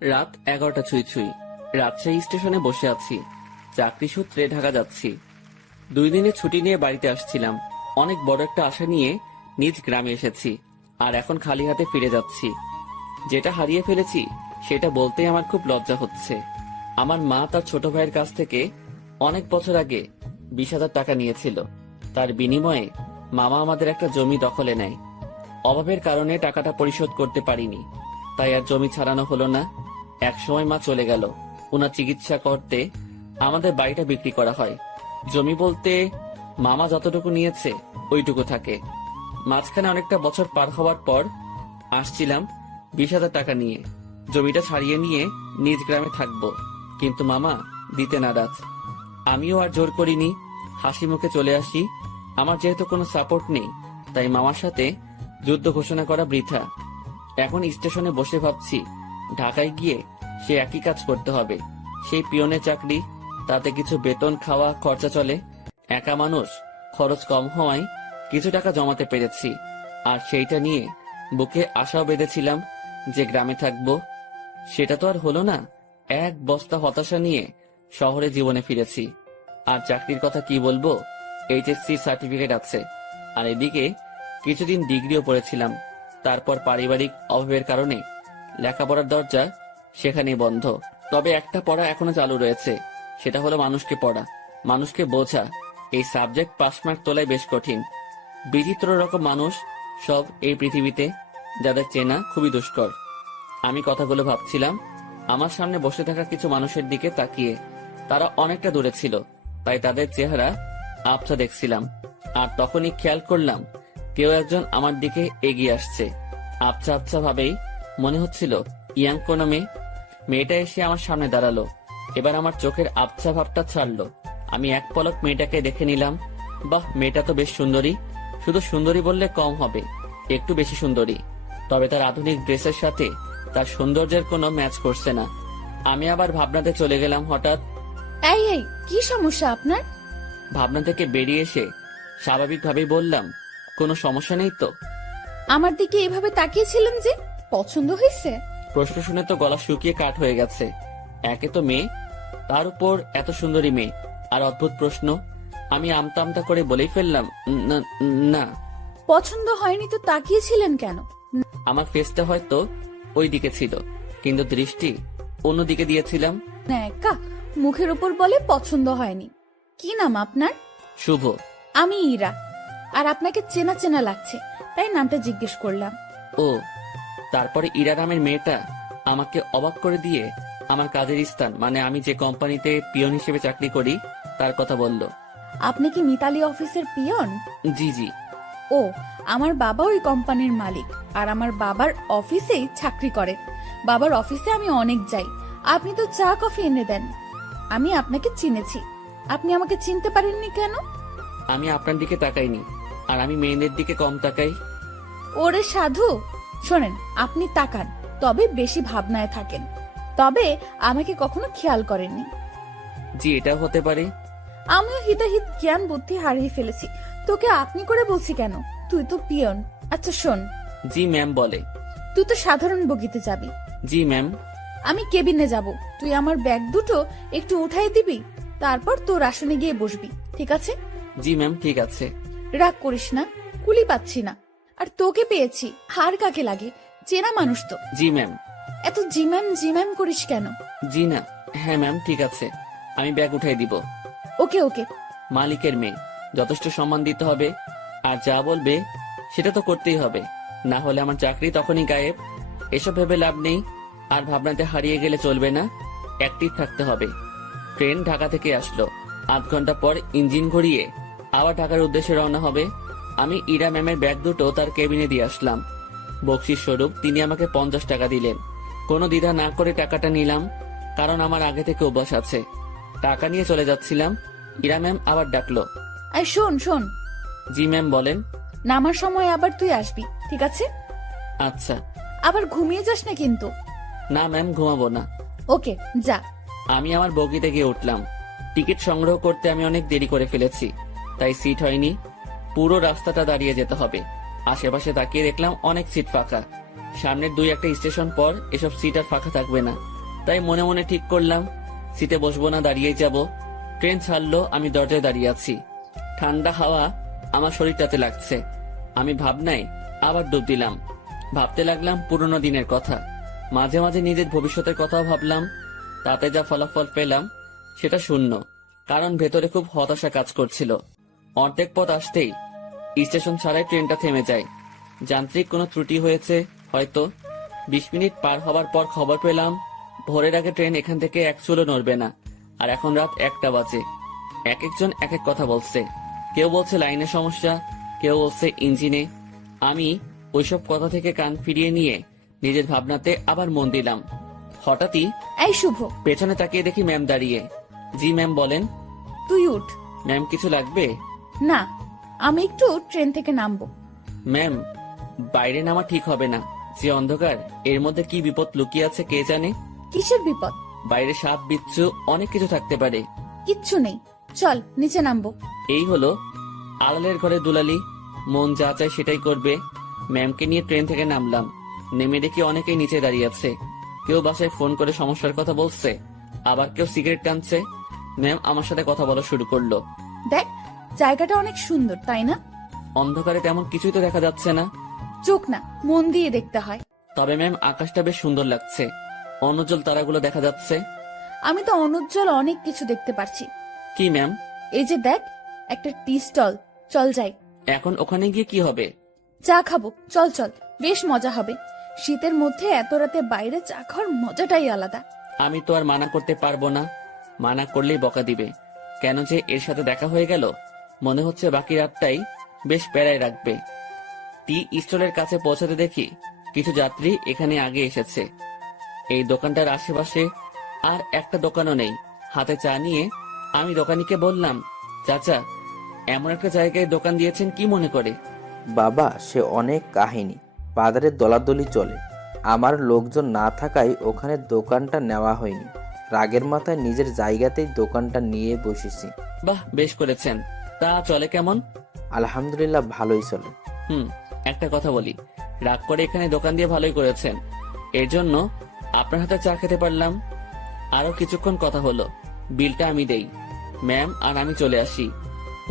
রাত 11টা ছুঁই ছুঁই। রাজশাহী স্টেশনে বসে আছি, চাকরি সূত্রে ঢাকা যাচ্ছি। 2 দিনের ছুটি নিয়ে বাড়িতে আসছিলাম। অনেক বড় একটা আশা নিয়ে নিজ গ্রামে এসেছি, আর এখন খালি হাতে ফিরে যাচ্ছি। যেটা হারিয়ে ফেলেছি সেটা বলতেই আমার খুব লজ্জা হচ্ছে। আমার মা তার ছোট ভাইয়ের কাছ থেকে অনেক বছর আগে 20,000 টাকা নিয়েছিল। তার বিনিময়ে মামা আমাদের একটা জমি দখলে নেয়। অভাবের কারণে টাকাটা পরিশোধ করতে পারিনি, তাই আর জমি ছাড়ানো হলো না। এক সময় মা চলে গেল। ওনার চিকিৎসা করতে আমাদের বাড়িটা বিক্রি করা হয়। জমি বলতে মামা যতটুকু নিয়েছে ওইটুকু থাকে। মাঝখানে অনেকটা বছর পার হওয়ার পর আসছিলাম 20,000 টাকা নিয়ে। জমিটা ছাড়িয়ে নিয়ে নিজ গ্রামে থাকবো, কিন্তু মামা দিতে নারাজ। আমিও আর জোর করিনি, হাসি মুখে চলে আসি। আমার যেহেতু কোনো সাপোর্ট নেই, তাই মামার সাথে যুদ্ধ ঘোষণা করা বৃথা। এখন স্টেশনে বসে ভাবছি, ঢাকায় গিয়ে সে একই কাজ করতে হবে। সেই পিয়নের চাকরি, তাতে কিছু বেতন, খাওয়া খরচা চলে। একা মানুষ, খরচ কম হওয়ায় কিছু টাকা জমাতে পেরেছি। আর সেইটা নিয়ে বুকে আশাও বেঁধেছিলাম যে গ্রামে থাকবো। সেটা তো আর হলো না। এক বস্তা হতাশা নিয়ে শহরে জীবনে ফিরেছি। আর চাকরির কথা কি বলবো, এইচএসসি সার্টিফিকেট আছে, আর এদিকে কিছুদিন ডিগ্রিও পড়েছিলাম। তারপর পারিবারিক অভাবের কারণে লেখাপড়ার দরজা সেখানেই বন্ধ। তবে একটা পড়া এখনো চালু রয়েছে, সেটা হলো মানুষকে পড়া, মানুষকে বোঝা। এই সাবজেক্ট পাস মার্ক তোলাই বেশ কঠিন। বিচিত্র রকম মানুষ সব এই পৃথিবীতে, যাদের চেনা খুবই দুষ্কর। আমি কথাগুলো ভাবছিলাম আমার সামনে বসে থাকা কিছু মানুষের দিকে তাকিয়ে। তারা অনেকটা দূরে ছিল, তাই তাদের চেহারা আবছা দেখছিলাম। আর তখনই খেয়াল করলাম কেউ একজন আমার দিকে এগিয়ে আসছে। আবছা আবছা ভাবেই মনে হচ্ছিল ইয়াং কোনো মেয়ে। মেয়েটা এসে আমার সামনে দাঁড়ালো। এবার আমার চোখের আবছা ভাবটা ছাড়লো। আমি এক পলক মেয়েটাকে দেখে নিলাম। বাহ, মেয়েটা তো বেশ সুন্দরী। শুধু সুন্দরী বললে কম হবে, একটু বেশি সুন্দরী। তবে তার আধুনিক ড্রেসের সাথে তার সৌন্দর্যের কোনো ম্যাচ করছে না। আমি আবার ভাবনাতে চলে গেলাম। হঠাৎ এই এই কি সমস্যা আপনার? ভাবনা থেকে বেরিয়ে এসে স্বাভাবিকভাবেই বললাম, কোনো সমস্যা নেই তো। আমার দিকে এভাবে তাকিয়েছিলেন যে, পছন্দ হয়েছে? প্রশ্ন শুনে তো গলা শুকিয়ে কাঠ হয়ে গেছে। একে তো মেয়ে, তার উপর এত সুন্দরী মেয়ে, আর অদ্ভুত প্রশ্ন। আমি আমতা আমতা করে বলেই ফেললাম, না না। পছন্দ হয়নি তো তাকিয়েছিলেন কেন? আমার ফেসটা হয়তো ওই দিকে ছিল, কিন্তু দৃষ্টি অন্যদিকে দিয়েছিলাম। একা মুখের উপর বলে পছন্দ হয়নি। কি নাম আপনার? শুভ। আমি ইরা। আর আপনাকে চেনা চেনা লাগছে, তাই নামটা জিজ্ঞেস করলাম। ও, তারপরে ইরা নামের মেয়েটা আমাকে অবাক করে দিয়ে আমার কাজের স্থান, মানে আমি যে কোম্পানিতে পিয়ন হিসেবে চাকরি করি, তার কথা বলল। আপনি কি মিতালি অফিসের পিয়ন? জি জি। ও, আমার বাবা ওই কোম্পানির মালিক, আর আমার বাবার অফিসেই চাকরি করে। বাবার অফিসে আমি অনেক যাই। আপনি তো চা কফি এনে দেন। আমি আপনাকে চিনেছি, আপনি আমাকে চিনতে পারেননি কেন? আমি আপনার দিকে তাকাইনি, আর আমি মেয়েদের দিকে কম তাকাই। ওরে সাধু, শোনেন, আপনি তাকান, তবে বেশি ভাবনায় থাকেন। তবে আমাকে কখনো খেয়াল করেননি। জি, এটাও হতে পারে। আমিও হিতাহিত জ্ঞান বুদ্ধি হারিয়ে ফেলেছি। তোকে আপনি করে বলছি কেন? তুই তো পিয়ন। আচ্ছা শোন, জি ম্যাম বলে। তুই তো সাধারণ বগিতে যাবি, জি ম্যাম। আমি কেবিনে যাব। তুই আমার ব্যাগ দুটো একটু উঠাই দিবি, তারপর তোর আসনে গিয়ে বসবি, ঠিক আছে? জি ম্যাম, ঠিক আছে। রাগ করিস না, কুলি পাচ্ছি না। আর তোকে পেয়েছি, হার কাকে লাগে, চেনা মানুষ তো। জি ম্যাম। এত জিম্যাম জিম্যাম করিস কেন? জি না, হ্যাঁ ম্যাম, ঠিক আছে, আমি ব্যাগ উঠাই দিব। ওকে ওকে। মালিকের মেয়ে, যথেষ্ট সম্মান দিতে হবে। আর যা বলবে সেটা তো করতেই হবে, না হলে আমার চাকরি তখনই গায়েব। এসব ভেবে লাভ নেই, আর ভাবনাতে হারিয়ে গেলে চলবে না, অ্যাক্টিভ থাকতে হবে। ট্রেন ঢাকা থেকে আসলো। 8 ঘন্টা পর ইঞ্জিন ঘুরিয়ে আবার ঢাকার উদ্দেশ্যে রওনা হবে। আমি ইরা ম্যামের ব্যাগ দুটো তার কেবিনে দিয়ে আসলাম। বকশিস স্বরূপ তিনি আমাকে 50 টাকা দিলেন। কোনো দ্বিধা না করে টাকাটা নিলাম, কারণ আমার আগে থেকে অভ্যাস আছে। টাকা নিয়ে চলে যাচ্ছিলাম, ইরা ম্যাম আবার ডাকলো। আর শোন শোন, জি ম্যাম বলেন। নামার সময় আবার তুই আসবি, ঠিক আছে? আচ্ছা। আবার ঘুমিয়ে যাস না কিন্তু। না ম্যাম, ঘুমাবো না। ওকে, যা। আমি আমার বগিতে গিয়ে উঠলাম। টিকিট সংগ্রহ করতে আমি অনেক দেরি করে ফেলেছি, তাই সিট হয়নি। পুরো রাস্তাটা দাঁড়িয়ে যেতে হবে। আশেপাশে তাকিয়ে দেখলাম অনেক সিট ফাঁকা। সামনের 2-1টা স্টেশন পর এসব সিট আর ফাঁকা থাকবে না। তাই মনে মনে ঠিক করলাম সিটে বসবো না, দাঁড়িয়েই যাব। ট্রেন ছাড়লো, আমি দরজায় দাঁড়িয়ে আছি। ঠান্ডা হাওয়া আমার শরীরটাতে লাগছে। আমি ভাবনায় আবার ডুব দিলাম। ভাবতে লাগলাম পুরনো দিনের কথা। মাঝে মাঝে নিজের ভবিষ্যতের কথাও ভাবলাম। তাতে যা ফলাফল পেলাম সেটা শূন্য, কারণ ভেতরে খুব হতাশা কাজ করছিল। অর্ধেক পথ আসতেই স্টেশন ছাড়াই ট্রেনটা থেমে যায়। যান্ত্রিক কোনো ত্রুটি হয়েছে হয়তো। 20 মিনিট পার হবার পর খবর পেলাম ভোরের আগে ট্রেন এখান থেকে এক চুলও নড়বে না। আর এখন রাত 1টা বাজে। এক একজন এক এক কথা বলছে। কেউ বলছে লাইনের সমস্যা, কেউ বলছে ইঞ্জিনে। আমি ওইসব কথা থেকে কান ফিরিয়ে নিয়ে নিজের ভাবনাতে আবার মন দিলাম। হঠাৎই এই শুভ, পেছনে তাকিয়ে দেখি ম্যাম দাঁড়িয়ে। জি ম্যাম বলেন। তুই উঠ। ম্যাম কিছু লাগবে? না, আমি একটু ট্রেন থেকে নামবো। ম্যাম বাইরে নামা ঠিক হবে না। যে অন্ধকার, এর মধ্যে কি বিপদ লুকিয়ে আছে কে জানে। কিসের বিপদ? বাইরে সাপ বিচ্ছু অনেক কিছু থাকতে পারে। কিচ্ছু নেই, চল নিচে নামবো। এই হলো আড়ালের ঘরে দুলালি, মন যা চায় সেটাই করবে। ম্যামকে নিয়ে ট্রেন থেকে নামলাম। নেমে দেখি অনেকেই নিচে দাঁড়িয়ে আছে। কেউ বাসায় ফোন করে সমস্যার কথা বলছে, আবার কেউ সিগারেট টানছে। ম্যাম আমার সাথে কথা বলা শুরু করলো। দেখ, জায়গাটা অনেক সুন্দর, তাই না? অন্ধকারে তেমন কিছুই তো দেখা যাচ্ছে না। চোখ না, মন দিয়ে দেখতে হয়। তবে ম্যাম আকাশটা বেশ সুন্দর লাগছে, অনুজ্জ্বল তারাগুলো দেখা যাচ্ছে। আমি তো অনুজ্জ্বল অনেক কিছু দেখতে পারছি। কি ম্যাম? এই যে দেখ, একটা টি স্টল, চল যাই। এখন ওখানে গিয়ে কি হবে? চা খাবো, চল চল, বেশ মজা হবে। শীতের মধ্যে এত রাতে বাইরে চা খাওয়ার মজাটাই আলাদা। আমি তো আর মানা করতে পারবো না, মানা করলেই বকা দিবে। কেন যে এর সাথে দেখা হয়ে গেল, মনে হচ্ছে বাকি রাতটাই বেশ প্যারায় রাখবে। টি স্টলের কাছে পৌঁছাতে দেখি কিছু যাত্রী এখানে আগে এসেছে। এই দোকানটার আশেপাশে আর একটা দোকানও নেই। হাতে চা নিয়ে আমি দোকানিকে বললাম, চাচা এমন একটা জায়গায় দোকান দিয়েছেন কি মনে করে? বাবা, সে অনেক কাহিনী। বাজারে দলাদলি চলে। আমার লোকজন না থাকায় ওখানে দোকানটা নেওয়া হয়নি। রাগের মাথায় নিজের জায়গাতেই দোকানটা নিয়ে বসেছি। বাহ, বেশ করেছেন। তা চলে কেমন? আলহামদুলিল্লাহ, ভালোই চলে। একটা কথা বলি, রাগ করে এখানে দোকান দিয়ে ভালোই করেছেন। এর জন্য আপনার হাতে চা খেতে পারলাম। আরো কিছুক্ষণ কথা হলো, বিলটা আমি দেই। ম্যাম আর আমি চলে আসি।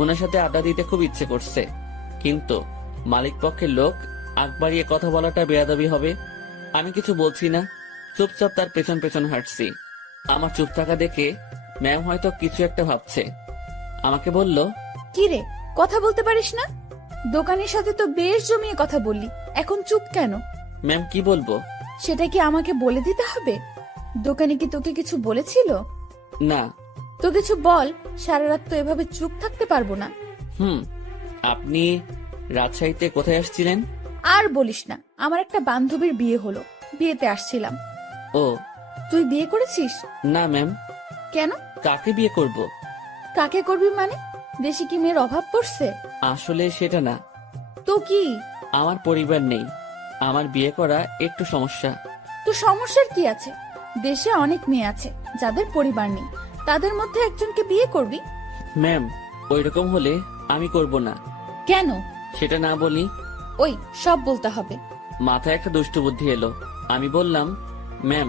ওনার সাথে আড্ডা দিতে খুব ইচ্ছে করছে, কিন্তু মালিক পক্ষের লোক আগ বাড়িয়ে কথা বলাটা বেয়াদবি হবে। আমি কিছু বলছি না, চুপচাপ তার পেছন পেছন হাঁটছি। আমার চুপ থাকা দেখে ম্যাম হয়তো কিছু একটা ভাবছে। আমাকে বলল, কি রে, কথা বলতে পারিস না? দোকানের সাথে তো বেশ জমিয়ে কথা বললি, এখন চুপ কেন? ম্যাম কি বলবো? সেটা কি আমাকে বলে দিতে হবে? দোকানে কি তোকে কিছু বলেছিল? না। তো কিছু বল, সারা রাত তো এভাবে চুপ থাকতে পারবো না। আপনি রাজশাহীতে কোথায় আসছিলেন? আর বলিস না, আমার একটা বান্ধবীর বিয়ে হলো, বিয়েতে আসছিলাম। ও, তুই বিয়ে করেছিস? না ম্যাম। কেন? কাকে বিয়ে করব? কাকে করবি মানে? দেশে কি মেয়ের অভাব পড়ছে? আসলে সেটা না, তো কি? আমার পরিবার নেই, আমার বিয়ে করা একটু সমস্যা। তো সমস্যার কি আছে? দেশে অনেক মেয়ে আছে যাদের পরিবার নেই, তাদের মধ্যে একজনকে বিয়ে করবি। ম্যাম ওইরকম হলে আমি করব না। কেন? সেটা না বলি। ওই সব বলতে হবে। মাথায় একটা দুষ্ট বুদ্ধি এলো। আমি বললাম, ম্যাম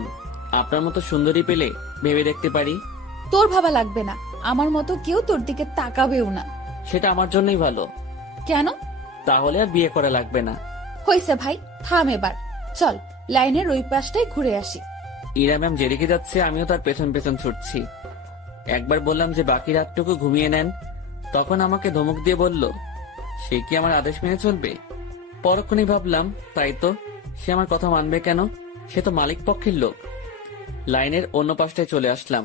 আপনার মতো সুন্দরী পেলে ভেবে দেখতে পারি। তোর ভাবা লাগবে না, আমার মতো কেউ তোর দিকে তাকাবেও না। সেটা আমার জন্যই ভালো। কেন? তাহলে আর বিয়ে করা লাগবে না। হইছে ভাই, থাম এবার। চল লাইনের ওই পাশটাই ঘুরে আসি। ইরা ম্যাম যেদিকে যাচ্ছে আমিও তার পেছন পেছন ছুটছি। একবার বললাম যে বাকি রাতটুকু ঘুমিয়ে নেন, তখন আমাকে ধমক দিয়ে বলল, সে কি আমার আদেশ মেনে চলবে? পরক্ষণেই ভাবলাম, তাই তো, সে আমার কথা মানবে কেন? সে তো মালিক পক্ষের লোক। লাইনের অন্য পাশটায় চলে আসলাম।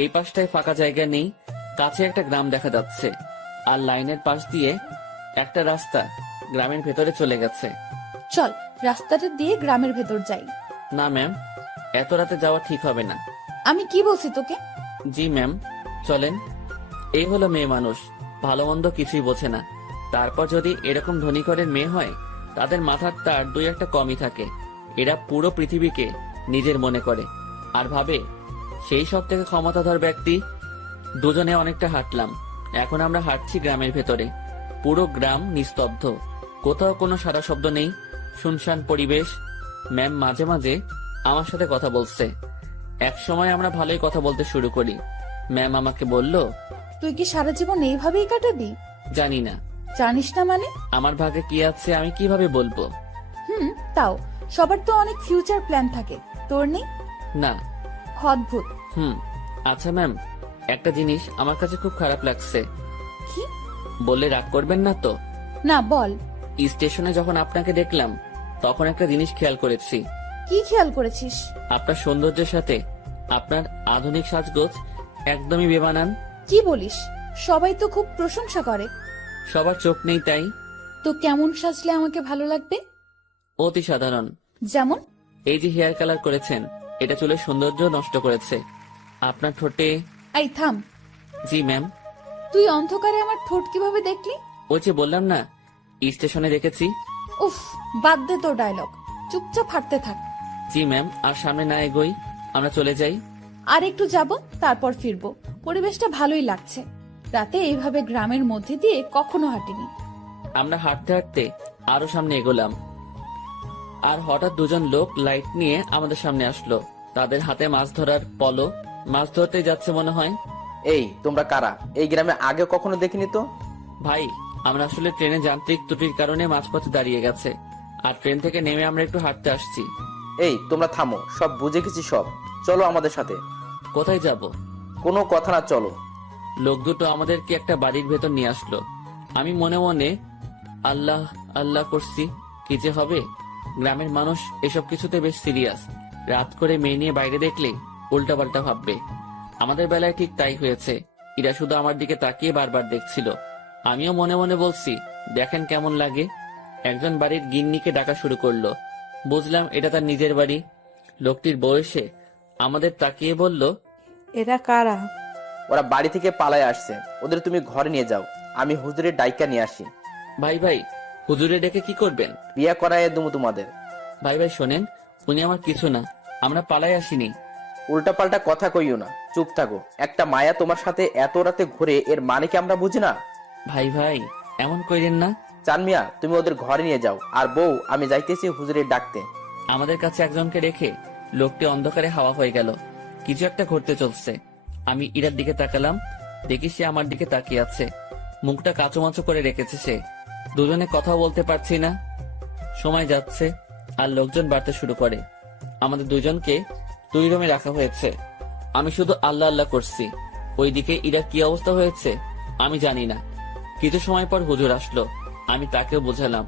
এই পাশটায় ফাঁকা জায়গা নেই, কাছে একটা গ্রাম দেখা যাচ্ছে। আর লাইনের পাশ দিয়ে একটা রাস্তা গ্রামের ভেতরে চলে গেছে। চল রাস্তাটা দিয়ে গ্রামের ভেতর যাই। না ম্যাম, এত রাতে যাওয়া ঠিক হবে না। আমি কি বলছি তোকে? জি ম্যাম, চলেন। এই হলো মেয়ে মানুষ, ভালো মন্দ কিছুই বোঝে না। তারপর যদি এরকম ধনী ঘরের মেয়ে হয়, তাদের মাথার তার 2-1টা কমই থাকে। এরা পুরো পৃথিবীকে নিজের মনে করে আর ভাবে সেই সব থেকে ক্ষমতাধর ব্যক্তি। দুজনে অনেকটা হাঁটলাম। এখন আমরা হাঁটছি গ্রামের ভেতরে। পুরো গ্রাম নিস্তব্ধ, কোথাও কোনো সারা শব্দ নেই, শুনশান পরিবেশ। ম্যাম মাঝে মাঝে আমার সাথে কথা বলছে। এক সময় আমরা ভালোই কথা বলতে শুরু করি। ম্যাম আমাকে বলল, তুই কি সারা জীবন এইভাবেই কাটাবি? জানি না জানিস না মানে? আমার ভাগে কি আছে আমি কিভাবে বলবো। তাও সবার তো অনেক ফিউচার প্ল্যান থাকে, তোর নেই? না। অদ্ভুত। আচ্ছা ম্যাম, একটা জিনিস আমার কাছে খুব খারাপ লাগছে। কি? বললে রাগ করবেন না তো? না, বল। স্টেশনে যখন আপনাকে দেখলাম তখন একটা জিনিস খেয়াল করেছি। কি খেয়াল করেছিস? আপনার সৌন্দর্যের সাথে আপনার আধুনিক সাজগোজ একদমই বেমানান। কি বলিস? সবাই তো খুব প্রশংসা করে। সবার চোখ নেই তাই। তো কেমন সাজলে আমাকে ভালো লাগবে? অতি সাধারণ। যেমন? এই যে হেয়ার কালার করেছেন, এটা চুলের সৌন্দর্য নষ্ট করেছে। আপনার ঠোঁটে। এই থাম। জি ম্যাম। তুই অন্ধকারে আমার ঠোঁট কিভাবে দেখলি? ওই যে বললাম না, স্টেশনে দেখেছি। উফ, বাদ দে তোর ডায়লগ, চুপচাপ হাঁটতে থাক। জি ম্যাম, আর সামনে না এগোই, আমরা চলে যাই। আর একটু যাব, তারপর ফিরবো। পরিবেশটা ভালোই লাগছে। রাতে এইভাবে গ্রামের মধ্যে দিয়ে কখনো হাঁটিনি। আমরা হাঁটতে হাঁটতে আরো সামনে এগোলাম, আর হঠাৎ দুজন লোক লাইট নিয়ে আমাদের সামনে আসলো। তাদের হাতে মাছ ধরার পলো। মাছ ধরতে যাচ্ছে মনে হয়। এই তোমরা কারা? এই গ্রামে আগে কখনো দেখিনি তো। ভাই, আমরা আসলে ট্রেনে যান্ত্রিক ত্রুটির কারণে মাঝপথে দাঁড়িয়ে গেছে, আর ট্রেন থেকে নেমে আমরা একটু হাঁটতে আসছি। এই তোমরা থামো, সব বুঝে গেছি সব। চলো আমাদের সাথে। কোথায় যাব? কোনো কথা না, চলো। লোক দুটো আমাদেরকে একটা বাড়ির ভেতর নিয়ে আসলো। আমি মনে মনে আল্লাহ আল্লাহ করছি, কি যে হবে। গ্রামের মানুষ এসব কিছুতে বেশ সিরিয়াস। রাত করে মেয়ে নিয়ে বাইরে দেখলে উল্টাপাল্টা ভাববে। আমাদের বেলায় ঠিক তাই হয়েছে। এরা শুধু আমার দিকে তাকিয়ে বারবার দেখছিল। আমিও মনে মনে বলছি, দেখেন কেমন লাগে। একজন বাড়ির গিন্নিকে ডাকা শুরু করলো। বুঝলাম এটা তার নিজের বাড়ি। লোকটির বয়সে আমাদের তাকিয়ে বলল, এরা কারা? ওরা বাড়ি থেকে পালায় আসছে, ওদের তুমি ঘরে নিয়ে যাও, আমি হুজুরের ডাইকা নিয়ে আসি। ভাই ভাই, হুজুরে ডেকে কি করবেন? বিয়া করায় দেবো তোমাদের। ভাই ভাই শোনেন, উনি আমার কিছু না, আমরা পালাই আসিনি। উল্টাপাল্টা কথা কইও না, চুপ থাকো। একটা মায়া তোমার সাথে এত রাতে ঘুরে, এর মানে কি আমরা বুঝি না? ভাই ভাই এমন কইরেন না। চান মিয়া, তুমি ওদের ঘরে নিয়ে যাও, আর বউ আমি যাইতেছি হুজুরের ডাকতে। আমাদের কাছে একজনকে রেখে লোকটি অন্ধকারে হাওয়া হয়ে গেল। কিছু একটা ঘটতে চলছে। আমি ইরার দিকে তাকালাম, দেখি সে আমার দিকে তাকিয়ে আছে। মুখটা কাঁচুমাচু করে রেখেছে সে। দুজনে কথাও বলতে পারছি না। সময় যাচ্ছে আর লোকজন বাড়তে শুরু করে। আমাদের দুজনকে 2 রুমে রাখা হয়েছে। আমি শুধু আল্লাহ আল্লাহ করছি। ওইদিকে ইরার কি অবস্থা হয়েছে আমি জানি না। কিছু সময় পর হুজুর আসলো। আমি তাকেও বোঝালাম।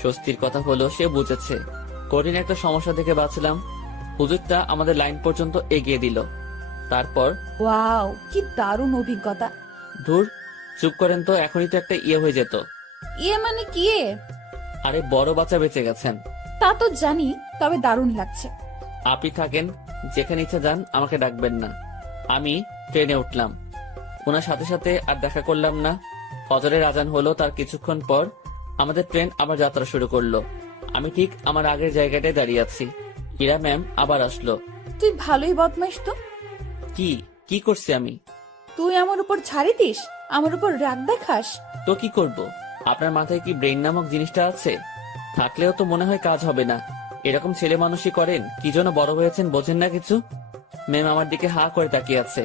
স্বস্তির কথা হলো সে বুঝেছে। কঠিন একটা সমস্যা থেকে বাঁচলাম। হুজুরটা আমাদের লাইন পর্যন্ত এগিয়ে দিল। তারপর ওয়াও, কি দারুণ অভিজ্ঞতা। ধুর, চুপ করেন তো, এখনই তো একটা ইয়ে হয়ে যেত। ইয়ে মানে কি? আরে বড় বাচ্চা বেঁচে গেছেন। তা তো জানি, তবে দারুণ লাগছে। আপনি থাকেন, যেখানে ইচ্ছা যান, আমাকে ডাকবেন না। আমি ট্রেনে উঠলাম। ওনার সাথে সাথে আর দেখা করলাম না। ফজরের আজান হলো, তার কিছুক্ষণ পর আমাদের ট্রেন আবার যাত্রা শুরু করলো। আমি ঠিক আমার আগের জায়গাটায় দাঁড়িয়ে আছি। ইরা ম্যাম আবার আসলো। তুই ভালোই বদমাইশ তো। কি কি করছি আমি? তুই আমার উপর ছাড়ি দিস, আমার উপর রাগ দেখাস। তো কি করব? আপনার মাথায় কি ব্রেইন নামক জিনিসটা আছে? থাকলেও তো মনে হয় কাজ হবে না। এরকম ছেলে মানুষই করেন, কি জন্য বড় হয়েছেন বোঝেন না কিছু। ম্যাম আমার দিকে হা করে তাকিয়ে আছে।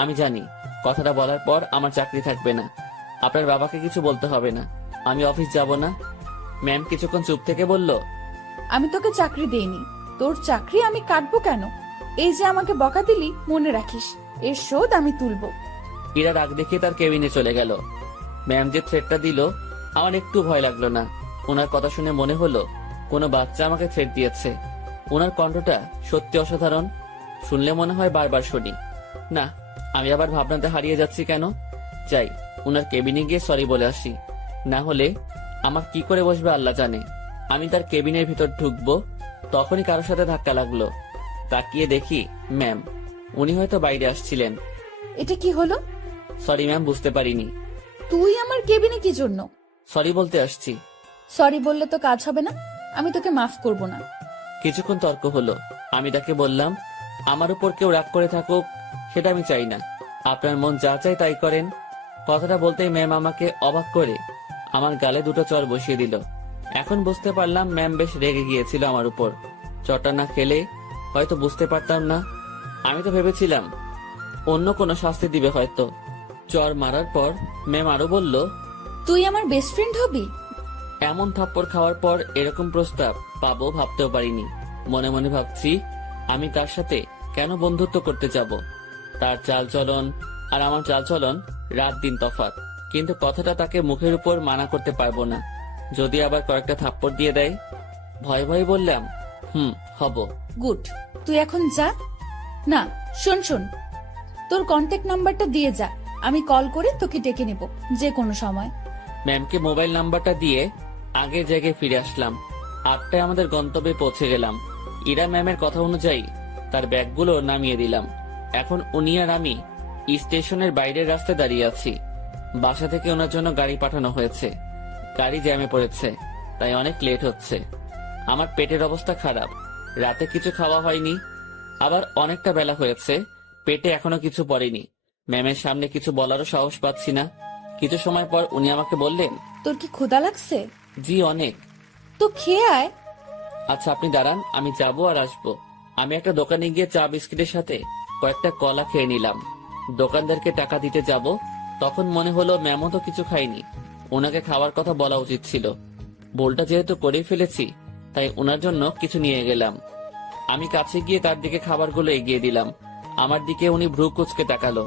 আমি জানি কথাটা বলার পর আমার চাকরি থাকবে না। আপনার বাবাকে কিছু বলতে হবে না, আমি অফিস যাব না। ম্যাম কিছুক্ষণ চুপ থেকে বলল, আমি তোকে চাকরি দেইনি, তোর চাকরি আমি কাটবো কেন? এই যে আমাকে বকা দিলি, মনে রাখিস, এর শোধ আমি তুলবো। ইরা রাগ দেখিয়ে তার কেবিনে চলে গেল। ম্যাম যে থ্রেটটা দিল আমার একটু ভয় লাগলো না। ওনার কথা শুনে মনে হলো কোনো বাচ্চা আমাকে থ্রেট দিয়েছে। ওনার কণ্ঠটা সত্যি অসাধারণ। শুনলে মনে হয় বারবার শুনি। না, আমি আবার ভাবনাতে হারিয়ে যাচ্ছি কেন। যাই, ওনার কেবিনে গিয়ে সরি বলে আসি। না হলে আমার কি করে বসবে আল্লাহ জানে। আমি তার কেবিনের ভিতর ঢুকবো, তখনই কারোর সাথে ধাক্কা লাগলো। তাকিয়ে দেখি ম্যাম। উনি হয়তো বাইরে আসছিলেন। এটা কি হলো? সরি ম্যাম, বুঝতে পারিনি। তুই আমার কেবিনে কি জন্য? সরি বলতে আসছি। সরি বললে তো কাজ হবে না, আমি তোকে মাফ করব না। কিছুক্ষণ তর্ক হলো। আমি তাকে বললাম, আমার উপর কেউ রাগ করে থাকুক সেটা আমি চাই না। আপনার মন যা চাই তাই করেন। কথাটা বলতেই ম্যাম আমাকে অবাক করে আমার গালে 2টো চড় বসিয়ে দিল। এখন বুঝতে পারলাম ম্যাম বেশ রেগে গিয়েছিল আমার উপর। চটা না খেলে হয়তো বুঝতে পারতাম না। আমি তো ভেবেছিলাম অন্য কোনো শাস্তি দিবে হয়তো। চর মারার পর ম্যাম আরো বলল, তুই আমার বেস্ট ফ্রেন্ড হবি? এমন থাপ্পড় খাওয়ার পর এরকম প্রস্তাব পাবো ভাবতেও পারিনি। মনে মনে ভাবছি আমি তার সাথে কেন বন্ধুত্ব করতে যাব। তার চালচলন আর আমার চালচলন রাত দিন তফাৎ, কিন্তু কথাটা তাকে মুখের উপর মানা করতে পারবো না। যদি আবার কয়েকটা থাপ্পড় দিয়ে দেয়। ভয়ে ভয়ে বললাম, হব। গুড, তুই এখন যা। না, শোন শোন, তোর কন্ট্যাক্ট নাম্বারটা দিয়ে যা, আমি কল করে তোকে ডেকে নেব যে কোনো সময়। ম্যামকে মোবাইল নাম্বারটা দিয়ে আগের জায়গায় ফিরে আসলাম। 8টায় আমাদের গন্তব্যে পৌঁছে গেলাম। ইরা ম্যামের কথা অনুযায়ী তার ব্যাগগুলো নামিয়ে দিলাম। এখন উনি আর আমি স্টেশনের বাইরের রাস্তায় দাঁড়িয়ে আছি। বাসা থেকে ওনার জন্য গাড়ি পাঠানো হয়েছে। গাড়ি জ্যামে পড়েছে, তাই অনেক লেট হচ্ছে। আমার পেটের অবস্থা খারাপ, রাতে কিছু খাওয়া হয়নি, আবার অনেকটা বেলা হয়েছে, পেটে এখনো কিছু পড়েনি। ম্যামের সামনে কিছু বলারও সাহস পাচ্ছি না। কিছু সময় পর উনি আমাকে বললেন, তোর কি ক্ষুধা লাগছে? জি অনেক। তো খেয়ে আয়। আচ্ছা আপনি দাঁড়ান, আমি যাবো আর আসবো। আমি একটা দোকানে গিয়ে চা বিস্কিটের সাথে কয়েকটা কলা খেয়ে নিলাম। দোকানদারকে টাকা দিতে যাব, তখন মনে হলো ম্যামও তো কিছু খাইনি, ওনাকে খাওয়ার কথা বলা উচিত ছিল। ভুলটা যেহেতু করেই ফেলেছি, তাই ওনার জন্য কিছু নিয়ে গেলাম। আমি কাছে গিয়ে তার দিকে খাবারগুলো এগিয়ে দিলাম। আমার দিকে উনি ভ্রু কুঁচকে তাকালো।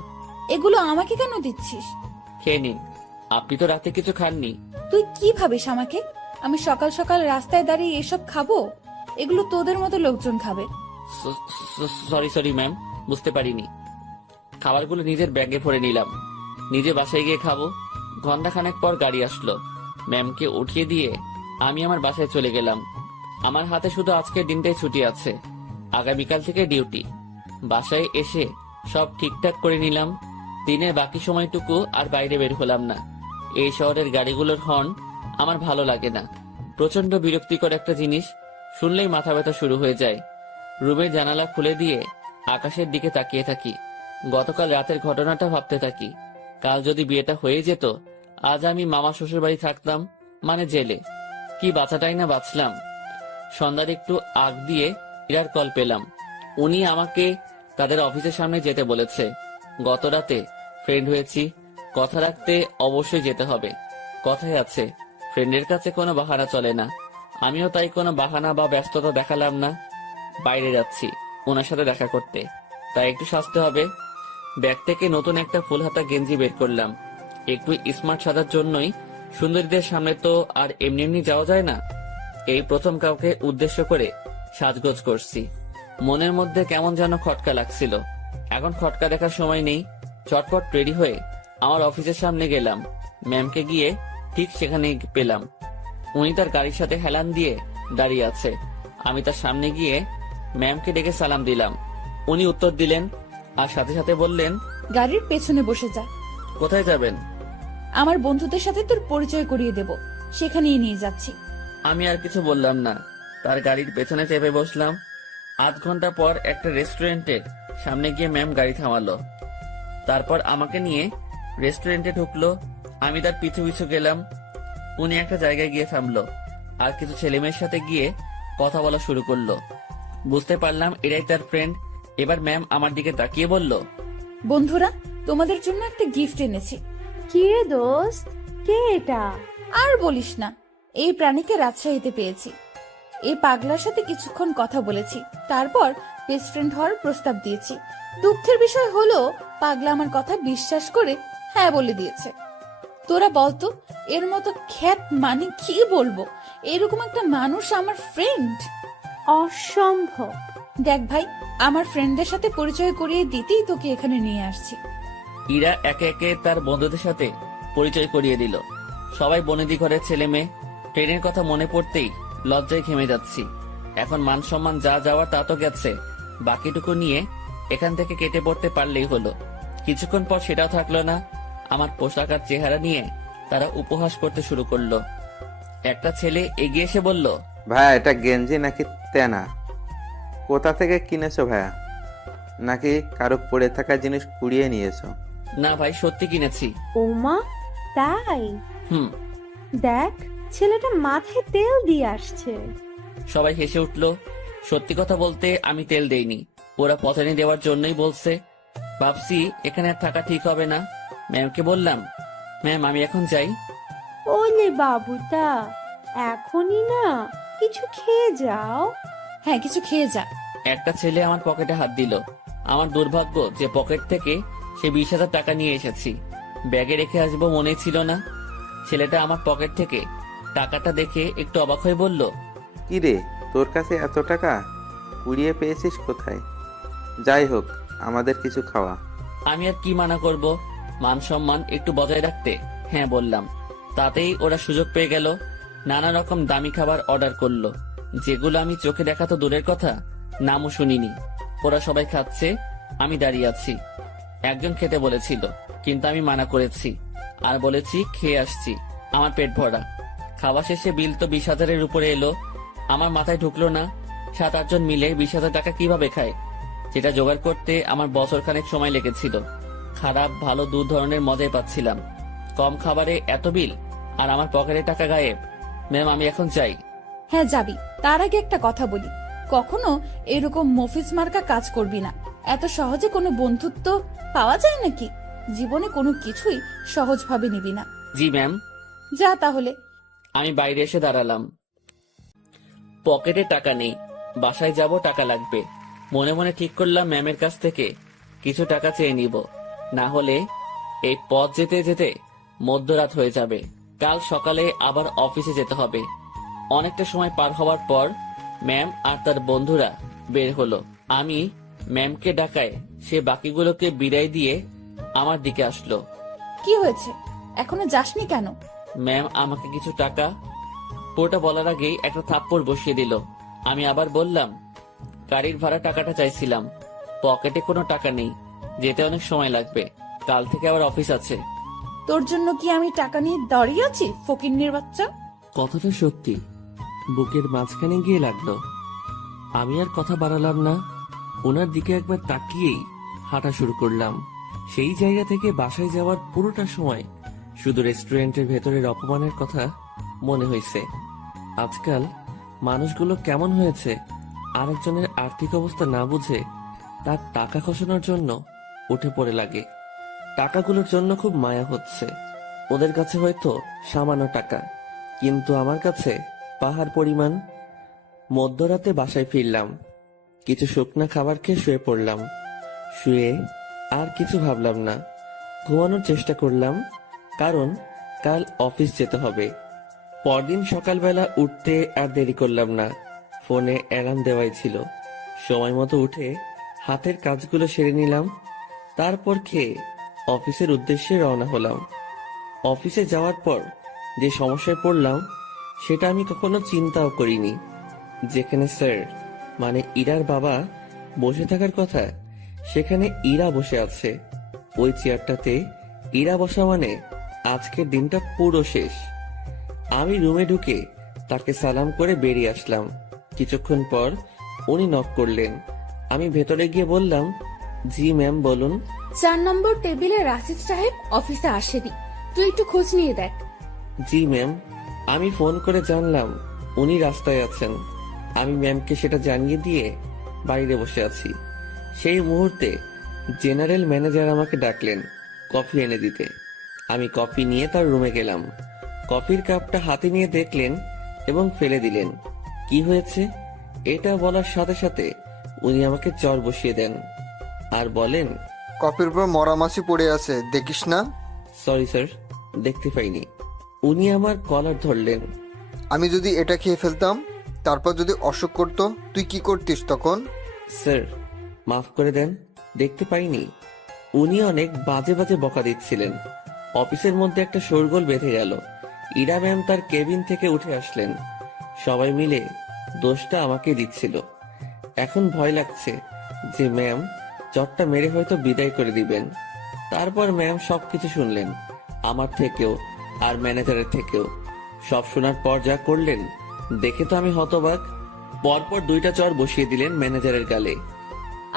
এগুলো আমাকে কেন দিচ্ছিস? খেয়ে নিন, আপনি তো রাতে কিছু খাননি। তুই কি ভাবিস আমাকে? আমি সকাল সকাল রাস্তায় দাঁড়িয়ে এসব খাবো? এগুলো তোদের মতো লোকজন খাবে। সরি ম্যাম, বুঝতে পারিনি। খাবারগুলো নিজের ব্যাগে ভরে নিলাম। নিজে বাসায় গিয়ে খাবো। ঘন্টাখানেক পর গাড়ি আসলো। ম্যামকে উঠিয়ে দিয়ে আমি আমার বাসায় চলে গেলাম। আমার হাতে শুধু আজকের দিনটাই ছুটি আছে, আগামীকাল থেকে ডিউটি। বাসায় এসে সব ঠিকঠাক করে নিলাম। দিনের বাকি সময়টুকু আর বাইরে বের হলাম না। এই শহরের গাড়িগুলোর হর্ন আমার ভালো লাগে না। প্রচন্ড বিরক্তিকর একটা জিনিস, শুনলেই মাথা ব্যথা শুরু হয়ে যায়। রুমের জানালা খুলে দিয়ে আকাশের দিকে তাকিয়ে থাকি। গতকাল রাতের ঘটনাটা ভাবতে থাকি। কাল যদি বিয়েটা হয়ে যেত, আজ আমি মামা শ্বশুর বাড়ি থাকতাম, মানে জেলে। কি বাঁচাটাই না বাঁচলাম। সন্ধ্যার একটু আগ দিয়ে ইরার কল পেলাম। উনি আমাকে তাদের অফিসের সামনে যেতে বলেছে। গত রাতে ফ্রেন্ড হয়েছি, কথা রাখতে অবশ্যই যেতে হবে। কথায় আছে, ফ্রেন্ডের কাছে কোনো বাহানা চলে না। আমিও তাই কোনো বাহানা বা ব্যস্ততা দেখালাম না। বাইরে যাচ্ছি ওনার সাথে দেখা করতে, তাই একটু সাজতে হবে। ব্যাগ থেকে নতুন একটা ফুল হাতা গেঞ্জি বের করলাম। একটু স্মার্ট সাজার জন্যই। সুন্দরীদের সামনে তো আর এমনি এমনি যাওয়া যায় না। এই প্রথম কাউকে উদ্দেশ্য করে সাজগোজ করছি। মনের মধ্যে কেমন যেন খটকা লাগছিল। এখন খটকা দেখার সময় নেই। চটপট রেডি হয়ে আমার অফিসের সামনে গেলাম। ম্যামকে গিয়ে ঠিক সেখানে পেলাম। উনি তার গাড়ির সাথে হেলান দিয়ে দাঁড়িয়ে আছে। আমি তার সামনে গিয়ে ম্যামকে ডেকে সালাম দিলাম। উনি উত্তর দিলেন আর সাথে সাথে বললেন, গাড়ির পেছনে বসে যা। কোথায় যাবেন? আমার বন্ধুদের সাথে তোর পরিচয় করিয়ে দেব, সেখানেই নিয়ে যাচ্ছি। আমি আর কিছু বললাম না, তার গাড়ির পেছনে চেপে বসলাম। আধ ঘন্টা পর একটা রেস্টুরেন্টের সামনে গিয়ে ম্যাম গাড়ি থামালো। তারপর আমাকে নিয়ে রেস্টুরেন্টে ঢুকলো। আমি তার পিছু পিছু গেলাম। উনি একটা জায়গায় গিয়ে থামলো আর কিছু ছেলেমেয়ের সাথে গিয়ে কথা বলা শুরু করলো। বুঝতে পারলাম এরাই তার ফ্রেন্ড। এবার ম্যাম আমার দিকে তাকিয়ে বলল, বন্ধুরা, তোমাদের জন্য একটা গিফট এনেছি। কি রে দোস্ত, কে এটা? আর বলিস না, এই প্রাণীকে রাজশাহীতে পেয়েছি। এই পাগলার সাথে কিছুক্ষণ কথা বলেছি, তারপর বেস্ট ফ্রেন্ড হওয়ার প্রস্তাব দিয়েছি। দুঃখের বিষয় হলো পাগলা আমার কথা বিশ্বাস করে হ্যাঁ বলে দিয়েছে। তোরা বলতো, এর মতো খ্যাত মানে কি বলবো, এরকম একটা মানুষ আমার ফ্রেন্ড। অসম্ভব। দেখ ভাই, আমার ফ্রেন্ডদের সাথে পরিচয় করিয়ে দিতেই তোকে এখানে নিয়ে আসছি। ইরা একে একে তার বন্ধুদের সাথে পরিচয় করিয়ে দিল। সবাই বনেদি ঘরের ছেলে মেয়ে। ট্রেনের কথা মনে পড়তেই লজ্জায় ঘেমে যাচ্ছি। এখন মান সম্মান যা যাওয়ার তা তো গেছে, বাকিটুকু নিয়ে এখান থেকে কেটে পড়তে পারলেই হলো। কিছুক্ষণ পর সেটাও থাকলো না। আমার পোশাক আর চেহারা নিয়ে তারা উপহাস করতে শুরু করলো। একটা ছেলে এগিয়ে এসে বলল, ভাইয়া এটা গেঞ্জি নাকি তেনা? কোথা থেকে কিনেছো ভাইয়া? নাকি কারো পড়ে থাকা জিনিস কুড়িয়ে নিয়েছো? না ভাই, সত্যি কিনেছি। ওমা, তাই? হুম। দেখ, ছেলেটা মাথায় তেল দিয়ে আসছে। সবাই হেসে উঠলো। সত্যি কথা বলতে আমি তেল দেইনি, ওরা পচানি দেওয়ার জন্যই বলছে। ভাবছি এখানে আর থাকা ঠিক হবে না। ম্যামকে বললাম, ম্যাম আমি এখন যাই। ওলে বাবুটা, এখনই না, কিছু খেয়ে যাও। হ্যাঁ, কিছু খেয়ে যা। একটা ছেলে আমার পকেটে হাত দিল। আমার দুর্ভাগ্য যে পকেট থেকে সে 20,000 টাকা নিয়ে এসেছি, ব্যাগে রেখে আসবো মনে ছিল না। ছেলেটা আমার পকেট থেকে টাকাটা দেখে একটু অবাক হয়ে বলল, কি রে, তোর কাছে এত টাকা কুড়িয়ে পেয়েছিস কোথায়? যাই হোক, আমাদের কিছু খাওয়া। আমি আর কি মানা করব, মান সম্মান একটু বজায় রাখতে হ্যাঁ বললাম। তাতেই ওরা সুযোগ পেয়ে গেল, নানা রকম দামি খাবার অর্ডার করলো, যেগুলো আমি চোখে দেখা তো দূরের কথা, নামও শুনিনি। ওরা সবাই খাচ্ছে, আমি দাঁড়িয়ে আছি। একজন খেতে বলেছিল, কিন্তু আমি মানা করেছি আর বলেছি খেয়ে আসছি, আমার পেট ভরা। খাওয়া শেষে বিল তো 20,000-এর উপরে এলো। আমার মাথায় ঢুকলো না 7-8 জন মিলে 20,000 টাকা কিভাবে খায়, যেটা জোগাড় করতে আমার বছর খানেক সময় লেগেছিল। খারাপ ভালো দু ধরনের মজাই পাচ্ছিলাম। কম খাবারে এত বিল আর আমার পকেটে টাকা গায়েব। ম্যাম আমি এখন চাই। হ্যাঁ যাবি, তার আগে একটা কথা বলি, কখনো এরকম মফিজ মার্কা কাজ করবি না। এত সহজে কোনো বন্ধুত্ব পাওয়া যায় নাকি? জীবনে কোনো কিছুই সহজভাবে নিবি না। জি ম্যাম। যা তাহলে। আমি বাইরে এসে দাঁড়ালাম। পকেটে টাকা নেই, বাসায় যাব টাকা লাগবে। মনে মনে ঠিক করলাম ম্যামের কাছ থেকে কিছু টাকা চেয়ে নিব, না হলে এই পথ যেতে যেতে মধ্যরাত হয়ে যাবে। কাল সকালে আবার অফিসে যেতে হবে। অনেকটা সময় পার হওয়ার পর ম্যাম আর তার বন্ধুরা বের হলো। আমি ম্যামকে ডাকায় সে বাকিগুলোকে বিদায় দিয়ে আমার দিকে আসলো। কি হয়েছে, এখনো যাসনি কেন? ম্যাম আমাকে কিছু টাকা। পুরোটা বলার আগেই একটা থাপ্পড় বসিয়ে দিল। আমি আবার বললাম, গাড়ির ভাড়া টাকাটা চাইছিলাম, পকেটে কোনো টাকা নেই, যেতে অনেক সময় লাগবে, কাল থেকে আবার অফিস আছে। তোর জন্য কি আমি টাকা নিয়ে দাঁড়িয়ে আছি, ফকিন্নির বাচ্চা? কথাটা সত্যি বুকের মাঝখানে গিয়ে লাগলো। আমি আর কথা বাড়ালাম না, ওনার দিকে একবার তাকিয়েই হাঁটা শুরু করলাম। সেই জায়গা থেকে বাসায় যাওয়ার পুরোটা সময় শুধু রেস্টুরেন্টের ভেতরের অপমানের কথা মনে হয়েছে। আজকাল মানুষগুলো কেমন হয়েছে, আরেকজনের আর্থিক অবস্থা না বুঝে তার টাকা খসানোর জন্য উঠে পড়ে লাগে। টাকাগুলোর জন্য খুব মায়া হচ্ছে। ওদের কাছে হয়তো সামান্য টাকা, কিন্তু আমার কাছে পাহাড় পরিমাণ। মধ্যরাতে বাসায় ফিরলাম, কিছু শুকনা খাবার খেয়ে শুয়ে পড়লাম। শুয়ে আর কিছু ভাবলাম না, ঘুমানোর চেষ্টা করলাম, কারণ কাল অফিস যেতে হবে। পরদিন সকালবেলা উঠতে আর দেরি করলাম না, ফোনে অ্যালার্ম দেওয়াই ছিল। সময় মতো উঠে হাতের কাজগুলো সেরে নিলাম, তারপর খেয়ে অফিসের উদ্দেশ্যে রওনা হলাম। অফিসে যাওয়ার পর যে সমস্যায় পড়লাম সেটা আমি কখনো চিন্তাও করিনি। যেখানে স্যার মানে ইরার বাবা বসে থাকার কথা, সেখানে ইরা বসে আছে। ওই চেয়ারটাতে ইরা বসা মানে আজকের দিনটা পুরো শেষ। আমি রুমে ঢুকে তাকে সালাম করে বেরিয়ে আসলাম। কিছুক্ষণ পর উনি নক করলেন। আমি ভেতরে গিয়ে বললাম, জি ম্যাম বলুন। 4 নম্বর টেবিলে রাশিদ সাহেব অফিসে আসেনি, তুই একটু খোঁজ নিয়ে দেখ। জি ম্যাম। আমি ফোন করে জানলাম উনি রাস্তায় আছেন। আমি ম্যামকে সেটা জানিয়ে দিয়ে বাইরে বসে আছি। সেই মুহূর্তে জেনারেল ম্যানেজার আমাকে ডাকলেন কফি এনে দিতে। আমি কফি নিয়ে তার রুমে গেলাম। কফির কাপটা হাতে নিয়ে দেখলেন এবং ফেলে দিলেন। কি হয়েছে এটা বলার সাথে সাথে উনি আমাকে চর বসিয়ে দেন আর বলেন, কফির উপর মরা মাছি পড়ে আছে, দেখিস না? সরি স্যার, দেখতে পাইনি। উনি আমার কলার ধরলেন। আমি যদি এটা খেয়ে ফেলতাম, তারপর যদি অসুখ করতো, তুই কি করতিস তখন? স্যার মাফ করে দেন, দেখতে পাইনি। উনি অনেক বাজে বাজে বকা দিচ্ছিলেন। অফিসের মধ্যে একটা শোরগোল বেঁধে গেল। ইরা ম্যাম তার কেবিন থেকে উঠে আসলেন। সবাই মিলে দোষটা আমাকে দিচ্ছিল। এখন ভয় লাগছে যে ম্যাম চটটা মেরে হয়তো বিদায় করে দিবেন। তারপর ম্যাম সবকিছু শুনলেন, আমার থেকেও আর ম্যানেজারের থেকেও। সব শোনার পর যা করলেন দেখে তো আমি হতবাক। পরপর 2টা চর বসিয়ে দিলেন ম্যানেজারের গালে।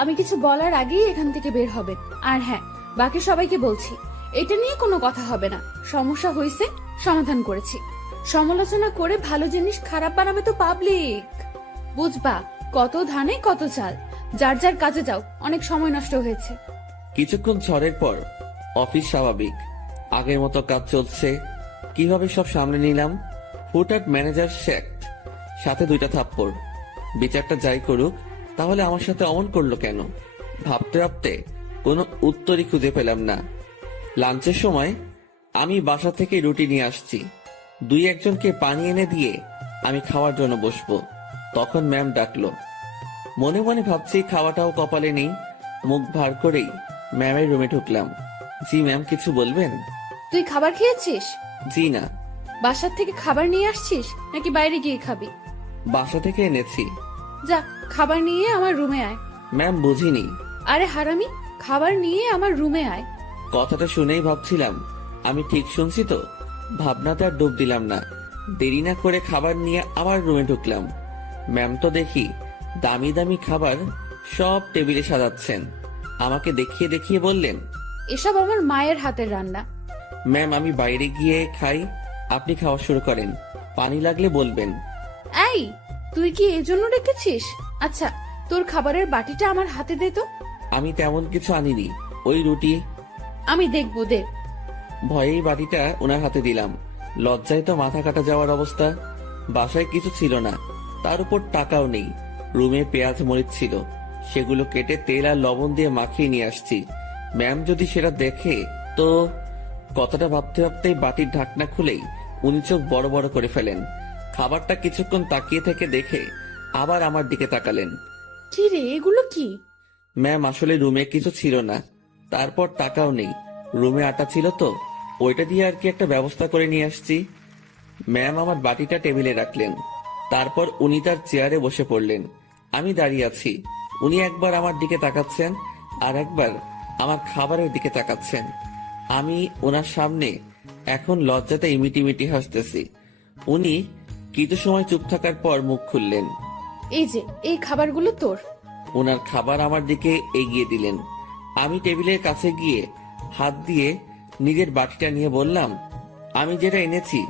আমি কিছু বলার আগেই এখান থেকে বের হবেন। আর হ্যাঁ, বাকি সবাইকে বলছি, এটা নিয়ে কোনো কথা হবে না। সমস্যা হয়েছে, সমাধান করেছি। সমালোচনা করে ভালো জিনিস খারাপ বানাবে তো পাবলিক, বুঝবা? কত ধানে কত চাল, যার যার কাজে যাও, অনেক সময় নষ্ট হয়েছে। কিছুক্ষণ ঝড়ের পর অফিস স্বাভাবিক, আগের মতো কাজ চলছে। কিভাবে সব সামনে নিলাম, হুটহাট ম্যানেজার শেখড, সাথে 2টা থাপ্পড়। বিচারটা যাই করুক, তাহলে আমার সাথে অমন করলো কেন? ভাবতে ভাবতে কোনো উত্তরই খুঁজে পেলাম না। লাঞ্চের সময় আমি বাসা থেকে রুটি নিয়ে আসছি, 2-1জনকে পানি এনে দিয়ে আমি খাওয়ার জন্য বসবো। তখন ম্যাম ডাকলো। মনে মনে ভাবছি খাওয়াটাও কপালে নেই, মুখ ভার করেই ম্যামের রুমে ঢুকলাম। জি ম্যাম, কিছু বলবেন? তুই খাবার খেয়েছিস? জি না। বাসার থেকে খাবার নিয়ে আসছিস নাকি বাইরে গিয়ে খাবি? বাসা থেকে এনেছি। যা, খাবার নিয়ে আমার রুমে আয়। ম্যাম, বুঝিনি। আরে হারামি, খাবার নিয়ে আমার রুমে আয়। কথাটা শুনেই ভাবছিলাম আমি ঠিক শুনছি তো। ভাবনাতে আর ডুব দিলাম না, দেরি না করে খাবার নিয়ে আবার রুমে ঢুকলাম। ম্যাম তো দেখি দামি দামি খাবার সব টেবিলে সাজাচ্ছেন। আমাকে দেখিয়ে দেখিয়ে বললেন, এসব আমার মায়ের হাতের রান্না। ম্যাম আমি বাইরে গিয়ে খাই, আপনি খাওয়া শুরু করেন, পানি লাগলে বলবেন। এই, তুই কি এজন্য রেখেছিস? আচ্ছা, তোর খাবারের বাটিটা আমার হাতে দে তো। আমি তেমন কিছু আনিনি, ওই রুটি। আমি দেখবো, দে। ভয়েই বাটিটা ওনার হাতে দিলাম। লজ্জায় তো মাথা কাটা যাওয়ার অবস্থা। বাসায় কিছু ছিল না, তার উপর টাকাও নেই। রুমে পেঁয়াজ মরিচ ছিল, সেগুলো কেটে তেল আর লবণ দিয়ে মাখিয়ে নিয়ে আসছি। ম্যাম যদি সেটা দেখে তো। কথাটা ভাবতে ভাবতেই বাটির ঢাকনা খুলেই উনি চোখ বড় বড় করে ফেলেন। খাবারটা কিছুক্ষণ তাকিয়ে থেকে দেখে আবার আমার দিকে তাকালেন। কি রে, এগুলো কি? ম্যাম আসলে রুমে কিছু ছিল না, তারপর টাকাও নেই। রুমে আটা ছিল তো, ওইটা দিয়ে আর কি একটা ব্যবস্থা করে নিয়ে আসছি। ম্যাম আমার বাটিটা টেবিলে রাখলেন, তারপর উনি তার চেয়ারে বসে পড়লেন। আমি দাঁড়িয়ে আছি, উনি একবার আমার দিকে তাকাচ্ছেন আর একবার আমার খাবারের দিকে তাকাচ্ছেন। আমি ওনার সামনে এখন লজ্জাতে ইমিটিমিটি হাসতেছি। উনি কিছু সময় চুপ থাকার পর মুখ খুললেন। এই যে, এই খাবারগুলো তোর। ওনার খাবার আমার দিকে এগিয়ে দিলেন। আমি টেবিলের কাছে গিয়ে হাত দিয়ে নিজের বাটিটা নিয়ে বললাম, আমি যেটা এনেছি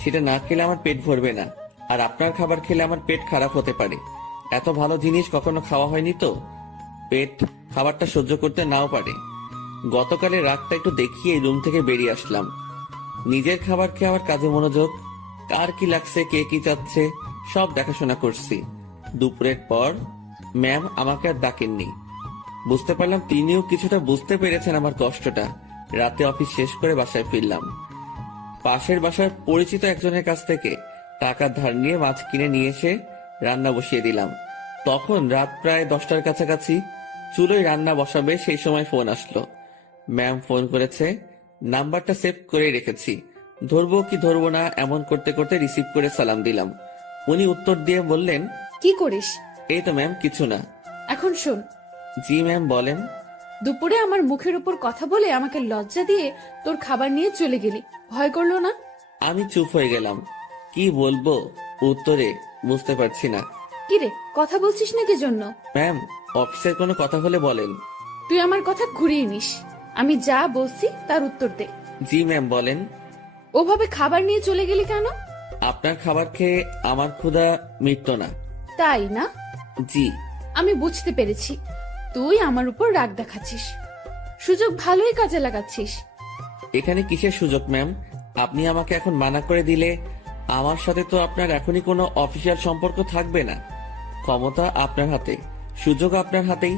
সেটা না খেলে আমার পেট ভরবে না, আর আপনার খাবার খেলে আমার পেট খারাপ হতে পারে। এত ভালো জিনিস কখনো খাওয়া হয়নি তো, পেট খাবারটা সহ্য করতে নাও পারে। গতকালের রাতটা একটু দেখিয়ে রুম থেকে বেরিয়ে আসলাম। নিজের খাবার খেয়ে আমার কাজে মনোযোগ, কার কি লাগছে, কে কি চাচ্ছে সব দেখাশোনা করছি। দুপুরের পর ম্যাম আমাকে আর ডাকেননি। বুঝতে পারলাম তিনিও কিছুটা বুঝতে পেরেছেন আমার কষ্টটা। রাতে অফিস শেষ করে বাসায় ফিরলাম। পাশের বাসার পরিচিত একজনের কাছ থেকে টাকা ধার নিয়ে মাছ কিনে নিয়ে এসে রান্না বসিয়ে দিলাম। তখন রাত প্রায় 10টার কাছাকাছি। চুলোয় রান্না বসাবে সেই সময় ফোন আসলো। ম্যাম ফোন করেছে, নাম্বারটা সেভ করে রেখেছি। ধরবো কি ধরবো না এমন করতে করতে রিসিভ করে সালাম দিলাম। উনি উত্তর দিয়ে বললেন, কি করিস? এই তো ম্যাম, কিছু না। এখন শোন, জি ম্যাম, বলেন। দুপুরে আমার মুখের উপর কথা বলে আমাকে লজ্জা দিয়ে তোর খাবার নিয়ে চলে গেলি, ভয় করলো না? আমি চুপ হয়ে গেলাম। কি বলবো উত্তরে বুঝতে পারছি না। কি রে, কথা বলছিস না কি জন্য? ম্যাম, অফিসের কোনো কথা হলে বলেন। তুই আমার কথা ঘুরিয়ে নিস, আমি যা বলছি তার উত্তর দে। জি ম্যাম, বলেন। ওভাবে খাবার নিয়ে চলে গেলি কেন? আপনার খাবার খেয়ে আমার ক্ষুধা মিটতো না। তাই না? জি। আমি বুঝতে পেরেছি, তুই আমার উপর রাগ দেখাচ্ছিস, সুযোগ ভালোই কাজে লাগাচ্ছিস। এখানে কিসের সুযোগ ম্যাম? আপনি আমাকে এখন মানা করে দিলে আমার সাথে তো আপনার এখনই কোনো অফিসিয়াল সম্পর্ক থাকবে না। ক্ষমতা আপনার হাতে, সুযোগ আপনার হাতেই।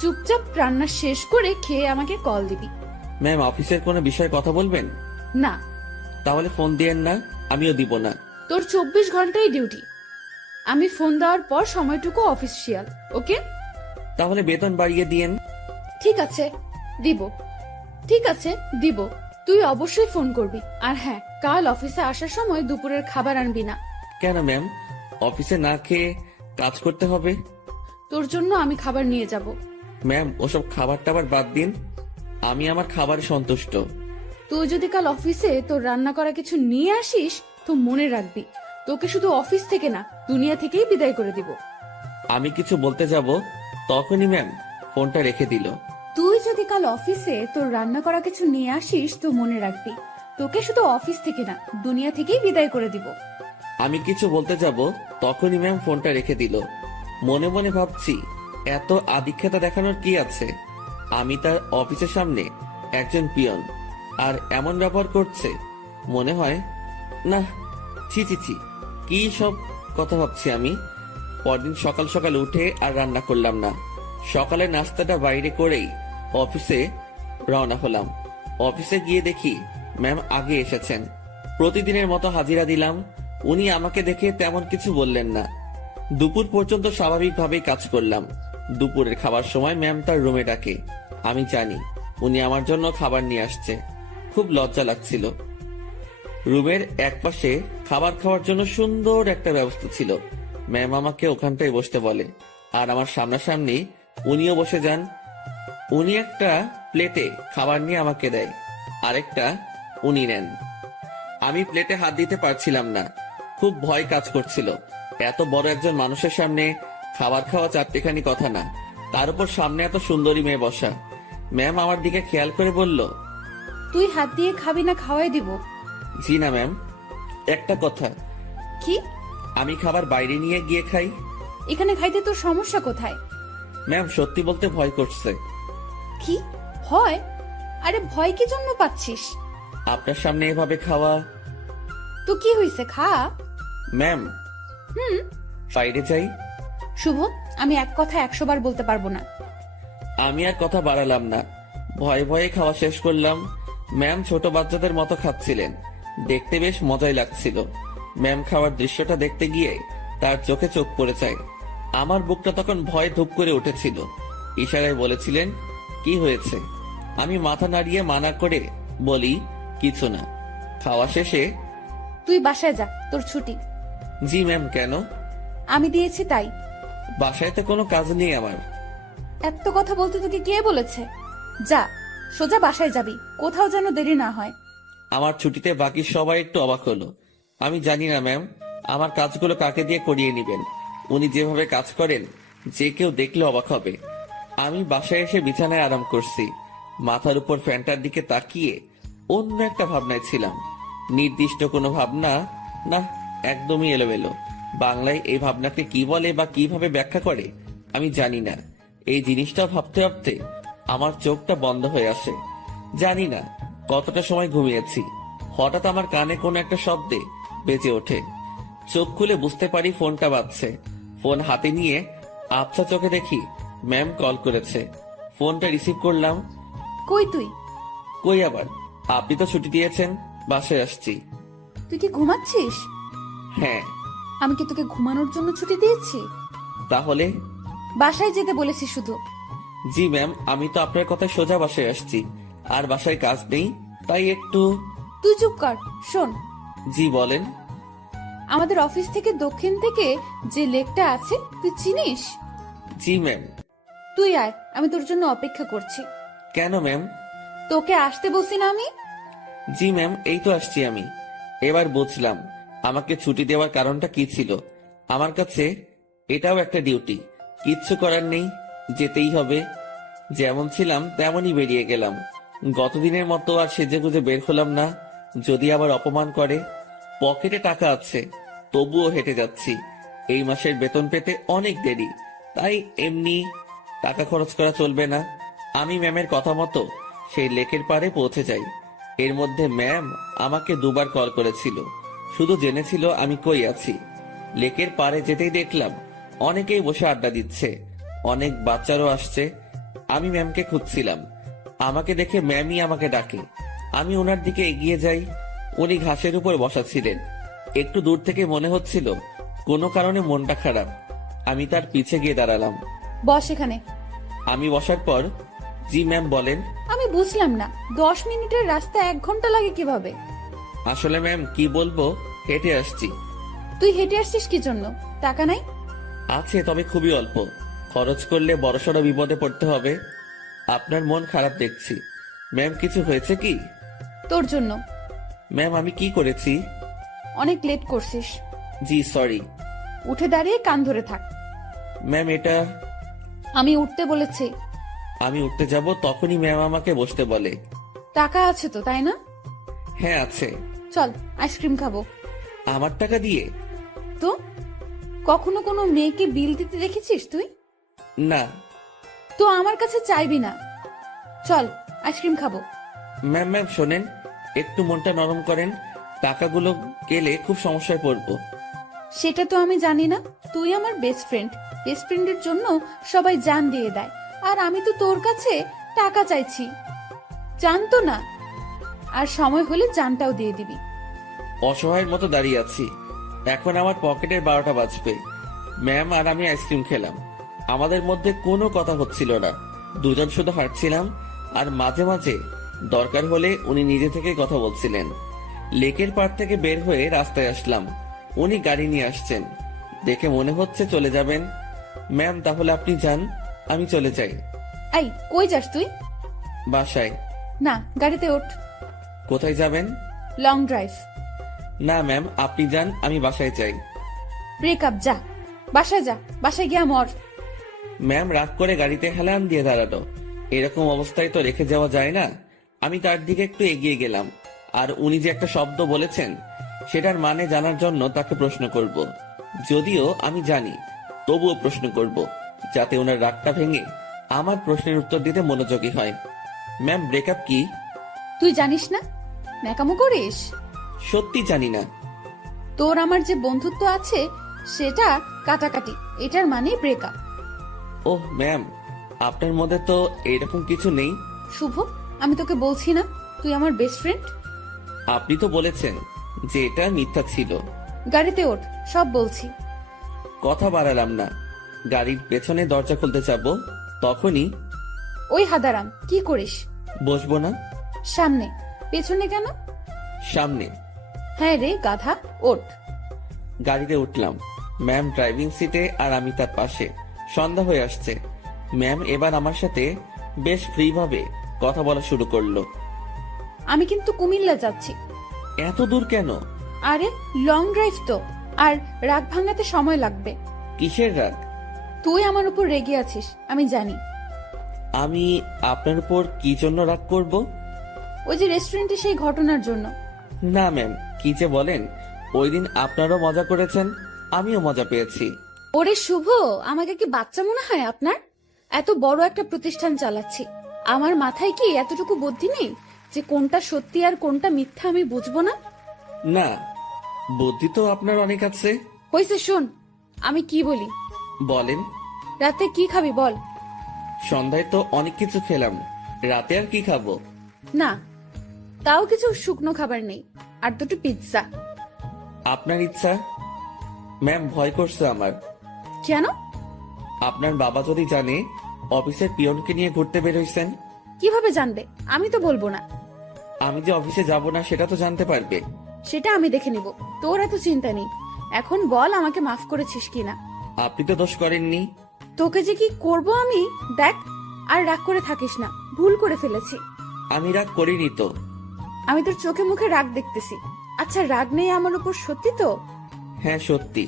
চুপচাপ রান্না শেষ করে খেয়ে আমাকে কল দিবি। ম্যাম, অফিসের কোনো বিষয়ে কথা বলবেন? না। তাহলে ফোন দিয়েন না, আমিও দিব না। তোর 24 ঘন্টাই ডিউটি, আমি ফোন দেওয়ার পর সময়টুকু অফিসিয়াল, ওকে? তাহলে বেতন বাড়িয়ে দিয়েন। ঠিক আছে, দিব। ঠিক আছে, দিব। তুই অবশ্যই ফোন করবি। আর হ্যাঁ, কাল অফিসে আসার সময় দুপুরের খাবার আনবি না। কেন ম্যাম? অফিসে না খেয়ে কাজ করতে হবে? তোর জন্য আমি খাবার নিয়ে যাব। ম্যাম, ওসব খাবার টাবার বাদ দিন, আমি আমার খাবারে সন্তুষ্ট। তুই যদি কাল অফিসে তোর রান্না করা কিছু নিয়ে আসিস তো মনে রাখবি, তোকে শুধু অফিস থেকে না, দুনিয়া থেকেই বিদায় করে দিব। আমি কিছু বলতে যাব তখনই ম্যাম ফোনটা রেখে দিল। তুই যদি কাল অফিসে তোর রান্না করা কিছু নিয়ে আসিস তো মনে রাখবি, তোকে শুধু অফিস থেকে না, দুনিয়া থেকেই বিদায় করে দিব। আমি কিছু বলতে যাব তখনই ম্যাম ফোনটা রেখে দিল। মনে মনে ভাবছি এত আদিক্ষেতা দেখানোর কি আছে? আমি তার অফিসের সামনে একজন পিয়ন, আর এমন ব্যবহার করছে। মনে হয় না, ছি ছি ছি, কি সব কথা ভাবছি আমি। পরদিন সকাল সকাল উঠে আর রান্না করলাম না। সকালে নাস্তাটা বাইরে করেই অফিসে রওনা হলাম। অফিসে গিয়ে দেখি ম্যাম আগে এসেছেন। প্রতিদিনের মতো হাজিরা দিলাম। উনি আমাকে দেখে তেমন কিছু বললেন না। দুপুর পর্যন্ত স্বাভাবিকভাবেই কাজ করলাম। দুপুরের খাবার সময় ম্যাম তার রুমে ডাকে। আমি জানি উনি আমার জন্য খাবার নিয়ে আসছে। খুব লজ্জা লাগছিল। রুমের একপাশে খাবার খাওয়ার জন্য সুন্দর একটা ব্যবস্থা ছিল। ম্যাম আমাকে ওখানটায় বসতে বলে, আর আমার সামনাসামনি উনিও বসে যান। উনি একটা প্লেটে খাবার নিয়ে আমাকে দেয়, আরেকটা উনি নেন। আমি প্লেটে হাত দিতে পারছিলাম না, খুব ভয় কাজ করছিল। এত বড় একজন মানুষের সামনে খাবার খাওয়া চারটেখানি কথা না, তার উপর সামনে এত সুন্দরী মেয়ে বসা। ম্যাম আমার দিকে খেয়াল করে বলল, তুই হাত দিয়ে খাবি না খাওয়াই দিব? জি না ম্যাম। একটা কথা, কি? আমি খাবার বাইরে নিয়ে গিয়ে খাই। এখানে খাইতে তোর সমস্যা কোথায়? ম্যাম সত্যি বলতে ভয় করছে। কি ভয়? আরে ভয় কি জন্য পাচ্ছিস? আপনার সামনে এভাবে খাওয়া। তো কি হয়েছে, খা। ম্যাম বাইরে যাই। শুভ, আমি এক কথা 100 বার বলতে পারবো না। আমি আর কথা বাড়ালাম না, ভয়ে ভয়ে খাওয়া শেষ করলাম। ম্যাম ছোট বাচ্চাদের মতো খাচ্ছিলেন, দেখতে বেশ মজাই লাগছিল। ম্যাম খাওয়ার দৃশ্যটা দেখতে গিয়ে তার চোখে চোখ পড়ে যায়। আমার বুকটা তখন ভয়ে ধূপ করে উঠেছিল। ইশারায় বলেছিলেন, কি হয়েছে? আমি মাথা নাড়িয়ে মানা করে বলি, কিছু না। খাওয়া শেষে, তুই বাসায় যা, তোর ছুটি। জি ম্যাম। কেন? আমি দিয়েছি তাই। বাসায় তো কোনো কাজ নেই আমার। এত কথা বলতে তোকে কে বলেছে? যা, সোজা বাসায় যাবি, কোথাও যেন দেরি না হয়। আমার ছুটিতে বাকি সবাই একটু অবাক হলো। আমি জানি না ম্যাম আমার কাজগুলো কাকে দিয়ে করিয়ে নেবেন। উনি যেভাবে কাজ করেন যে কেউ দেখলে অবাক হবে। আমি বাসায় এসে বিছানায় আরাম করছি। মাথার উপর ফ্যানটার দিকে তাকিয়ে অন্য একটা ভাবনায় ছিলাম। নির্দিষ্ট কোনো ভাবনা না, একদমই এলোমেলো। বাংলায় এই ভাবনাকে কি বলে বা কিভাবে ব্যাখ্যা করে আমি জানি না। এই জিনিসটা ভাবতে ভাবতে আমার চোখটা বন্ধ হয়ে আসে। জানি না কতটা সময় ঘুমিয়েছি। হঠাৎ আমার কানে কোনো একটা শব্দে বেজে ওঠে। চোখ খুলে বুঝতে পারি ফোনটা বাজছে। ফোন হাতে নিয়ে আবছা চোখে দেখি ম্যাম কল করেছে। ফোনটা রিসিভ করলাম। কই তুই? কই আবার, আপনি তো ছুটি দিয়েছেন, বাসায় আসছি। তুই কি ঘুমাচ্ছিস? হ্যাঁ। আমি কি তোকে ঘুমানোর জন্য ছুটি দিয়েছি? তাহলে? বাসায় যেতে বলেছি শুধু। জি ম্যাম, আমি তো আপনার কথায় সোজা বাসায় আসছি। আর বাসায় কাজ নেই, তাই একটু। তুই চুপ কর। শোন, জি বলেন। আমাদের অফিস থেকে দক্ষিণ থেকে যে লেকটা আছে তুই চিনিস? জি ম্যাম। তুই আয়, আমি তোর জন্য অপেক্ষা করছি। কেন ম্যাম? তোকে আসতে বলছি না আমি? জি ম্যাম, এই তো আসছি আমি। এবার বুঝলাম আমাকে ছুটি দেওয়ার কারণটা কি ছিল। আমার কাছে এটাও একটা ডিউটি। কিচ্ছু করার নেই, যেতেই হবে। যেমন ছিলাম তেমনই বেরিয়ে গেলাম। গতদিনের মতো আর সেজেগুজে বের হলাম না, যদি আবার অপমান করে। পকেটে টাকা আছে, তবুও হেঁটে যাচ্ছি। এই মাসের বেতন পেতে অনেক দেরি, তাই এমনি টাকা খরচ করা চলবে না। আমি ম্যামের কথা মতো সেই লেকের পাড়ে পৌঁছে যাই। এর মধ্যে ম্যাম আমাকে 2 বার কল করেছিল, শুধু জেনেছিল আমি কই আছি। লেকের পাড়ে যেতেই দেখলাম অনেকেই বসে আড্ডা দিচ্ছে, অনেক বাচ্চারও আসছে। আমি ম্যামকে খুঁজছিলাম। আমাকে দেখে ম্যামই আমাকে ডাকে। আমি ওনার দিকে এগিয়ে যাই। উনি ঘাসের উপর বসা ছিলেন। একটু দূর থেকে মনে হচ্ছিল কোনো কারণে মনটা খারাপ। আমি তার পিছে গিয়ে দাঁড়ালাম। বস এখানে। আমি বসার পর, জি ম্যাম বলেন। আমি বুঝলাম না, 10 মিনিটের রাস্তা 1 ঘন্টা লাগে কিভাবে? আসলে ম্যাম কি বলবো, হেঁটে আসছি। তুই হেঁটে আসছিস কি জন্য? টাকা নাই? আছে, তবে খুবই অল্প। খরচ করলে বড়সড় বিপদে পড়তে হবে। আপনার মন খারাপ দেখছি। ম্যাম কিছু হয়েছে কি? তোর জন্য। ম্যাম আমি কি করেছি? অনেক লেট করছিস। জি সরি। উঠে দাঁড়িয়ে কান ধরে থাক। ম্যাম এটা। আমি উঠতে বলেছি। আমি উঠতে যাব তখনই ম্যাম আমাকে বসতে বলে। টাকা আছে তো, তাই না? হ্যাঁ আছে। চল আইসক্রিম খাবো। আমার টাকা দিয়ে? তো কখনো কোনো মেয়েকে বিল দিতে দেখেছিস তুই? না তো আমার কাছে চাইবি না। চল আইসক্রিম খাবো। ম্যাম ম্যাম শোনেন, একটু মনটা নরম করেন, টাকাগুলো গেলে খুব সমস্যায় পড়বো। সেটা তো আমি জানি না। তুই আমার বেস্ট ফ্রেন্ড, বেস্ট ফ্রেন্ডের জন্য সবাই জান দিয়ে দেয়, আর আমি তো তোর কাছে টাকা চাইছি, জানতো না? আর সময় হলে জানটাও দিয়ে দিবি। অসহায়ের মতো দাঁড়িয়ে আছি, এখন আমার পকেটের 12টা বাজবে। ম্যাম আর আমি আইসক্রিম খেলাম, আমাদের মধ্যে কোনো কথা হচ্ছিল না, দুজন শুধু হাঁটছিলাম, আর মাঝে মাঝে দরকার হলে উনি নিজে থেকে কথা বলছিলেন। লেকের পাড় থেকে বের হয়ে রাস্তায় আসলাম, উনি গাড়ি নিয়ে আসছেন, দেখে মনে হচ্ছে চলে যাবেন। ম্যাম তাহলে আপনি যান, আমি চলে যাই। এই কই যাস তুই? বাসায়। না, গাড়িতে ওঠ। কোথায় যাবেন? Long drive. না ম্যাম আপনি যান, আমি বাসায় যাই। ব্রেকআপ, যা বাসায় যা, বাসায় গিয়া মর। ম্যাম রাগ করে গাড়িতে হেলান দিয়ে দাঁড়ালো। এরকম অবস্থায় তো রেখে যাওয়া যায় না। আমি তার দিকে একটু এগিয়ে গেলাম, আর উনি যে একটা শব্দ বলেছেন সেটার মানে জানার জন্য তাকে প্রশ্ন করব। যদিও আমি জানি, তবুও প্রশ্ন করব, যাতে ওনার রাগটা ভেঙে আমার প্রশ্নের উত্তর দিতে মনোযোগী হয়। ম্যাম ব্রেকআপ কি? তুই জানিস না? ন্যাকামো করিস? সত্যি জানি না। তোর আমার যে বন্ধুত্ব আছে সেটা কাটাকাটি, এটার মানে ব্রেকআপ। ওহ ম্যাম, আপনার মধ্যে তো এরকম কিছু নেই। শুভ, আমি তোকে বলছি না তুই আমার বেস্ট ফ্রেন্ড? আপনি তো বলেছেন যে এটা মিথ্যা ছিল। গাড়িতে ওঠ, সব বলছি। কথা বাড়ালাম না, গাড়ির পেছনে দরজা খুলতে যাব, তখনই ওই হাদারাম, কি করিস? বসবো না। সামনে। পেছনে কেন? সামনে। হ্যাঁ রে গাধা, ওঠ। গাড়িতে উঠলাম, ম্যাম ড্রাইভিং সিটে আর আমি তার পাশে। সন্ধ্যা হয়ে আসছে, ম্যাম এবার আমার সাথে বেশ ফ্রি ভাবে কথা বলা শুরু করলো। আমি কিন্তু কুমিল্লা যাচ্ছি। এত দূর কেন? আরে লং ড্রাইভ তো, আর রাগ ভাঙাতে সময় লাগবে। কিসের রাগ? তুই আমার উপর রেগে আছিস, আমি জানি। আমি আপনার উপর কি জন্য রাগ করব? ওই যে রেস্টুরেন্টে সেই ঘটনার জন্য। না ম্যাম, কি যে বলেন, ওই দিন আপনারও মজা করেছেন, আমিও মজা পেয়েছি। ওরে শুভ, আমাকে কি বাচ্চা মনে হয় আপনার? এত বড় একটা প্রতিষ্ঠান চালাচ্ছি, আমার মাথায় কি এতটুকু বুদ্ধি নেই যে কোনটা সত্যি আর কোনটা মিথ্যা আমি বুঝবো না? না, বুদ্ধি তো আপনার অনেক আছে। হইছে, শোন আমি কি বলি। বলেন। রাতে কি খাবি বল? সন্ধ্যায় তো অনেক কিছু খেলাম, রাতে আর কি খাবো? না, তাও কিছু শুকনো খাবার নেই, আর দুটো পিৎজা। আপনার ইচ্ছা। ম্যাম ভয় করছে আমার। কেন? আপনার বাবা যদি জানে অফিসের পিয়নকে নিয়ে ঘুরতে বের হইছেন। কিভাবে জানবে? আমি তো বলবো না। আমি যে অফিসে যাব না সেটা তো জানতে পারবে। সেটা আমি দেখে নিব, তোর এত চিন্তা নেই। এখন বল আমাকে মাফ করেছিস কিনা? আপনি তো দোষ করেননি। তোকে যে কি করব আমি, দেখ। আর রাগ করে থাকিস না, ভুল করে ফেলেছি। আমি রাগ করিনি তো। আমি তোর চোখে মুখে রাগ দেখতেছি। আচ্ছা, রাগ নেই আমার উপর, সত্যি তো? হ্যাঁ সত্যি।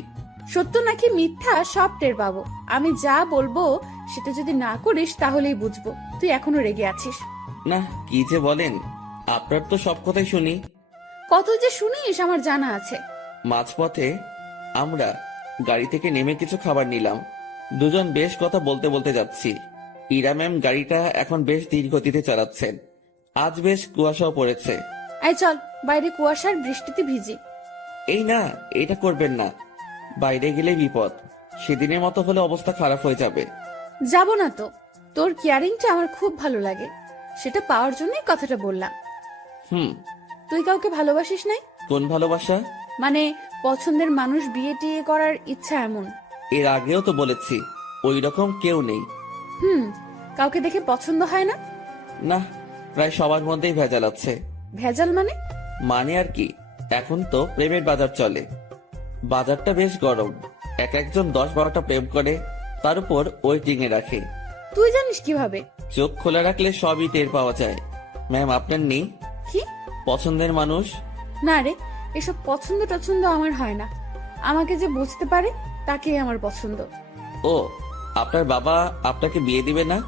সত্য নাকি মিথ্যা সব টের পাবো। আমি যা বলবো সেটা যদি না করিস তাহলেই বুঝবো তুই এখনো রেগে আছিস। না, কি যে বলেন, আপনার তো সব কথাই শুনি। কত যে শুনিস আমার জানা আছে। মাঝপথে আমরা গাড়ি থেকে নেমে কিছু খাবার নিলাম, দুজন বেশ কথা বলতে বলতে যাচ্ছি। ইরা ম্যাম গাড়িটা এখন বেশ ধীর গতিতে চালাচ্ছেন, আজ বেশ কুয়াশাও পড়েছে। এই চল, বাইরে কুয়াশার বৃষ্টিতে ভিজি। এই না, এটা করবেন না, বাইরে গেলে বিপদ। সেদিনের মতো হলে অবস্থা খারাপ হয়ে যাবে। যাব না তো, তোর কেয়ারিংটা আমার খুব ভালো লাগে, সেটা পাওয়ার জন্যই কথাটা বললাম। হুম। তুই কাউকে ভালোবাসিস নাই? কোন ভালোবাসা? মানে পছন্দের মানুষ বিয়ে টিয়ে করার ইচ্ছা এমন? এর আগেও তো বলেছি ওই রকম কেউ নেই। কাউকে দেখে পছন্দ হয় না? না, প্রায় সবার মধ্যেই ভেজাল আছে। ভেজাল মানে? মানে আর কি, এখন তো প্রেমের বাজার চলে। বাজারটা বেশ গরম, এক একজন 10-12টা প্রেম করে, তার উপর ওয়েটিং এ রাখে। তুই জানিস কিভাবে? চোখ খোলা রাখলে সবই টের পাওয়া যায়। ম্যাম আপনার নেই কি পছন্দের মানুষ? না রে, এসব পছন্দ টছন্দ আমার হয় না। আমাকে যে বুঝতে পারে তাকেই আমার পছন্দ। ও, আপনার বাবা আপনাকে বিয়ে দিবে না?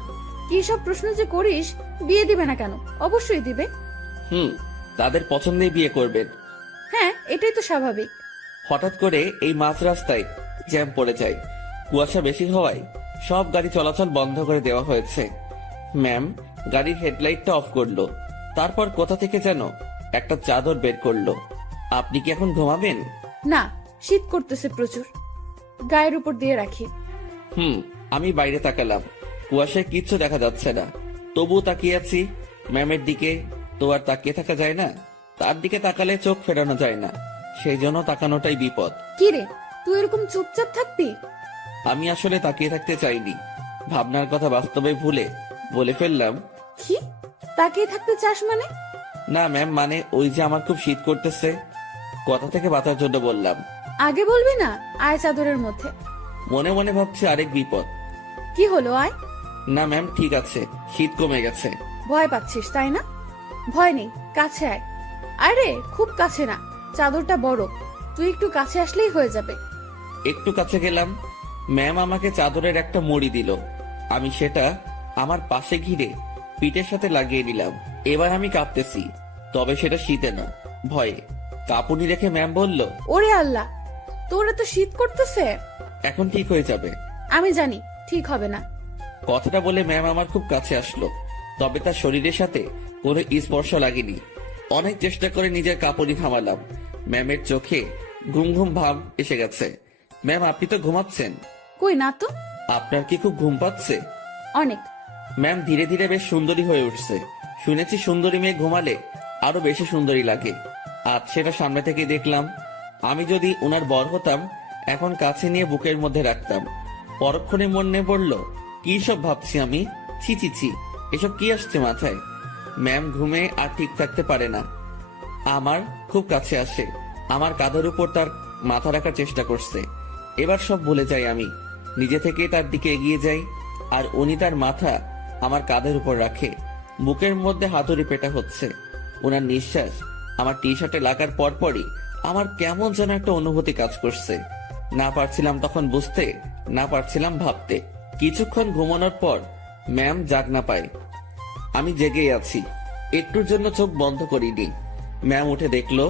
কি সব প্রশ্ন যে করিস, বিয়ে দিবে না কেন? অবশ্যই দিবে। তাদের পছন্দেই বিয়ে করবেন। হ্যাঁ, এটাই তো স্বাভাবিক। হঠাৎ করে এই মাঝ রাস্তায় জ্যাম পড়ে যায়। কুয়াশা বেশি হওয়ায় সব গাড়ি চলাচল বন্ধ করে দেওয়া হয়েছে। ম্যাম গাড়ির হেডলাইটটা অফ করলো, তারপর কোথা থেকে যেন একটা চাদর বের করলো। আপনি কি এখন ঘুমাবেন? না, শীত করতেছে প্রচুর, গায়ের উপর দিয়ে রাখি। আমি বাইরে তাকালাম, কুয়াশায় কিচ্ছু দেখা যাচ্ছে না, তবুও তাকিয়ে আছি ম্যামের দিকে। তো আর তাকিয়ে থাকা যায় না, তার দিকে তাকালে চোখ ফেরানো যায় না, সেই জন্য তাকানোটাই বিপদ। কি রে, তুই এরকম চুপচাপ থাকবি? আমি আসলে তাকিয়ে থাকতে চাইনি, ভাবনার কথা বাস্তবে ভুলে বলে ফেললাম। কি তাকিয়ে থাকতে চাস মানে? না ম্যাম, মানে ওই যে আমার খুব শীত করতেছে, কথা থেকে বাঁচার জন্য বললাম। আগে বলবি না? আয় চাদরের মধ্যে। মনে মনে ভাবছি আরেক বিপদ। কি হলো, আয়। না ম্যাম, ঠিক আছে, শীত কমে গেছে। ভয় পাচ্ছিস তাই না? ভয় নেই, কাছে আয়। আরে খুব কাছে না, চাদরটা বড়, তুই একটু কাছে আসলেই হয়ে যাবে। একটু কাছে গেলাম, ম্যাম আমাকে চাদরের একটা মুড়ি দিল। আমি সেটা আমার পাশে ঘিরে পিঠের সাথে লাগিয়ে নিলাম। এবার আমি কাঁপতেছি, তবে সেটা শীতে না, ভয়ে। কাঁপুনি রেখে ম্যাম বলল, ওরে আল্লাহ, তোর এত শীত করতেছে? এখন ঠিক হয়ে যাবে। আমি জানি ঠিক হবে না। কথাটা বলে ম্যাম আমার খুব কাছে আসলো, তবে তার শরীরের সাথে কোনো স্পর্শ লাগেনি। অনেক চেষ্টা করে নিজের কাঁপুনি থামালাম। ম্যামের চোখে ঘুম ঘুম ভাব এসে গেছে। ম্যাম, আপনি তো ঘুমাচ্ছেন। কই না তো। আপনার কি খুব ঘুম পাচ্ছে? অনেক। ম্যাম ধীরে ধীরে বেশ সুন্দরী হয়ে উঠছে। শুনেছি সুন্দরী মেয়ে ঘুমালে আরো বেশি সুন্দরী লাগে। আজ সেটা সামনে থেকে দেখলাম। আমি যদি উনার বর হতাম, এখন কাছে নিয়ে বুকের মধ্যে রাখতাম। পরক্ষণে মনে পড়ল, কি সব ভাবছি আমি, ছি ছি ছি, এসব কি আসছে মাথায়। ম্যাম ঘুমে আর ঠিক থাকতে পারে না, আমার খুব কাছে আসে, আমার কাঁধের উপর তার মাথা রাখার চেষ্টা করছে। এবার সব ভুলে যাই আমি, নিজে থেকে তার দিকে এগিয়ে যাই, আর উনি তার মাথা আমার কাঁধের উপর রাখে। বুকের মধ্যে হাতুড়ি পেটা হচ্ছে। ওনার নিঃশ্বাস আমার টি শার্টে লাগার পরপরই আমার কেমন যেন একটা অনুভূতি কাজ করছে। না পারছিলাম তখন বুঝতে, না পারছিলাম ভাবতে। কিছুক্ষণ ঘুমানোর পর ম্যাম জাগ না পায়, আমি জেগেই আছি। একটুর জন্য চোখ বন্ধ করিনি। ম্যাম উঠে দেখলো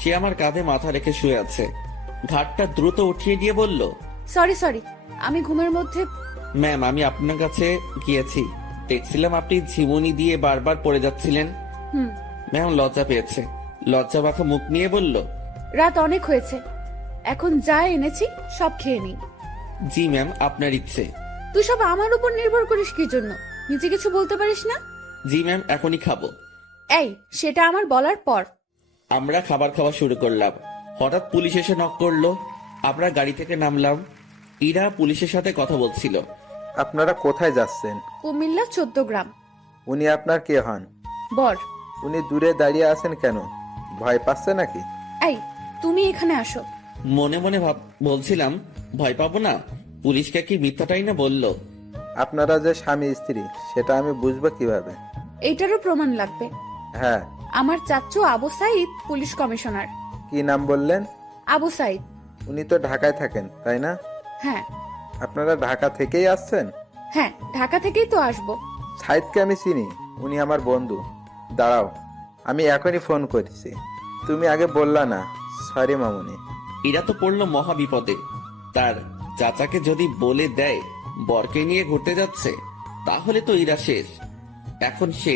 সে আমার কাঁধে মাথা রেখে শুয়ে আছে। ঘাটটা দ্রুত উঠিয়ে দিয়ে বলল, সরি, আমি ঘুমের মধ্যে। ম্যাম আমি আপনার কাছে গিয়েছি, দেখছিলাম আপনি ঝিমুনি দিয়ে বারবার পড়ে যাচ্ছিলেন। ম্যাম লজ্জা পেয়েছে, লজ্জা মাখা মুখ নিয়ে বলল, রাত অনেক হয়েছে, এখন যা এনেছি সব খেয়ে নি। জি ম্যাম, আপনার ইচ্ছে। তুই সব আমার উপর নির্ভর করিস কি জন্য? নিজে কিছু বলতে পারিস না? জি ম্যাম, এখনই খাবো। এই, সেটা আমার বলার পর। আমরা খাবার খাওয়া শুরু করলাম। হঠাৎ পুলিশ এসে নক করলো। আমরা গাড়ি থেকে নামলাম। ইরা পুলিশের সাথে কথা বলছিল। আপনারা কোথায় যাচ্ছেন? কুমিল্লা 14 গ্রাম। উনি আপনার কে হন? বর। উনি দূরে দাঁড়িয়ে আছেন কেন? ভয় পাচ্ছে নাকি? এই, তুমি এখানে আসো। মনে মনে বলছিলাম, ভয় পাবো না, পুলিশকে কি মিথ্যাটাই না বললো। আপনারা যে স্বামী স্ত্রী সেটা আমি বুঝবো কিভাবে? এইটারও প্রমাণ লাগবে। হ্যাঁ। আমার চাচ্চু আবু সাইদ পুলিশ কমিশনার। কি নাম বললেন? আবু সাইদ। উনি তো ঢাকায় থাকেন তাই না? হ্যাঁ। আপনারা ঢাকা থেকেই আসছেন? হ্যাঁ, ঢাকা থেকেই তো আসবো। সাইদকে আমি চিনি, উনি আমার বন্ধু। দাঁড়াও, আমি এখনই ফোন করছি। তুমি আগে বললা না। সরি মামুনি। এরা তো পড়লো মহা বিপদে। তার চাচাকে যদি বলে দেয় বরকে নিয়ে ঘুরতে যাচ্ছে, তাহলে তো ইরা শেষ। এখন সে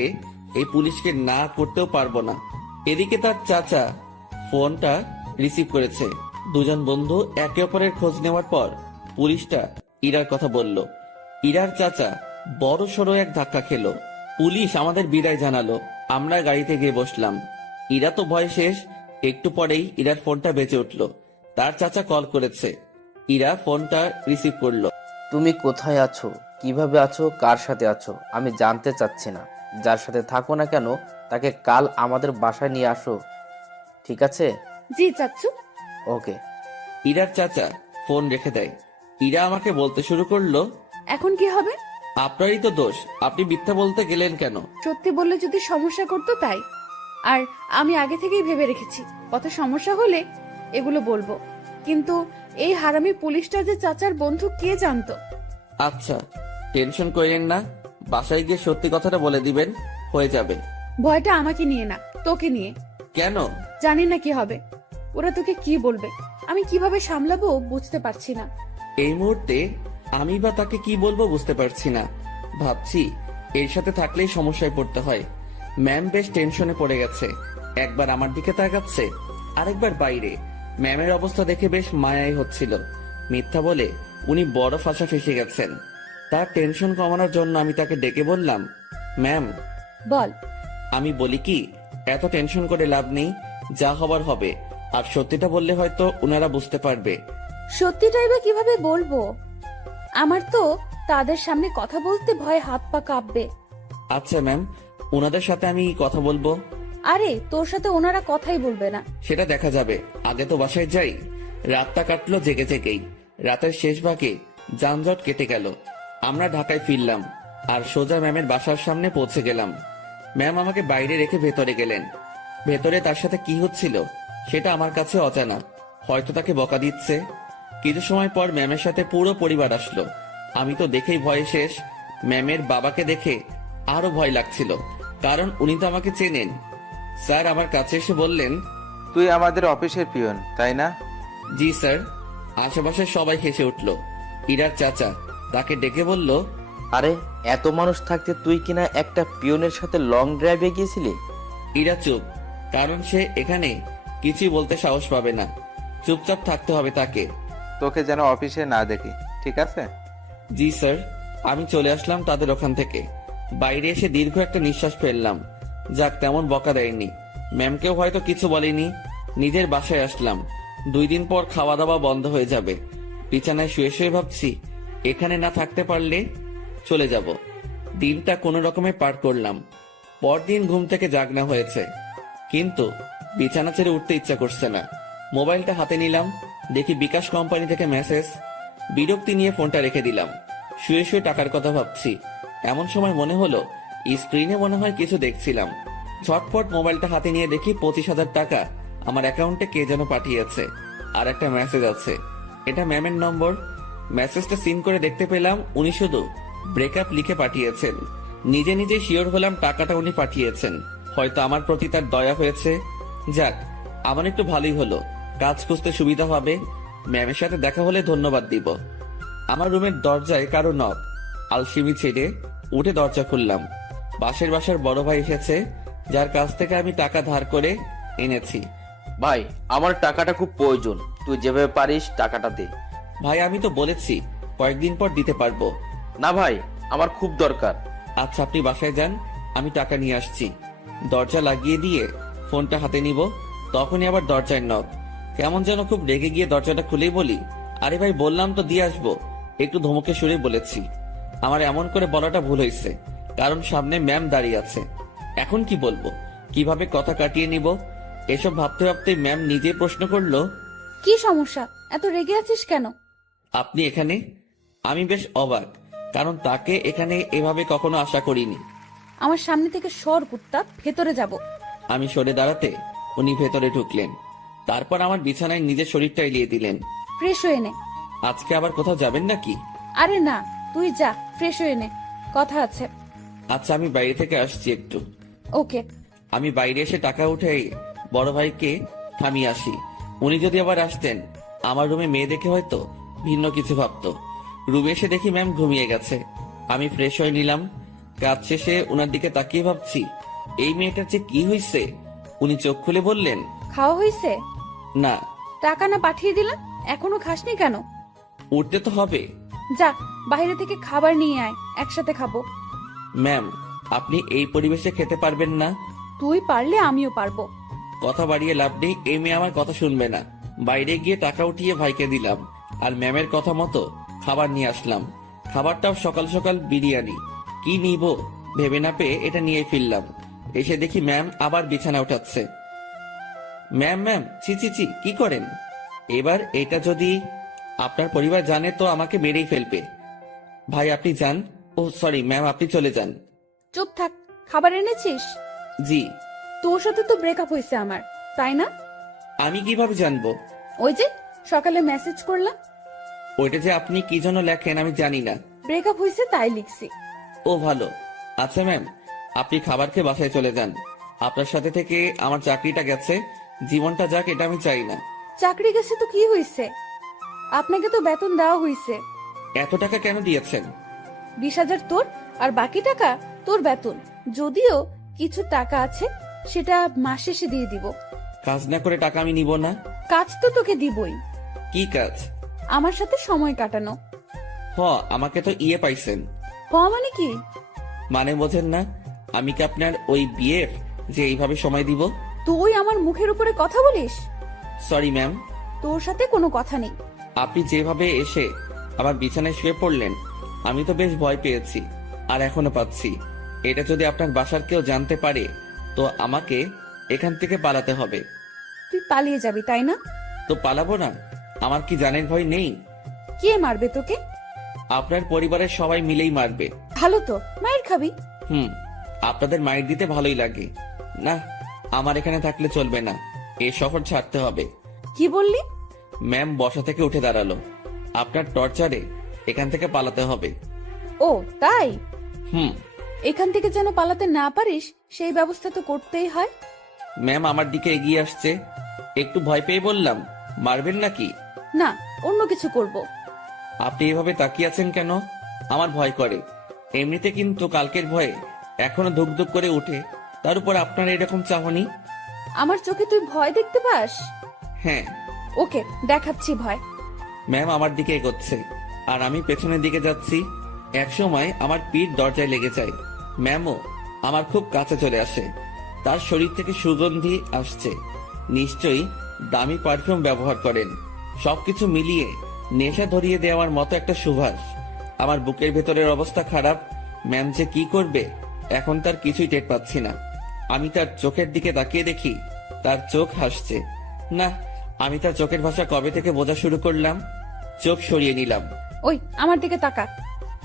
এই পুলিশকে না করতেও পারবো না। এদিকে তার চাচা ফোনটা রিসিভ করেছে। দুজন বন্ধু একে অপরের খোঁজ নেওয়ার পর পুলিশটা ইরার কথা বলল। ইরার চাচা বড় সড়ো এক ধাক্কা খেলো। পুলিশ আমাদের বিদায় জানালো। আমরা গাড়িতে গিয়ে বসলাম। ইরা তো ভয় শেষ। একটু পরেই ইরার ফোনটা বেজে উঠলো। তার চাচা কল করেছে। ইরা ফোনটা রিসিভ করলো। তুমি কোথায় আছো, কিভাবে আছো, কার সাথে আছো আমি জানতে চাচ্ছি না। যার সাথে থাকো না কেন তাকে কাল আমাদের বাসায় নিয়ে আসো, ঠিক আছে? জি চাচ্চু। ওকে। ইরার চাচা ফোন রেখে দেয়। ইরা আমাকে বলতে শুরু করলো, এখন কি হবে? আপনারই তো দোষ, আপনি মিথ্যা বলতে গেলেন কেন? সত্যি বললে যদি সমস্যা করতো তাই। আর আমি আগে থেকেই ভেবে রেখেছি কত সমস্যা হলে এগুলো বলবো। কিন্তু এই হারামি পুলিশটা যে চাচার বন্ধু কে জানতো? আচ্ছা, টেনশন করেন না, বাসায় গিয়ে সত্যি কথাটা বলে দিবেন, হয়ে যাবে। ভয়টা আমাকে নিয়ে না, তোকে নিয়ে। কেন? জানি না কি হবে, ওরা তোকে কি বলবে। আমি কিভাবে সামলাবো বুঝতে পারছি না। এই মুহূর্তে আমি বা তাকে কি বলবো বুঝতে পারছি না। ভাবছি এর সাথে থাকলেই সমস্যায় পড়তে হয়। ম্যাম বেশ টেনশনে পড়ে গেছে, একবার আমার দিকে তাকাচ্ছে, আরেকবার বাইরে। ম্যামের অবস্থা দেখে বেশ মায়াই হচ্ছিল। মিথ্যা বলে উনি বড় ফাঁসা ফেসে গেছেন। তার টেনশন কমানোর জন্য আমি তাকে ডেকে বললাম, ম্যাম। বল। আমি বলি কি, এত টেনশন করে লাভ নেই, যা হবার হবে। আর সত্যিটা বললে হয়তো উনারা বুঝতে পারবে। সত্যিটাই বা কিভাবে বলবো? আমার তো তাদের সামনে কথা বলতে ভয়ে হাত পা কাঁপবে। আচ্ছা ম্যাম, ওনাদের সাথে আমি কথা বলবো। আরে তোর সাথে ওনারা কথাই বলবে না। সেটা দেখা যাবে, আগে তো বাসায় যাই। রাতটা কাটলো জেগে জেগেই। রাতের শেষ ভাগে যানজট কেটে গেল। আমরা ঢাকায় ফিরলাম আর সোজা ম্যামের বাসার সামনে পৌঁছে গেলাম। ম্যাম আমাকে বাইরে রেখে ভেতরে গেলেন। ভেতরে তার সাথে কি হচ্ছিল সেটা আমার কাছে অজানা। হয়তো তাকে বকা দিচ্ছে। কিছু সময় পর ম্যামের সাথে পুরো পরিবার আসলো। আমি তো দেখেই ভয়ে শেষ। ম্যামের বাবাকে দেখে আরো ভয় লাগছিল, কারণ উনি তো আমাকে চেনেন। স্যার আমার কাছে এসে বললেন, তুই আমাদের অফিসের পিয়ন তাই না? জি স্যার। আশেপাশে সবাই হেসে উঠল। ইরার চাচা তাকে ডেকে বলল, আরে এত মানুষ থাকতে তুই কিনা একটা পিয়নের সাথে লং ড্রাইভে গিয়েছিলি? ইরা চুপ, কারণ সে এখানে কিছুই বলতে সাহস পাবে না। চুপচাপ থাকতে হবে তাকে। তোকে যেন অফিসে না দেখি, ঠিক আছে? জি স্যার। আমি চলে আসলাম তাদের ওখান থেকে। বাইরে এসে দীর্ঘ একটা নিঃশ্বাস ফেললাম। যাক, তেমন বকা দেয়নি। ম্যামকেও হয়তো কিছু বলেনি। নিজের বাসায় আসলাম। 2 দিন পর খাওয়া দাওয়া বন্ধ হয়ে যাবে। বিছানায় শুয়ে শুয়ে ভাবছি, এখানে না থাকতে পারলে চলে যাব। দিনটা কোনো রকমে পার করলাম। পরদিন ঘুম থেকে জাগনা হয়েছে, কিন্তু বিছানা ছেড়ে উঠতে ইচ্ছা করছে না। মোবাইলটা হাতে নিলাম, দেখি বিকাশ কোম্পানি থেকে মেসেজ। বিরক্তি নিয়ে ফোনটা রেখে দিলাম। শুয়ে শুয়ে টাকার কথা ভাবছি। এমন সময় মনে হলো স্ক্রিনে মনে হয় কিছু দেখছিলাম। ঝটপট মোবাইলটা হাতে নিয়ে দেখি 25,000 টাকা আমার অ্যাকাউন্টে কে যেন পাঠিয়েছে। আর একটা মেসেজ আছে, এটা ম্যামের নম্বর। মেসেজটা সিন করে দেখতে পেলাম উনি শুধু ব্রেকআপ লিখে পাঠিয়েছেন। নিজে নিজে শিওর হলাম টাকাটা উনি পাঠিয়েছেন। হয়তো আমার প্রতি তার দয়া হয়েছে। যাক, আমার একটু ভালোই হলো, কাজ খুঁজতে সুবিধা হবে। ম্যামের সাথে দেখা হলে ধন্যবাদ দিব। আমার রুমের দরজায় কারো নক। আলসিমি ছেড়ে উঠে দরজা খুললাম। পাশের বাসার বড় ভাই এসেছে, যার কাছ থেকে আমি টাকা ধার করে এনেছি। ভাই, আমার টাকাটা খুব প্রয়োজন, তুই যেভাবে পারিস টাকাটা দে। ভাই আমি তো বলেছি কয়েকদিন পর দিতে পারবো। না ভাই, আমার খুব দরকার। আচ্ছা আপনি বাসায় যান, আমি টাকা নিয়ে আসছি। দরজা লাগিয়ে দিয়ে ফোনটা হাতে নিব, তখনই আবার দরজায় নক। কেমন যেন খুব রেগে গিয়ে দরজাটা খুলেই বলি, আরে ভাই বললাম তো দিয়ে আসবো। একটু ধমকে সুরে বলেছি। আমার এমন করে বলাটা ভুল হয়েছে, কারণ সামনে ম্যাম দাঁড়িয়ে আছে। এখন কি বলবো, কিভাবে কথা কাটিয়ে নিব, এসব ভাবতে ভাবতে ম্যাম নিজেই প্রশ্ন করলো, কি সমস্যা? এত রেগে আছিস কেন? আপনি এখানে? আমি বেশ অবাক, কারণ তাকে এখানে এভাবে কখনো আশা করিনি। আমার সামনে থেকে সর কুত্তা, ভেতরে যাব। আমি সরে দাঁড়াতে উনি ভেতরে ঢুকলেন। তারপর আমার বিছানায় নিজের শরীরটা এলিয়ে দিলেন। ফ্রেশ হয়ে নে। আজকে আবার কোথাও যাবেন নাকি? আরে না, তুই যা, ফ্রেশ হয়ে নে, কথা আছে। আচ্ছা আমি বাইরে থেকে আসছি একটু। ওকে। আমি বাইরে এসে টাকা উঠে বড় ভাইকে থামিয়ে আসি। উনি যদি আবার আসতেন, আমার রুমে মেয়ে দেখে হয়তো ভিন্ন কিছু ভাবতো। রুমে এসে দেখি ম্যাম ঘুমিয়ে গেছে। আমি ফ্রেশ হয়ে নিলাম। কাজ শেষে ওনার দিকে তাকিয়ে ভাবছি, এই মেয়েটার যে কি হয়েছে। উনি চোখ খুলে বললেন, খাওয়া হয়েছে? না। টাকা না পাঠিয়ে দিলাম, এখনো খাসনি কেন? উঠতে তো হবে। যা, বাইরে থেকে খাবার নিয়ে আয়, একসাথে খাবো। ম্যাম, আপনি এই পরিবেশে খেতে পারবেন না। তুই পারলে আমিও পারবো। কথা বাড়িয়ে লাভ নেই, এই মেয়ে আমার কথা শুনবে না। বাইরে গিয়ে টাকা উঠিয়ে ভাইকে দিলাম, আর ম্যামের কথা মতো খাবার নিয়ে আসলাম। খাবারটাও সকাল সকাল বিরিয়ানি। কি নিব ভেবে না পেয়ে এটা নিয়ে ফিরলাম। এসে দেখি ম্যাম আবার বিছানা উঠাচ্ছে। ম্যাম ম্যাম, ছি ছি ছি, কি করেন? এবার এটা যদি আপনার পরিবার জানে তো আমাকে মেরেই ফেলবে। ভাই আপনি যান। ও সরি ম্যাম, আপনি চলে যান। চুপ থাক। খাবার এনেছিস? জি। তোর সাথে তো ব্রেকআপ হয়েছে আমার, তাই না? আমি কিভাবে জানবো? ওই যে সকালে মেসেজ করলাম। ওইটা যে আপনি কি জন্য লেখেন আমি জানি না। ব্রেকআপ হয়েছে তাই লিখছি। ও ভালো। আচ্ছা ম্যাম, আপনি খাবার খেয়ে বাসায় চলে যান। আপনার সাথে থেকে আমার চাকরিটা গেছে, জীবনটা যাক এটা আমি চাই না। চাকরি গেছে তো কি হয়েছে? আপনাকে তো বেতন দেওয়া হয়েছে। এত টাকা কেন দিয়েছেন? 20,000 তোর, আর বাকি টাকা তোর বেতন। যদিও কিছু টাকা আছে, সেটা মাস শেষে দিয়ে দিব। কাজ না করে টাকা আমি নিব না। কাজ তো তোকে দিবই। কি কাজ? আমার সাথে সময় কাটানো। আমাকে তো ইয়ে পাইছেন। মানে কি? মানে বোঝেন না? আমি কি আপনার ওই বিএফ যে এইভাবে সময় দিব? তুই আমার মুখের উপরে কথা বলিস? Sorry ma'am. তোর সাথে কোনো কথা নেই। আপনি যেভাবে এসে আমার বিছানায় শুয়ে পড়লেন, আমি তো বেশ ভয় পেয়েছি, আর এখনো পাচ্ছি। এটা যদি আপনার বাসার কেউ জানতে পারে, তো আমাকে এখান থেকে পালাতে হবে। তুই পালিয়ে যাবি তাই না? তো পালাবো না? আমার কি জানের ভয় নেই? কে মারবে তোকে? আপনার পরিবারের সবাই মিলেই মারবে। ভালো তো, মায়ের খাবি। আপনাদের মাইর দিতে ভালোই লাগে না। আমার এখানে থাকলে চলবে না, এই শহর ছাড়তে হবে। কি বললি? ম্যাম বসা থেকে উঠে দাঁড়ালো। আপনার টর্চারে এখান থেকে পালাতে হবে। ও তাই? হুম। এখান থেকে যেন পালাতে না পারিস, সেই ব্যবস্থা তো করতেই হয়। ম্যাম আমার দিকে এগিয়ে আসছে। একটু ভয় পেয়ে বললাম, মারবেন নাকি? না, অন্য কিছু করব। আপনি এভাবে তাকিয়ে আছেন কেন? আমার ভয় করে এমনিতে, কিন্তু কালকের ভয়ে এখনো ধুক ধুক করে উঠে, তার উপর আপনার এরকম চাহনি। আমার চোখে তুই ভয় দেখতে পাস? হ্যাঁ। ওকে, দেখাচ্ছি ভয়। ম্যাম আমার দিকে এগোচ্ছে, আর আমি পেছনের দিকে যাচ্ছি। একসময় আমার পিঠ দরজায় লেগে যায়। ম্যামও আমার খুব কাছে চলে আসে। তার শরীর থেকে সুগন্ধি আসছে। নিশ্চয়ই দামি পারফিউম ব্যবহার করেন। সবকিছু মিলিয়ে নেশা ধরিয়ে দেওয়ার মতো একটা সুবাস। আমার বুকের ভেতরের অবস্থা খারাপ। ম্যাম যে কি করবে এখন তার কিছুই টের পাচ্ছি না। আমি তার চোখের দিকে তাকিয়ে দেখি, তার চোখ হাসছে। না, আমি তার চোখের ভাষা কবে থেকে বোঝা শুরু করলাম। চোখ সরিয়ে নিলাম। ওই আমার দিকে তাকা।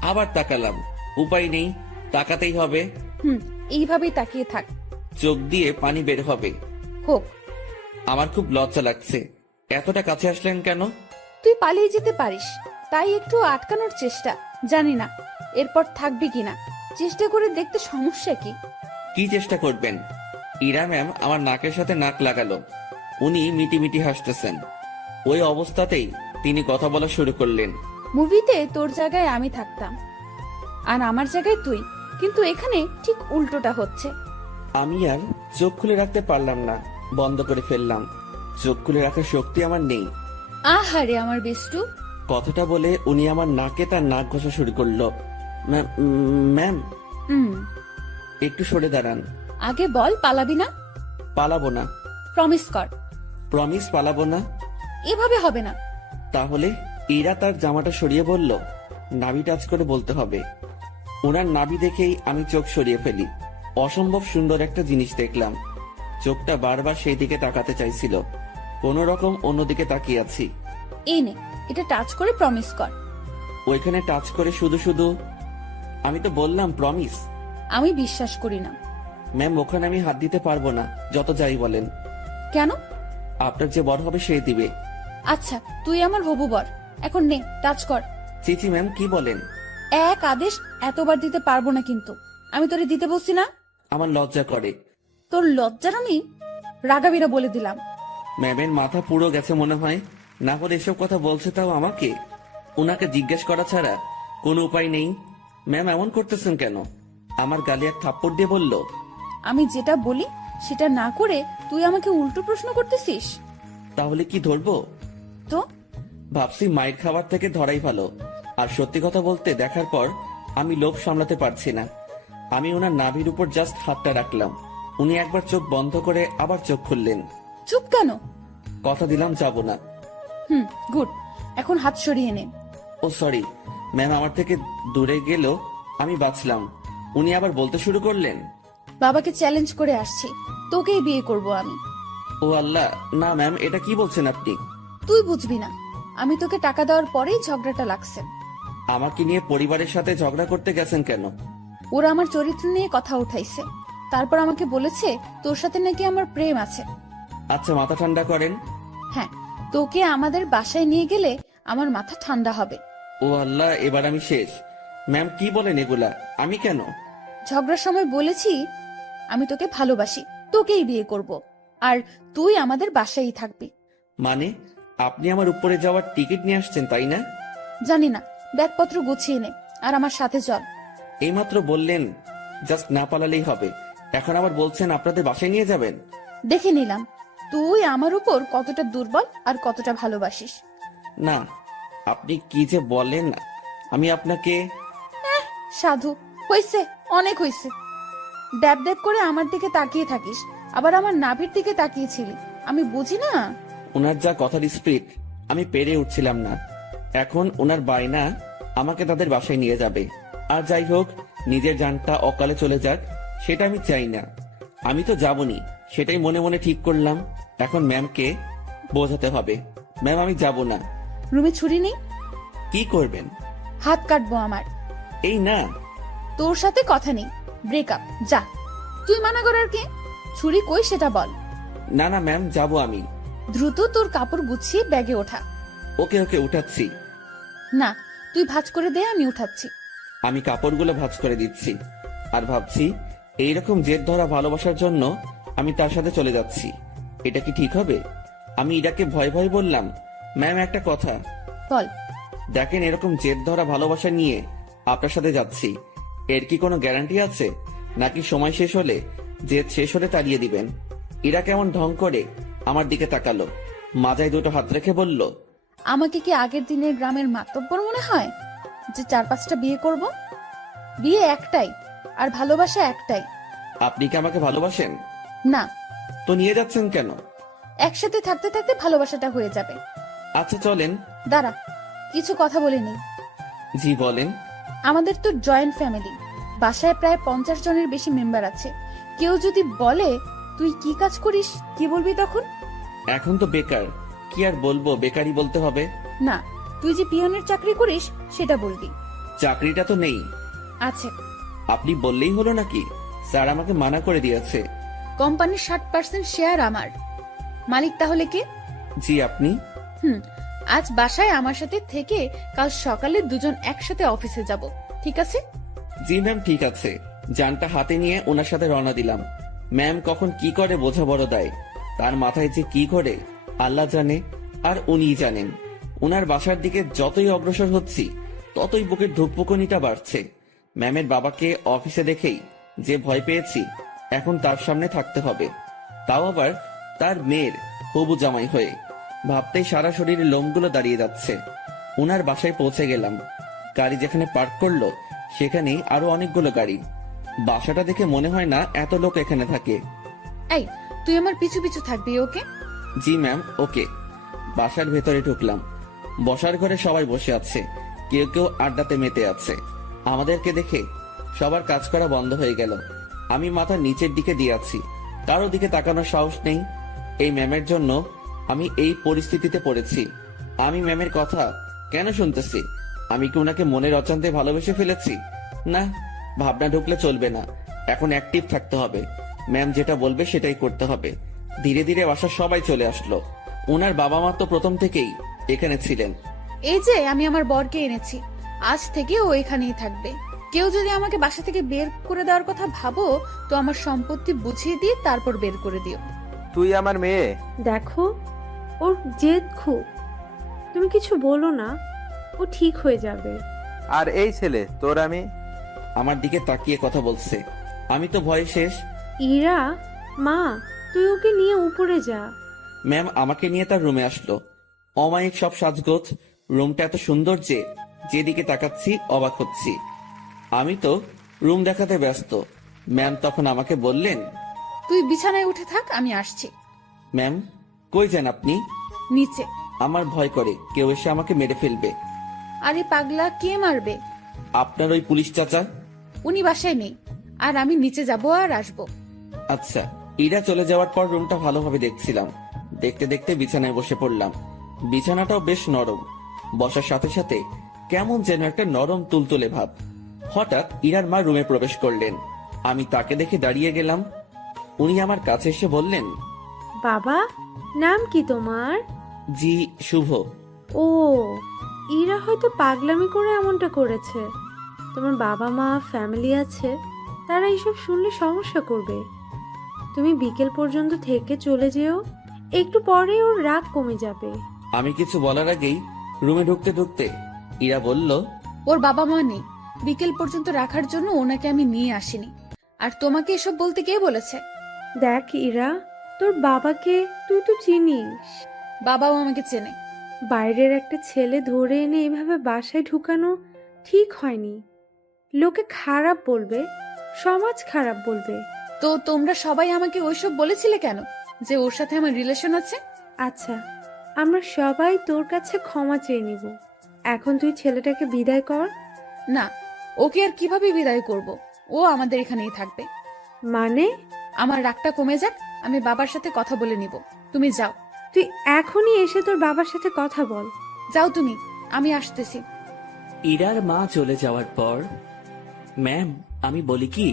আবার তাকালাম। উপায় নেই, তাকাতেই হবে। এইভাবেই তাকিয়ে থাক। চোখ দিয়ে পানি বের হবে। হোক। আমার খুব লজ্জা লাগছে। এতটা কাছে আসলেন কেন? তুই পালিয়ে যেতে পারিস, তাই একটু আটকানোর চেষ্টা। জানি না এরপর থাকবি কিনা, চেষ্টা করে দেখতে সমস্যা কি? কি চেষ্টা করবেন? ইরা ম্যাম আমার নাকের সাথে নাক লাগালো। উনি মিটি মিটি হাসতেছেন। ওই অবস্থাতেই তিনি কথা বলা শুরু করলেন। মুভিতে তোর জায়গায় আমি থাকতাম, আর আমার জায়গায় তুই, কিন্তু এখানে ঠিক উল্টোটা হচ্ছে। আমি আর চোখ খুলে রাখতে পারলাম না, বন্ধ করে ফেললাম। চোখ খুলে রাখার শক্তি আমার নেই। আহারে আমার বিষ্টু। কথাটা বলে উনি আমার নাকে তার নাক ঘষা শুরু করলো। ম্যাম, একটু সরে দাঁড়ান। আগে বল পালাবি না? পালাবো না। প্রমিস কর। প্রমিস, পালাবো না। এভাবে হবে না। তাহলে? ইরা তার জামাটা সরিয়ে বলল, নাভি টাচ করে বলতে হবে। ওনার নাভি দেখেই আমি চোখ সরিয়ে ফেলি। অসম্ভব সুন্দর একটা জিনিস দেখলাম। চোখটা বারবার সেই দিকে তাকাতে চাইছিল। কোন রকম অন্যদিকে তাকিয়ে আছি। এই নে, এটা টাচ করে প্রমিস কর। ওইখানে টাচ করে শুধু শুধু? আমি তো বললাম প্রমিস। আমি বিশ্বাস করি না। ম্যাম, ওখানে আমি হাত দিতে পারবো না, যত যাই বলেন। কেন? আপনার যে বর হবে সে দিবে। আচ্ছা, তুই আমার হবু বর, এখন নে টাচ কর। চিচি ম্যাম, কি বলেন? এক আদেশ এতবার দিতে পারবো না, কিন্তু আমি তোরে দিতে বলছি না। আমার লজ্জা করে। তোর লজ্জার আমি রাগাবিরা বলে দিলাম। ম্যামের মাথা পুরো গেছে মনে হয়, না হলে এসব কথা বলছে তাও আমাকে। ওনাকে জিজ্ঞেস করা ছাড়া কোনো উপায় নেই। ম্যাম এমন করতেছেন কেন? আমার গালে এক থাপ্পড় দিয়ে বলল, আমি যেটা বলি সেটা না করে তুই আমাকে উল্টো প্রশ্ন করতেছিস। তাহলে কি ধরবো? তো ভাবছি মায়ের খাবার থেকে ধরাই ভালো। আর সত্যি কথা বলতে, দেখার পর আমি লোভ সামলাতে পারছি না। আমি ওনার নাভির উপর জাস্ট হাতটা রাখলাম। উনি একবার চোখ বন্ধ করে আবার চোখ খুললেন। চুপ কেন? কথা দিলাম যাব না। গুড, এখন হাত সরিয়ে নে। ও সরি ম্যাম, আমার থেকে দূরে গেল আমি বাঁচলাম। উনি আবার বলতে শুরু করলেন, বাবাকে চ্যালেঞ্জ করে আসছি, তোকেই বিয়ে করব আমি। ও আল্লাহ, না ম্যাম, এটা কি বলছেন আপনি? তুই বুঝবি না, আমি তোকে টাকা দেওয়ার পরেই ঝগড়াটা লাগছে। আমাকে নিয়ে পরিবারের সাথে ঝগড়া করতে গেছেন কেন? ওরা আমার চরিত্র নিয়ে কথা উঠাইছে, তারপর আমাকে বলেছে তোর সাথে নাকি আমার প্রেম আছে। আচ্ছা, মাথা ঠান্ডা করেন। হ্যাঁ, তোকে আমাদের বাসায় নিয়ে গেলে আমার মাথা ঠান্ডা হবে। ও আল্লাহ, এবার আমি শেষ। ম্যাম কি বলেন এগুলা? আমি কেন? ঝগড়ার সময় বলেছি আমি তোকে ভালোবাসি, তোকেই বিয়ে করব, আর তুই আমাদের বাসায়ই থাকবি। মানে আপনি আমার উপরে যাওয়ার টিকিট নিয়ে আসছেন তাই না? জানি না, ব্যাগপত্র গুছিয়ে নে আর আমার সাথে চল। এইমাত্র বললেন জাস্ট না পালালেই হবে, এখন আবার বলছেন আপনাদের বাসায় নিয়ে যাবেন। দেখে নিলাম তুই আমার উপর কতটা দুর্বল আর কতটা ভালোবাসিস। না, আপনি কি যে বলেন, আমি আপনাকে সাধু, হইছে, অনেক হইছে। ড্যাব ড্যাব করে আমার দিকে তাকিয়ে থাকিস, আবার আমার নাভির দিকে তাকিয়েছিলি। আমি বুঝি না? ওনার যা কথার স্পিড আমি পেরে উঠছিলাম না। এখন ওনার বায়না আমাকে তাদের বাসায় নিয়ে যাবে। আর যাই হোক, নিজের জানটা অকালে চলে যাক সেটা আমি চাই না। আমি তো যাবনি, সেটাই মনে মনে ঠিক করলাম। এখন ম্যামকে বোঝাতে হবে, ম্যাম আমি যাব না। রুমে ছুরি নেই? কি করবেন? হাত কাটবো আমার। এই না, তোর সাথে কথা নেই, ব্রেকআপ, যা। তুই মানা করার কে? ছুরি কই সেটা বল। না না ম্যাম, যাব আমি। দ্রুত তোর কাপড় গুছিয়ে ব্যাগে ওঠা। ওকে ওকে, উঠাচ্ছি। না, তুই ভাঁজ করে দে, আমি উঠাচ্ছি। আমি কাপড়গুলো ভাঁজ করে দিচ্ছি আর ভাবছি এইরকম জেদ ধরা ভালোবাসার জন্য আমি তার সাথে চলে যাচ্ছি। এটা কি ঠিক হবে? আমি ইরাকে ভয় ভয় বললাম, ম্যাম একটা কথা। বল। দেখেন, এরকম জেদ ধরা ভালোবাসা নিয়ে আপনার সাথে যাচ্ছি, এর কি কোনো গ্যারান্টি আছে? নাকি সময় শেষ হলে জেদ শেষ হলে তাড়িয়ে দিবেন? ইরা কেমন ঢং করে আমার দিকে তাকালো, মাথায় দুটো হাত রেখে বলল, আমাকে কি আগের দিনের গ্রামের মাতব্বর মনে হয় যে 4-5টা বিয়ে করব? বিয়ে একটাই, আর ভালোবাসা একটাই। আপনি কি আমাকে ভালোবাসেন? না। তো নিয়ে যাচ্ছেন কেন? একসাথে থাকতে থাকতে ভালোবাসাটা হয়ে যাবে। আচ্ছা চলেন। দাঁড়া, কিছু কথা বলে নেই। জি বলেন। আমাদের তো জয়েন্ট ফ্যামিলি, বাসায় প্রায় 50 জনের বেশি মেম্বার আছে। কেউ যদি বলে তুই কি কাজ করিস, কি বলবি তখন? এখন তো বেকার, কি আর বলবো, বেকারই বলতে হবে। না, তুই যে পিয়নের চাকরি করিস সেটা বলবি। চাকরিটা তো নেই। আছে। আপনি বললেই হলো নাকি? স্যার আমাকে মানা করে দিয়েছে। কোম্পানির 60% শেয়ার আমার। মালিক তাহলে কে? জি আপনি। আজ বাসায় আমার সাথে থেকে কাল সকালে দুজন একসাথে অফিসে যাব, ঠিক আছে? জি ম্যাম, ঠিক আছে। যানটা হাতে নিয়ে ওনার সাথে রওনা দিলাম। ম্যাম কখন কি করে বোঝা বড় দায়, তার মাথায় যে কি করে আল্লাহ জানে, আর উনিই জানেন। ওনার বাসার দিকে যতই অগ্রসর হচ্ছি ততই বুকের ধুকপুকনিটা বাড়ছে। ম্যামের বাবাকে অফিসে দেখেই যে ভয় পেয়েছি, এখন তার সামনে থাকতে হবে, তাও আবার তার মেয়ের হবু জামাই হয়ে। ভাবতেই সারা শরীরে লোমগুলো দাঁড়িয়ে যাচ্ছে। ওনার বাসায় পৌঁছে গেলাম। গাড়ি যেখানে পার্ক করলো সেখানেই আরো অনেকগুলো গাড়ি। বাসাটা দেখে মনে হয় না এত লোক এখানে থাকে। এই, তুই আমার পিছু পিছু থাকবি, ওকে? জি ম্যাম, ওকে। বাসার ভেতরে ঢুকলাম। বসার ঘরে সবাই বসে আছে, কেউ কেউ আড্ডাতে মেতে আছে। আমাদেরকে দেখে সবার কাজ করা বন্ধ হয়ে গেল। আমি মাথা নিচের দিকে দিয়ে আছি, কারো দিকে তাকানোর সাহস নেই। এই ম্যামের জন্য আমি এই পরিস্থিতিতে পড়েছি। আমি ম্যামের কথা কেন শুনতেছি? আমি কি ওনাকে মনের অজান্তে ভালোবেসে ফেলেছি? না, ভাবনা ঢুকলে চলবে না, এখন অ্যাক্টিভ থাকতে হবে। ম্যাম যেটা বলবে সেটাই করতে হবে। ধীরে ধীরে বাসার সবাই চলে আসলো। ওনার বাবা মা তো প্রথম থেকেই এখানে ছিলেন। এই যে আমি আমার বরকে এনেছি, আজ থেকে ও এখানেই থাকবে। কেউ যদি আমাকে বাসা থেকে বের করে দেওয়ার কথা ভাবো তো আমার সম্পত্তি বুঝিয়ে দিয়ে তারপর বের করে দিও। তুই আমার মেয়ে। দেখো, ওর জেদ খুব। তুমি কিছু বলো না, ও ঠিক হয়ে যাবে। আর এই ছেলে তোর আমি। আমার দিকে তাকিয়ে কথা বলছে। আমি তো ভয়ে শেষ। ইরা, মা, তুই ওকে নিয়ে উপরে যা। ম্যাম আমাকে নিয়ে তার রুমে আসলো। অমায়িক সব সাজগোজ, রুমটা এত সুন্দর যে যেদিকে তাকাচ্ছি অবাক হচ্ছি। আমি তো রুম দেখাতে ব্যস্ত। ম্যাম তখন আমাকে বললেন, তুই বিছানায় উঠে থাক, আমি আসছি। ম্যাম কই যান আপনি? নিচে। আমার ভয় করে কেউ এসে আমাকে মেরে ফেলবে। আরে পাগলা, কে মারবে? আপনার ওই পুলিশ চাচা। উনি বাসায় নেই, আর আমি নিচে যাব আর আসবো। আচ্ছা। ইরা চলে যাওয়ার পর রুমটা ভালোভাবে দেখছিলাম। দেখতে দেখতে বিছানায় বসে পড়লাম। বিছানাটাও বেশ নরম। বসার সাথে সাথে কেমন যেন একটা নরম তুলতুলে ভাব। হঠাৎ ইরার মা রুমে প্রবেশ করলেন। আমি তাকে দেখে দাঁড়িয়ে গেলাম। উনি আমার কাছে এসে বললেন, বাবা, নাম কি তোমার? জি শুভ। ও, ইরা হয়তো পাগলামি করে এমনটা করেছে। তোমার বাবা মা, ফ্যামিলি আছে, তারা এইসব শুনলে সমস্যা করবে। তুমি বিকেল পর্যন্ত থেকে চলে যেও, একটু পরে ওর রাগ কমে যাবে। আমি কিছু বলার আগেই রুমে ঢুকতে ঢুকতে ইরা বলল, ওর বাবা মা নেই, বিকেল পর্যন্ত রাখার জন্য ওনাকে আমি নিয়ে আসিনি। আর তোমাকে এসব বলতে কে বলেছে? দেখ ইরা, তোর বাবাকে তুই তো চিনিস। বাবাও আমাকে চেনে। বাইরের একটা ছেলে ধরে এনে এভাবে বাসায় ঢুকানো ঠিক হয়নি। লোকে খারাপ বলবে, সমাজ খারাপ বলবে। তো তোমরা সবাই আমাকে ওইসব বলেছিলে কেন, যে ওর সাথে আমার রিলেশন আছে? আচ্ছা, আমরা সবাই তোর কাছে ক্ষমা চেয়ে নিব। এখন তুই ছেলেটাকে বিদায় কর। না, ওকে আর কিভাবে বিদায় করব? ও আমাদের এখানেই থাকবে। মানে? আমার রাগটা কমে যাক, আমি বাবার সাথে কথা বলে নিব। তুমি যাও। তুই এখনই এসে তোর বাবার সাথে কথা বল। যাও তুমি, আমি আসতেছি। ইরার মা চলে যাওয়ার পর, ম্যাম আমি বলি কি,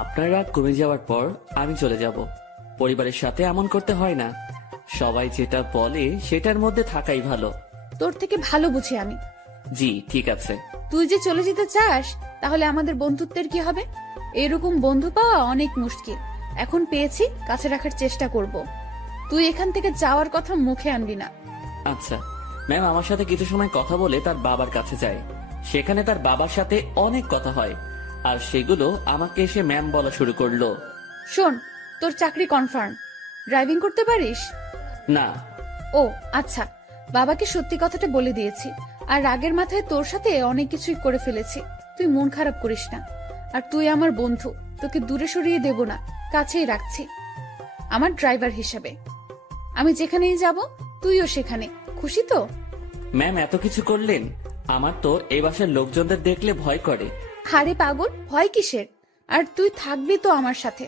আপনার রাগ কমে যাওয়ার পর আমি চলে যাব। পরিবারের সাথে এমন করতে হয় না, সবাই যেটা বলে সেটার মধ্যে থাকাই ভালো। তোর থেকে ভালো বুঝি আমি। জি ঠিক আছে। তুই যে চলে যেতে চাস, তাহলে আমাদের বন্ধুত্বের কি হবে? এরকম বন্ধু পাওয়া অনেক মুশকিল। এখন পেয়েছি, কাছে রাখার চেষ্টা করব। তুই এখান থেকে যাওয়ার কথা মুখে আনবি না। আচ্ছা ম্যাম, আমার সাথে কিছু সময় কথা বলে তার বাবার কাছে যায়। সেখানে তার বাবার সাথে অনেক কথা হয়, আর সেগুলো আমাকে এসে ম্যাম বলা শুরু করলো। শোন, তোর চাকরি কনফার্ম। ড্রাইভিং করতে পারিস? না। ও আচ্ছা, বাবাকে সত্যি কথাটা বলে দিয়েছি। আর রাগের মাথায় তোর সাথে অনেক কিছুই করে ফেলেছি। তুই মন খারাপ করিস না। আর তুই আমার বন্ধু, তোকে দূরে সরিয়ে দেব না, কাছেই রাখছি আমার ড্রাইভার হিসেবে। আমি যেখানেই যাব তুইও সেখানে। খুশি তো? ম্যাম এত কিছু করলেন, আমার তো এই বাসার লোকজনদের দেখলে ভয় করে। হারে পাগল, ভয় কিসের? আর তুই থাকবি তো আমার সাথে,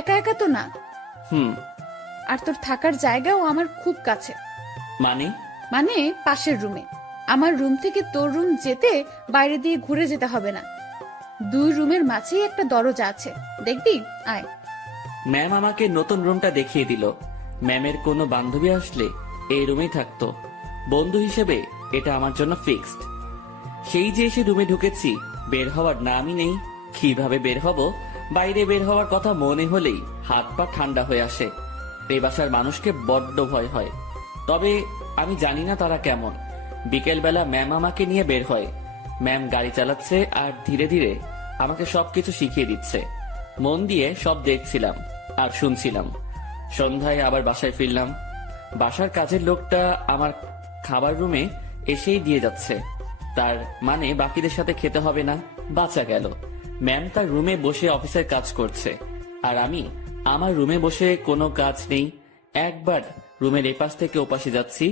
একা একা তো না। হুম। আর তোর থাকার জায়গাও আমার খুব কাছে। মানে? মানে পাশের রুমে। আমার রুম থেকে তোর রুম যেতে বাইরে দিয়ে ঘুরে যেতে হবে না। 2 রুমের মাঝেই একটা দরজা আছে, দেখবি? আয়। ম্যাম আমাকে নতুন রুমটা দেখিয়ে দিল। ম্যামের কোনো বান্ধবী আসলে এই রুমেই থাকতো। বন্ধু হিসেবে এটা আমার জন্য ফিক্সড। সেই যে এসে রুমে ঢুকেছি, বের হওয়ার নামই নেই। কিভাবে বের হব? বাইরে বের হওয়ার কথা মনে হলেই হাত পা ঠান্ডা হয়ে আসে। এই বাসার মানুষকে বড্ড ভয় হয়। তবে আমি জানি না তারা কেমন। বিকেল বেলা ম্যাম আমাকে নিয়ে বের হয়। ম্যাম গাড়ি চালাচ্ছে আর ধীরে ধীরে আমাকে সবকিছু শিখিয়ে দিচ্ছে। মন দিয়ে সব দেখছিলাম আর শুনছিলাম। সন্ধ্যায় আবার বাসায় ফিরলাম। বাসার কাজের লোকটা আমার খাবার রুমে এসেই দিয়ে যাচ্ছে। তার মানে বাকিদের সাথে খেতে হবে না। বাঁচা গেল। ম্যাম তার রুমে বসে অফিসের কাজ করছে, আর আমি আমার রুমে বসে কোনো কাজ নেই। একবার রুমের এপাশ থেকে ওপাশে যাচ্ছি,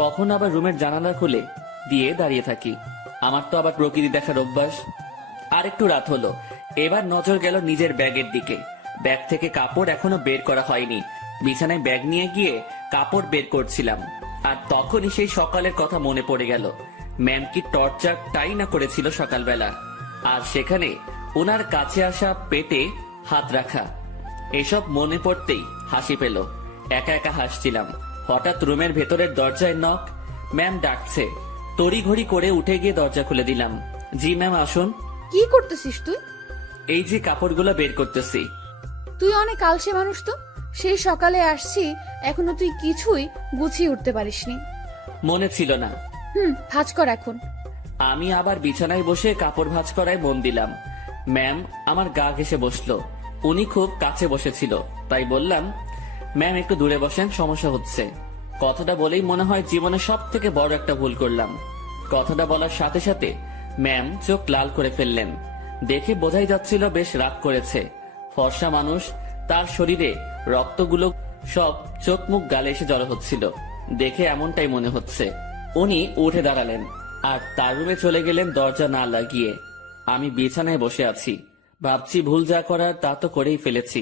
কখন আবার রুমের জানালা খুলে দিয়ে দাঁড়িয়ে থাকি। আমার তো আবার প্রকৃতি দেখার অভ্যাস। আর একটু রাত হলো, এবার নজর গেল নিজের ব্যাগের দিকে। ব্যাগ থেকে কাপড় এখনো বের করা হয়নি। বিছানায় ব্যাগ নিয়ে গিয়ে কাপড় বের করছিলাম, আর তখনই সেই সকালের কথা মনে পড়ে গেল। ম্যাম কি টর্চারটাই না করেছিল সকালবেলা, আর সেখানে ওনার কাছে আসা পেটে হাত রাখা। এসব মনে পড়তেই হাসি পেল। একা একা হাসছিলাম। হঠাৎ রুমের ভেতরের দরজায় নক। ম্যাম ডাকছে। তড়িঘড়ি করে উঠে গিয়ে দরজা খুলে দিলাম। জি ম্যাম আসুন। কি করতেছিস তুই? এই যে কাপড়গুলো বের করতেছি। তুই অনেক আলসে মানুষ তো। সেই সকালে আসছি, এখনো তুই কিছুই গুছিয়ে উঠতে পারিসনি। মনে ছিল না। ভাঁজ কর এখন। আমি আবার বিছানায় বসে কাপড় ভাঁজ করায় মন দিলাম। ম্যাম আমার গা ঘেঁষে বসলো। উনি খুব কাছে বসেছিল, তাই বললাম, ম্যাম একটু দূরে বসেন, সমস্যা হচ্ছে। কথাটা বলেই মনে হয় জীবনে সব থেকে বড় একটা ভুল করলাম। কথাটা বলার সাথে সাথে ম্যাম চোখ লাল করে ফেললেন। দেখে বোঝাই যাচ্ছিল বেশ রাগ করেছে। ফর্সা মানুষ, তার শরীরে রক্তগুলো সব চোখ মুখ গালে এসে জড়ো হচ্ছিল। দেখে এমনটাই মনে হচ্ছে। উনি উঠে দাঁড়ালেন আর তার রুমে চলে গেলেন দরজা না লাগিয়ে। আমি বিছানায় বসে আছি, ভাবছি ভুল যা করার তা তো করেই ফেলেছি।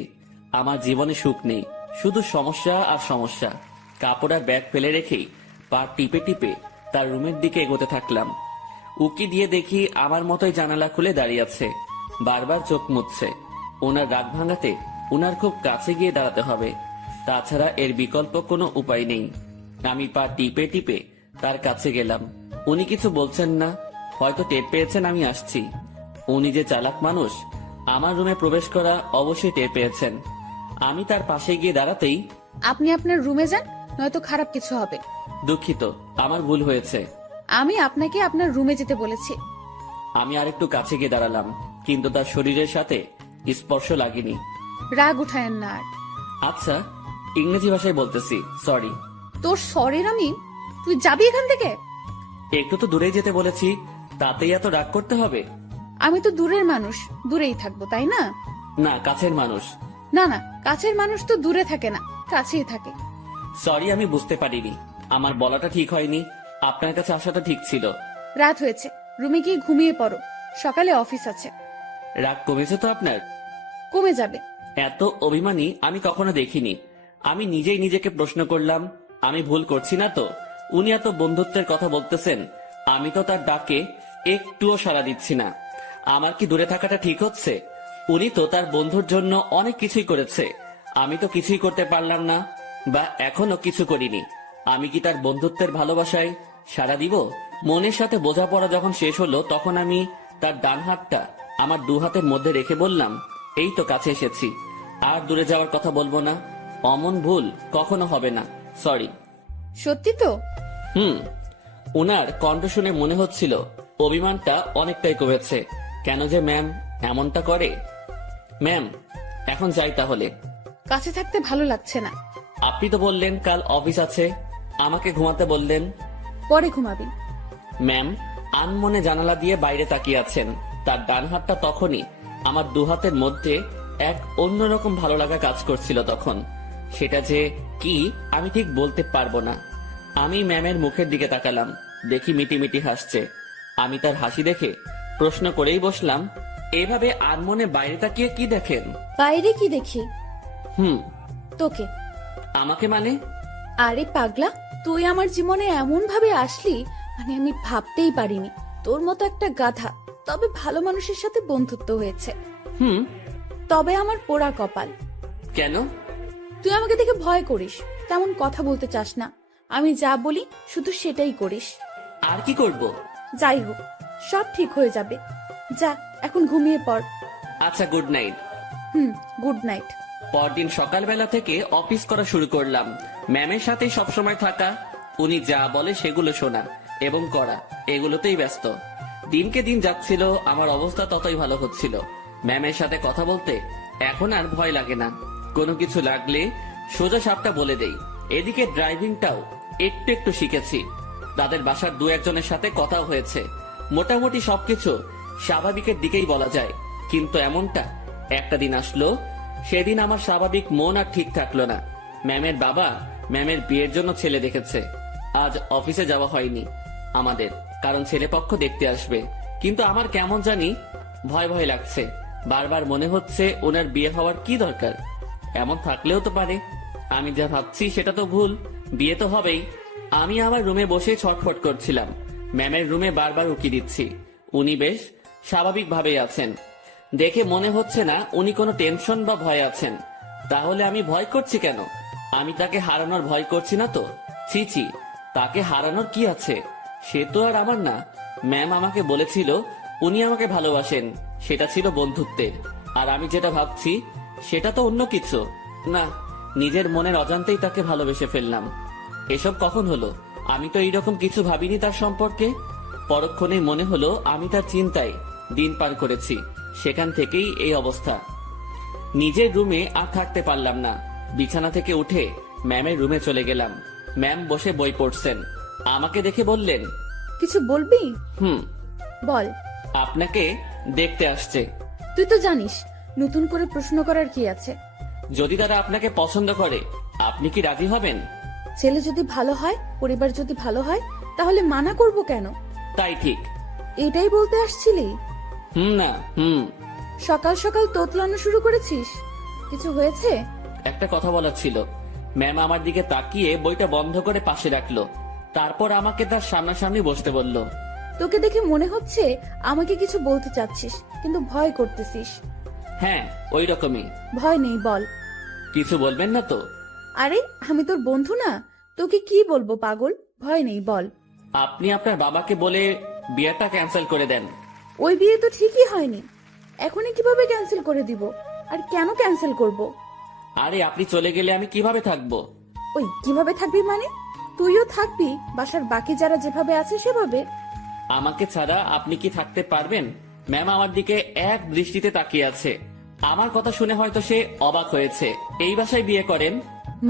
আমার জীবনে সুখ নেই, শুধু সমস্যা আর সমস্যা। কাপড় আর ব্যাগ ফেলে রেখেই পা টিপে টিপে তার রুমের দিকে এগোতে থাকলাম। উকি দিয়ে দেখি আমার মতোই জানালা খুলে দাঁড়িয়ে আছে, বারবার চোখ মুছছে। ওনার রাগ ভাঙাতে ওনার খুব কাছে গিয়ে দাঁড়াতে হবে, তাছাড়া এর বিকল্প কোনো উপায় নেই। আমি পা টিপে টিপে তার কাছে গেলাম। উনি কিছু বলছেন না, হয়তো টের পেয়েছেন আমি আসছি। উনি যে চালাক মানুষ, আমার রুমে প্রবেশ করা অবশ্যই টের পেয়েছেন। আমি তার পাশে গিয়ে দাঁড়াতেই, আপনি আপনার রুমে যান, নয়তো খারাপ কিছু হবে। দুঃখিত, আমার ভুল হয়েছে। আমি আপনাকে আপনার রুমে যেতে বলেছি। আমি আরেকটু কাছে গিয়ে দাঁড়ালাম, কিন্তু তার শরীরের সাথে স্পর্শ লাগেনি। রাগ উঠায়েন না আর। আচ্ছা, ইংরেজি ভাষায় বলতেছি, সরি। তোর সরের আমি, তুই যাবি এখান থেকে? একটু তো দূরে যেতে বলেছি, তাতেই এত রাগ করতে হবে? আমি তো দূরের মানুষ, দূরেই থাকবো, তাই না? না, কাছের মানুষ। না না, কাছের মানুষ তো দূরে থাকে না, কাছেই থাকে। সরি, আমি বুঝতে পারিনি। আমার বলাটা ঠিক হয়নি, আপনার কাছে আসাটা ঠিক ছিল। রাত হয়েছে, রুমে গিয়ে ঘুমিয়ে পড়ো, সকালে অফিস আছে। রাগ কমেছে তো আপনার? কমে যাবে। এত অভিমানী আমি কখনো দেখিনি। আমি নিজেই নিজেকে প্রশ্ন করলাম, আমি ভুল করছি না তো? উনি এত বন্ধুত্বের কথা বলতেছেন, আমি তো তার ডাকে একটুও সাড়া দিচ্ছি না। আমার কি দূরে থাকাটা ঠিক হচ্ছে? উনি তো তার বন্ধুর জন্য অনেক কিছুই করেছে, আমি তো কিছুই করতে পারলাম না, বা এখনো কিছু করিনি। আমি কি তার বন্ধুত্বের ভালোবাসায় সাড়া দিব? মনের সাথে বোঝাপড়া যখন শেষ হলো, তখন আমি তার ডান হাতটা আমার দু হাতের মধ্যে রেখে বললাম, এই তো কাছে এসেছি, আর দূরে যাওয়ার কথা বলবো না। অমন ভুল কখনো হবে না, সরি। সত্যি তো? ওনার কণ্ঠ শুনে মনে হচ্ছিল অভিমানটা অনেকটাই কমেছে। কেন যে ম্যাম এমনটা করে? ম্যাম, এখন যাই তাহলে। কাছে থাকতে ভালো লাগছে না। আপনি তো বললেন কাল অফিস আছে, আমাকে ঘুমাতে বললেন। পরে ঘুমাবি। ম্যাম আনমনে জানালা দিয়ে বাইরে তাকিয়ে আছেন। তার ডান হাতটা তখনই আমার দু হাতের মধ্যে এক অন্যরকম ভালো লাগা কাজ করছিল তখন। সেটা যে কি আমি ঠিক বলতে পারবো না। আমি ম্যামের মুখের দিকে তাকালাম, দেখি মিটিমিটি হাসছে। আমি তার হাসি দেখে প্রশ্ন করেই বসলাম, এভাবে আনমনে বাইরে তাকিয়ে কি দেখেন? বাইরে কি দেখি? তোকে। আমাকে মানে? আরে পাগলা, তুই আমার জীবনে এমন ভাবে আসলি, মানে আমি ভাবতেই পারিনি। তোর মতো একটা গাধা, তবে ভালো মানুষের সাথে বন্ধুত্ব হয়েছে। তবে আমার পোড়া কপাল। কেন? তুই আমাকে দেখে ভয় করিস, তেমন কথা বলতে চাস না। আমি যা বলি শুধু সেটাই করিস। আর কি করব? যাই হোক, সব ঠিক হয়ে যাবে। যা এখন ঘুমিয়ে পড়। আচ্ছা, গুড নাইট। Good night. পরদিন সকালবেলা থেকে অফিস করা শুরু করলাম। ম্যামের সাথেই সবসময় থাকা, উনি যা বলে সেগুলো শোনা এবং করা, এগুলোতেই ব্যস্ত। দিনকে দিন যাচ্ছিল, আমার অবস্থা ততই ভালো হচ্ছিল। ম্যামের সাথে কথা বলতে এখন আর ভয় লাগে না। কোনো কিছু লাগলে সোজা সাপটা বলে দেই। এদিকে ড্রাইভিংটাও একটু একটু শিখেছি। তাদের বাসার দু একজনের সাথে কথাও হয়েছে। মোটামুটি সবকিছু স্বাভাবিকের দিকেই বলা যায়। কিন্তু এমনটা একটা দিন আসলো, সেদিন আমার স্বাভাবিক মন আর ঠিক থাকলো না। ম্যামের বাবা ম্যামের বিয়ের জন্য ছেলে দেখেছে। আজ অফিসে যাওয়া হয়নি আমাদের, কারণ ছেলেপক্ষ দেখতে আসবে। কিন্তু আমার কেমন জানি ভয় ভয় লাগছে। বারবার মনে হচ্ছে ওনার বিয়ে হওয়ার কি দরকার? এমন থাকলেও তো পারে। আমি যা ভাবছি সেটা তো ভুল, বিয়ে তো হবেই। আমি আমার রুমে বসে ছটফট করছিলাম। ম্যামের রুমে বারবার উকি দিচ্ছি। উনি বেশ স্বাভাবিকভাবেই আছেন। দেখে মনে হচ্ছে না উনি কোনো টেনশন বা ভয় আছেন। তাহলে আমি ভয় করছি কেন? আমি তাকে হারানোর ভয় করছি না তো? ছি ছি, তাকে হারানোর কি আছে? সে তো আর আমার না। ম্যাম আমাকে বলেছিল উনি আমাকে ভালোবাসেন, সেটা ছিল বন্ধুত্বের। আর আমি যেটা ভাবছি সেটা তো অন্য কিছু। না, নিজের মনের অজান্তেই তাকে ভালোবেসে ফেললাম। এসব কখন হলো? আমি তো এইরকম কিছু ভাবিনি তার সম্পর্কে। পরক্ষণেই মনে হলো আমি তার চিন্তায় দিন পার করেছি। সেখান থেকেই এই অবস্থা। নিজের রুমে আর থাকতে পারলাম না। বিছানা থেকে উঠে ম্যামের রুমে চলে গেলাম। ম্যাম বসে বই পড়ছেন। আমাকে দেখে বললেন, কিছু বলবি? বল। আপনাকে দেখতে আসছে। তুই তো জানিস নতুন করে প্রশ্ন করার কি আছে? যদি তারা আপনাকে পছন্দ করে, আপনি কি রাজি হবেন? ছেলে যদি ভালো হয়, পরিবার যদি ভালো হয়, তাহলে মানা করব কেন? তাই ঠিক। এটাই বলতে আসছিলি? না। সকাল সকাল তোতলানো শুরু করেছিস? কিছু হয়েছে? একটা কথা বলার ছিল। ম্যাম আমার দিকে তাকিয়ে বইটা বন্ধ করে পাশে রাখলো। তারপর আমাকে তার সামনাসামনি বসতে বলল। তোকে দেখে মনে হচ্ছে আমাকে কিছু বলতে চাচ্ছিস, কিন্তু ভয় করতেছিস। হ্যাঁ, ওই রকমই। ভয় নেই, বল। কিছু বলবেন না তো? আরে আমি তোর বন্ধু না, তোকে কি বলবো পাগল? ভয় নেই, বল। আপনি আপনার বাবাকে বলে বিয়েটা ক্যান্সেল করে দেন। ওই বিয়ে তো ঠিকই হয়নি, এখনই কিভাবে ক্যান্সেল করে দিব? আর কেন ক্যান্সেল করব? আরে আপনি চলে গেলে আমি কিভাবে থাকবো? ওই কিভাবে থাকবি মানে? তুইও থাকবি বাসার বাকি যারা যেভাবে আছে সেভাবে? আমাকে ছাড়া আপনি কি থাকতে পারবেন? ম্যাম আমার দিকে এক দৃষ্টিতে তাকিয়ে আছে। আমার কথা শুনে হয়তো সে অবাক হয়েছে। এই বাসায় বিয়ে করেন?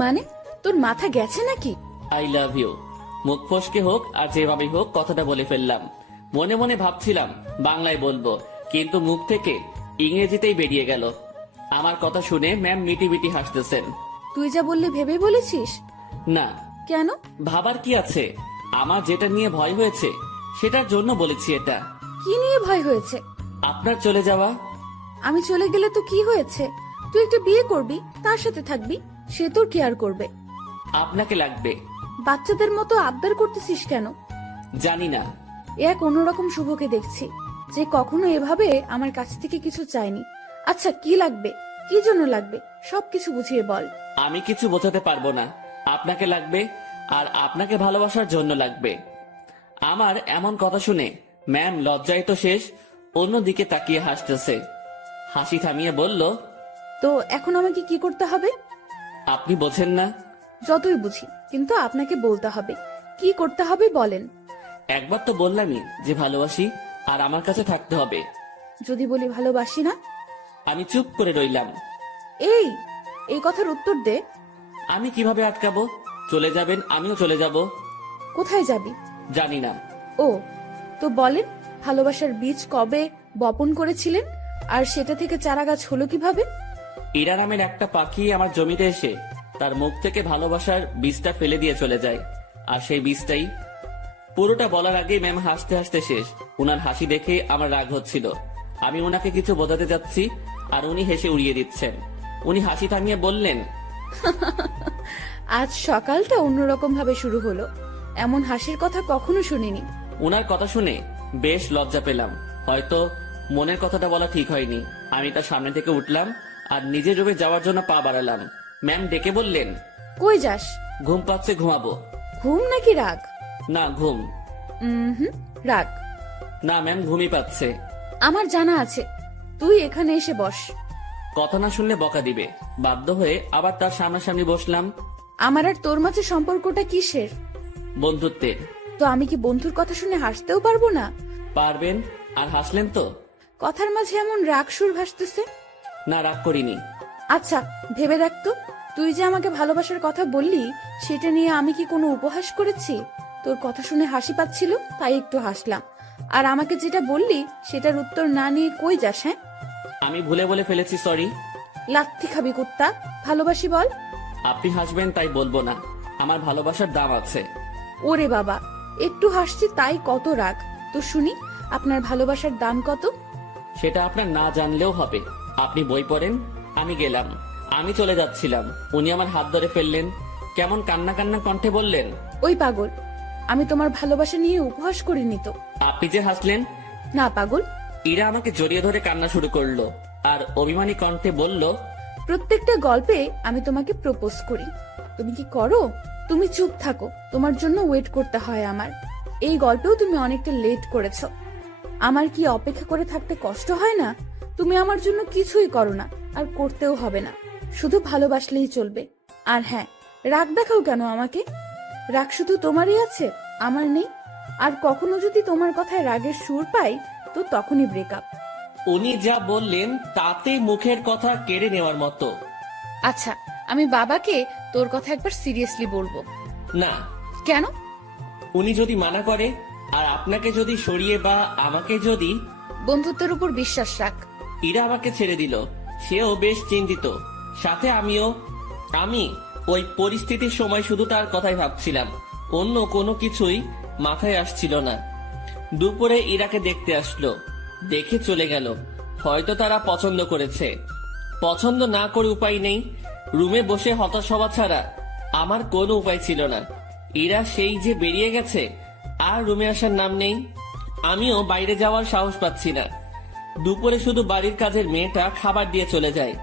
মানে তোর মাথা গেছে নাকি? I love you. মুখ ফসকে হোক আর যেভাবেই হোক কথাটা বলে ফেললাম। মনে মনে ভাবছিলাম বাংলায় বলবো, কিন্তু মুখ থেকে ইংরেজিতেই বেরিয়ে গেল। আমার কথা শুনে ম্যাম মিটি মিটি হাসতেছেন। তুই যা বললি ভেবে বলেছিস? না, কেন? ভাবার কি আছে? আমার যেটা নিয়ে ভয় হয়েছে সেটার জন্য বলেছি এটা। কি নিয়ে ভয় হয়েছে? আপনার চলে যাওয়া। আমি চলে গেলে তো কি হয়েছে? তুই একটা বিয়ে করবি, তার সাথে থাকবি, সে তোর কেয়ার করবে। আপনাকে লাগবে। বাচ্চাদের মতো আবদার করতেছিস কেন? জানি না। এক অন্যরকম শুভকে দেখছি, যে কখনো এভাবে আমার কাছ থেকে কিছু চায়নি। আচ্ছা কি লাগবে, কি জন্য লাগবে, সবকিছু বুঝিয়ে বল। আমি কিছু বোঝাতে পারবো না। আপনাকে লাগবে, আর আপনাকে ভালোবাসার জন্য লাগবে। আমার এমন কথা শুনে ম্যাম লজ্জায় তো শেষ, অন্যদিকে তাকিয়ে হাসতেছে। হাসি থামিয়ে বলল, তো এখন আমাকে কি করতে হবে? আপনি বোঝেন না? যতই বুঝি, কিন্তু আপনাকে বলতে হবে। কি করতে হবে বলেন। একবার তো বললামই যে ভালোবাসি, আর আমার কাছে থাকতে হবে। যদি বলি ভালোবাসি না? আমি চুপ করে রইলাম। এই এই কথার উত্তর দে। আমি কিভাবে আটকাবো? চলে যাবেন, আমিও চলে যাব। কোথায় যাবি? জানি না। ও, তো বলেন, ভালোবাসার বীজ কবে বপন করেছিলেন, আর সেটা থেকে চারা গাছ হলো কিভাবে? ইরা নামের একটা পাখি আমার জমিতে এসে তার মুখ থেকে ভালোবাসার বীজটা ফেলে দিয়ে চলে যায়, আর সেই বীজটাই। পুরোটা বলার আগেই ম্যাম হাসতে হাসতে শেষ। উনার হাসি দেখে আমার রাগ হচ্ছিল। আমি ওনাকে কিছু বোঝাতে যাচ্ছি, আর উনি হেসে উড়িয়ে দিচ্ছেন। উনি হাসি থামিয়ে বললেন, আজ সকালটা অন্যরকম ভাবে শুরু হলো। এমন হাসির কথা কখনো শুনিনি। উনার কথা শুনে বেশ লজ্জা পেলাম। হয়তো মনের কথাটা বলা ঠিক হয়নি। আমি তার সামনে থেকে উঠলাম আর নিজের রুমে যাওয়ার জন্য পা বাড়ালাম। ম্যাম ডেকে বললেন, কই যাস? ঘুম পাচ্ছে, ঘুমাবো। ঘুম নাকি রাগ? না, ঘুম। রাগ। না ম্যাম, ঘুমই পাচ্ছে। আমার জানা আছে, তুই এখানে এসে বস। কথা না শুনলে বকা দিবে। বাধ্য হয়ে আবার তার সামনাসামনি বসলাম। আমার আর তোর মাঝে সম্পর্কটা কিসের? বন্ধুত্বের। তো আমি কি বন্ধুর কথা শুনে হাসতেও পারবো না? পারবেন। আর হাসলেন তো? কথার মাঝে এমন রাগ সুর ভাসতেছে। না, রাগ করিনি। আচ্ছা ভেবে দেখ তো, তুই যে আমাকে ভালোবাসার কথা বললি, সেটা নিয়ে আমি কি কোনো উপহাস করেছি? তোর কথা শুনে হাসি পাচ্ছিল তাই একটু হাসলাম। আর আমাকে যেটা বললি সেটার উত্তর না নিয়ে কই যাস? হ্যাঁ, আমি ভুলে বলে ফেলেছি, সরি। লাথি খাবি কুত্তা। ভালোবাসি বল। আপনি হাসবেন তাই বলবো না। আমার ভালোবাসার দাম আছে। ওরে বাবা, একটু হাসছি তাই কত রাগ? তো শুনি, আপনার ভালোবাসার দাম কত? সেটা আপনার না জানলেও হবে। আপনি বই পড়েন। আমি গেলাম। আমি চলে যাচ্ছিলাম, উনি আমার হাত ধরে ফেললেন। কেমন কান্না কান্না কণ্ঠে বললেন, ওই পাগল, আমি তোমার ভালোবাসা নিয়ে উপহাস করিনি তো। আপনি যে হাসলেন। না পাগল। ইরা আমাকে জড়িয়ে ধরে কান্না শুরু করলো আর অভিমানী কণ্ঠে বলল, প্রত্যেকটা গল্পে আমি তোমাকে প্রপোজ করি, তুমি কি করো? তুমি চুপ থাকো, তোমার জন্য ওয়েট করতে হয় আমার। এই গল্পেও তুমি অনেকটা লেট করেছো। আমার কি অপেক্ষা করে থাকতে কষ্ট হয় না? তুমি আমার জন্য কিছুই করো না, আর করতেও হবে না। শুধু ভালোবাসলেই চলবে। আর হ্যাঁ, রাগ দেখাও কেন আমাকে? রাগ শুধু তোমারই আছে, আমার নেই। আর কখনো যদি তোমার কথায় রাগের সুর পাই, তো তখনই ব্রেকআপ। উনি যা বললেন তাতে মুখের কথা কেড়ে নেওয়ার মতো। আচ্ছা, আমি বাবাকে তোর কথা একবার সিরিয়াসলি বলবো। না। কেন? উনি যদি মানা করে, আর আপনাকে যদি সরিয়ে বা আমাকে যদি। বন্ধুত্বের উপর বিশ্বাস রাখ। ইরা আমাকে ছেড়ে দিল, সেও বেশ চিন্তিত, সাথে আমিও। আমি ওই পরিস্থিতির সময় শুধু তার কথাই ভাবছিলাম, অন্য কোনো কিছুই মাথায় আসছিল না। দুপুরে ইরাকে দেখতে আসলো, দেখে চলে গেল। হয়তো তারা পছন্দ করেছে। পছন্দ না করে উপায় নেই। রুমে বসে হতাশ হওয়া ছাড়া আমার কোনো উপায় ছিল না। ইরা সেই যে বেরিয়ে গেছে, আর রুমে আসার নাম নেই। আমিও বাইরে যাওয়ার সাহস পাচ্ছি না। দুপুরে শুধু বাড়ির কাজের মেয়েটা খাবার দিয়ে চলে যায়।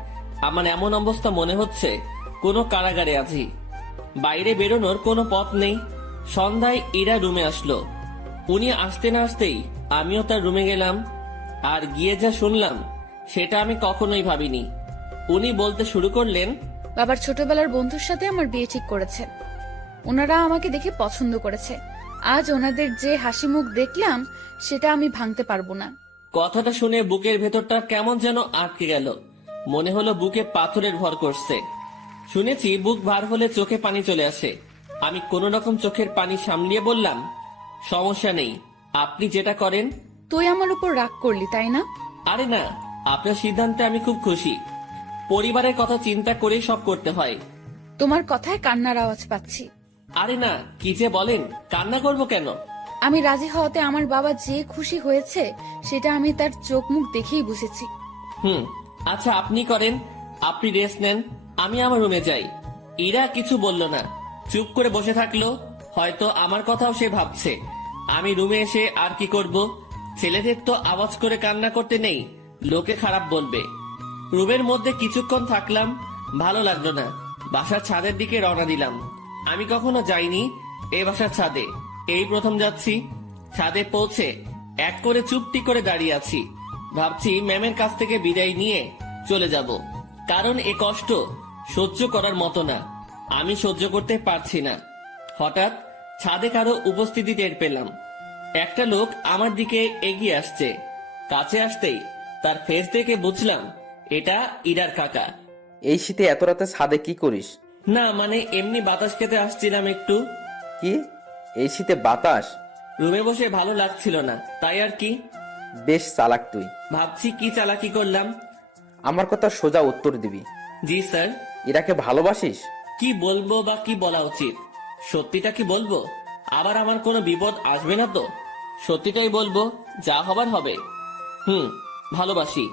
আমার এমন অবস্থা মনে হচ্ছে কোনো কারাগারে আছি। বাইরে বেরোনোর কোনো পথ নেই। সন্ধ্যায় ইরা রুমে আসলো। উনি আসতে না আসতেই আমিও তার রুমে গেলাম। আর গিয়ে যা শুনলাম সেটা আমি কখনোই ভাবিনি। উনি বলতে শুরু করলেন, বাবার ছোটবেলার বন্ধুর সাথে আমার বিয়ে ঠিক করেছে। ওনারা আমাকে দেখে পছন্দ করেছে। আজ ওনাদের যে হাসি মুখ দেখলাম সেটা আমি ভাঙতে পারবো না। কথাটা শুনে বুকের ভেতরটা কেমন যেন আটকে গেল। মনে হলো বুকে পাথরের ভর করছে। শুনেছি বুক ভার হলে চোখে পানি চলে আসে। আমি কোনো রকম চোখের পানি সামলিয়ে বললাম, সমস্যা নেই, আপনি যেটা করেন। তুই আমার উপর রাগ করলি তাই না? আরে না, আপনার সিদ্ধান্তে আমি খুব খুশি। পরিবারের কথা চিন্তা করেই সব করতে হয়। তোমার কথায় কান্নার আওয়াজ পাচ্ছি। আরে না, কি যে বলেন, কান্না করব কেন? আমি রাজি হওয়াতে আমার বাবা যে খুশি হয়েছে সেটা আমি তার চোখ মুখ দেখেই বুঝেছি। আচ্ছা আপনি করেন, আপনি রেস্ট নেন, আমি আমার রুমে যাই। ইরা কিছু বলল না, চুপ করে বসে থাকলো। হয়তো আমার কথাও সে ভাবছে। আমি রুমে এসে আর কি করব? ছেলেদের তো আওয়াজ করে কান্না করতে নেই, লোকে খারাপ বলবে। রুমের মধ্যে কিছুক্ষণ থাকলাম, ভালো লাগলো না। বাসার ছাদের দিকে রওনা দিলাম। আমি কখনো যাইনি এই বাসার ছাদে, এই প্রথম যাচ্ছি। ছাদে পৌঁছে এক করে চুপটি করে দাঁড়িয়ে আছি। ভাবছি ম্যামের কাছ থেকে বিদায় নিয়ে চলে যাব, কারণ এ কষ্ট সহ্য করার মতো না, আমি সহ্য করতে পারছি না। হঠাৎ ছাদে কারো উপস্থিতি টের পেলাম। একটা লোক আমার দিকে এগিয়ে আসছে। কাছে আসতেই তার ফেস দেখে বুঝলাম এটা ইরার কাকা। এই শীতে এত রাতে ছাদে কি করিস? না মানে এমনি বাতাস খেতে আসছিলাম একটু। কি এই শীতে বাতাস? রুমে বসে ভালো লাগছিল না, তাই আর কি। বেশ চালাক তুই। ভাবছি কি চালাকি করলাম। আমার কথা সোজা উত্তর দিবি। জি স্যার। ইরাকে ভালোবাসিস? কি বলবো বা কি বলা উচিত? সত্যিটা কি বলবো? আবার আমার কোনো বিপদ আসবে না তো? সত্যিটাই বলবো, যা হবার হবে। ভালোবাসি।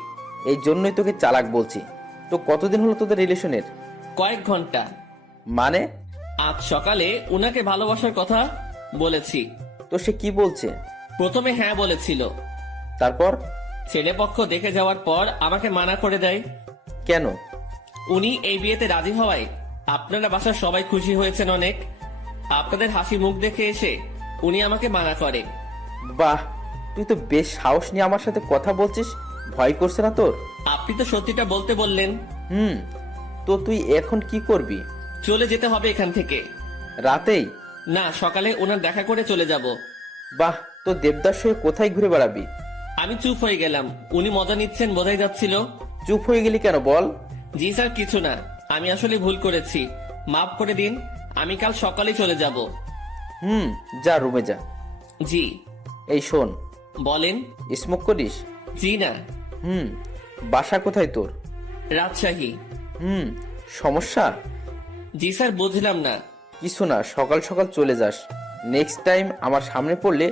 এই জন্যই তোকে চালাক বলছি। তো কতদিন হলো তোদের রিলেশনের? কয়েক ঘন্টা। মানে? আজ সকালে উনাকে ভালোবাসার কথা বলেছি। তো সে কি বলছে? প্রথমে হ্যাঁ বলেছিল, তারপর? ছেলেপক্ষ দেখে যাওয়ার পর আমাকে মানা করে দেয়। কেন? উনি এই বিয়েতে রাজি হওয়ায় আপনারা বাসার সবাই খুশি হয়েছেন অনেক। আপনাদের হাসি মুখ দেখে এসে উনি আমাকে মানা করে। বাহ, তুই তো বেশ সাহস নিয়ে আমার সাথে কথা বলছিস। ভয় করছে না তোর? আপনি তো সত্যিটা বলতে বললেন। তো তুই এখন কি করবি? চলে যেতে হবে এখান থেকে। রাতেই? না, সকালে ওনার দেখা করে চলে যাব। বাহ, তো দেবদাস হয়ে কোথায় ঘুরে বেড়াবি? আমি চুপ হয়ে গেলাম। উনি মজা নিচ্ছেন বোঝাই যাচ্ছিল। চুপ হয়ে গেলি কেন বল? জি স্যার, কিছু না, আমি আসলে ভুল করেছি, মাফ করে দিন। আমি কাল সকালেই চলে যাব। যা রুমে যা। জি। এই শোন। বলেন। স্মোক করিস? জি না। বাসা কোথায় তোর? রাজশাহী। সমস্যা? জি স্যার, বুঝলাম না। কিছু না, সকাল সকাল চলে যাস। নেক্সট টাইম আমার সামনে পড়লে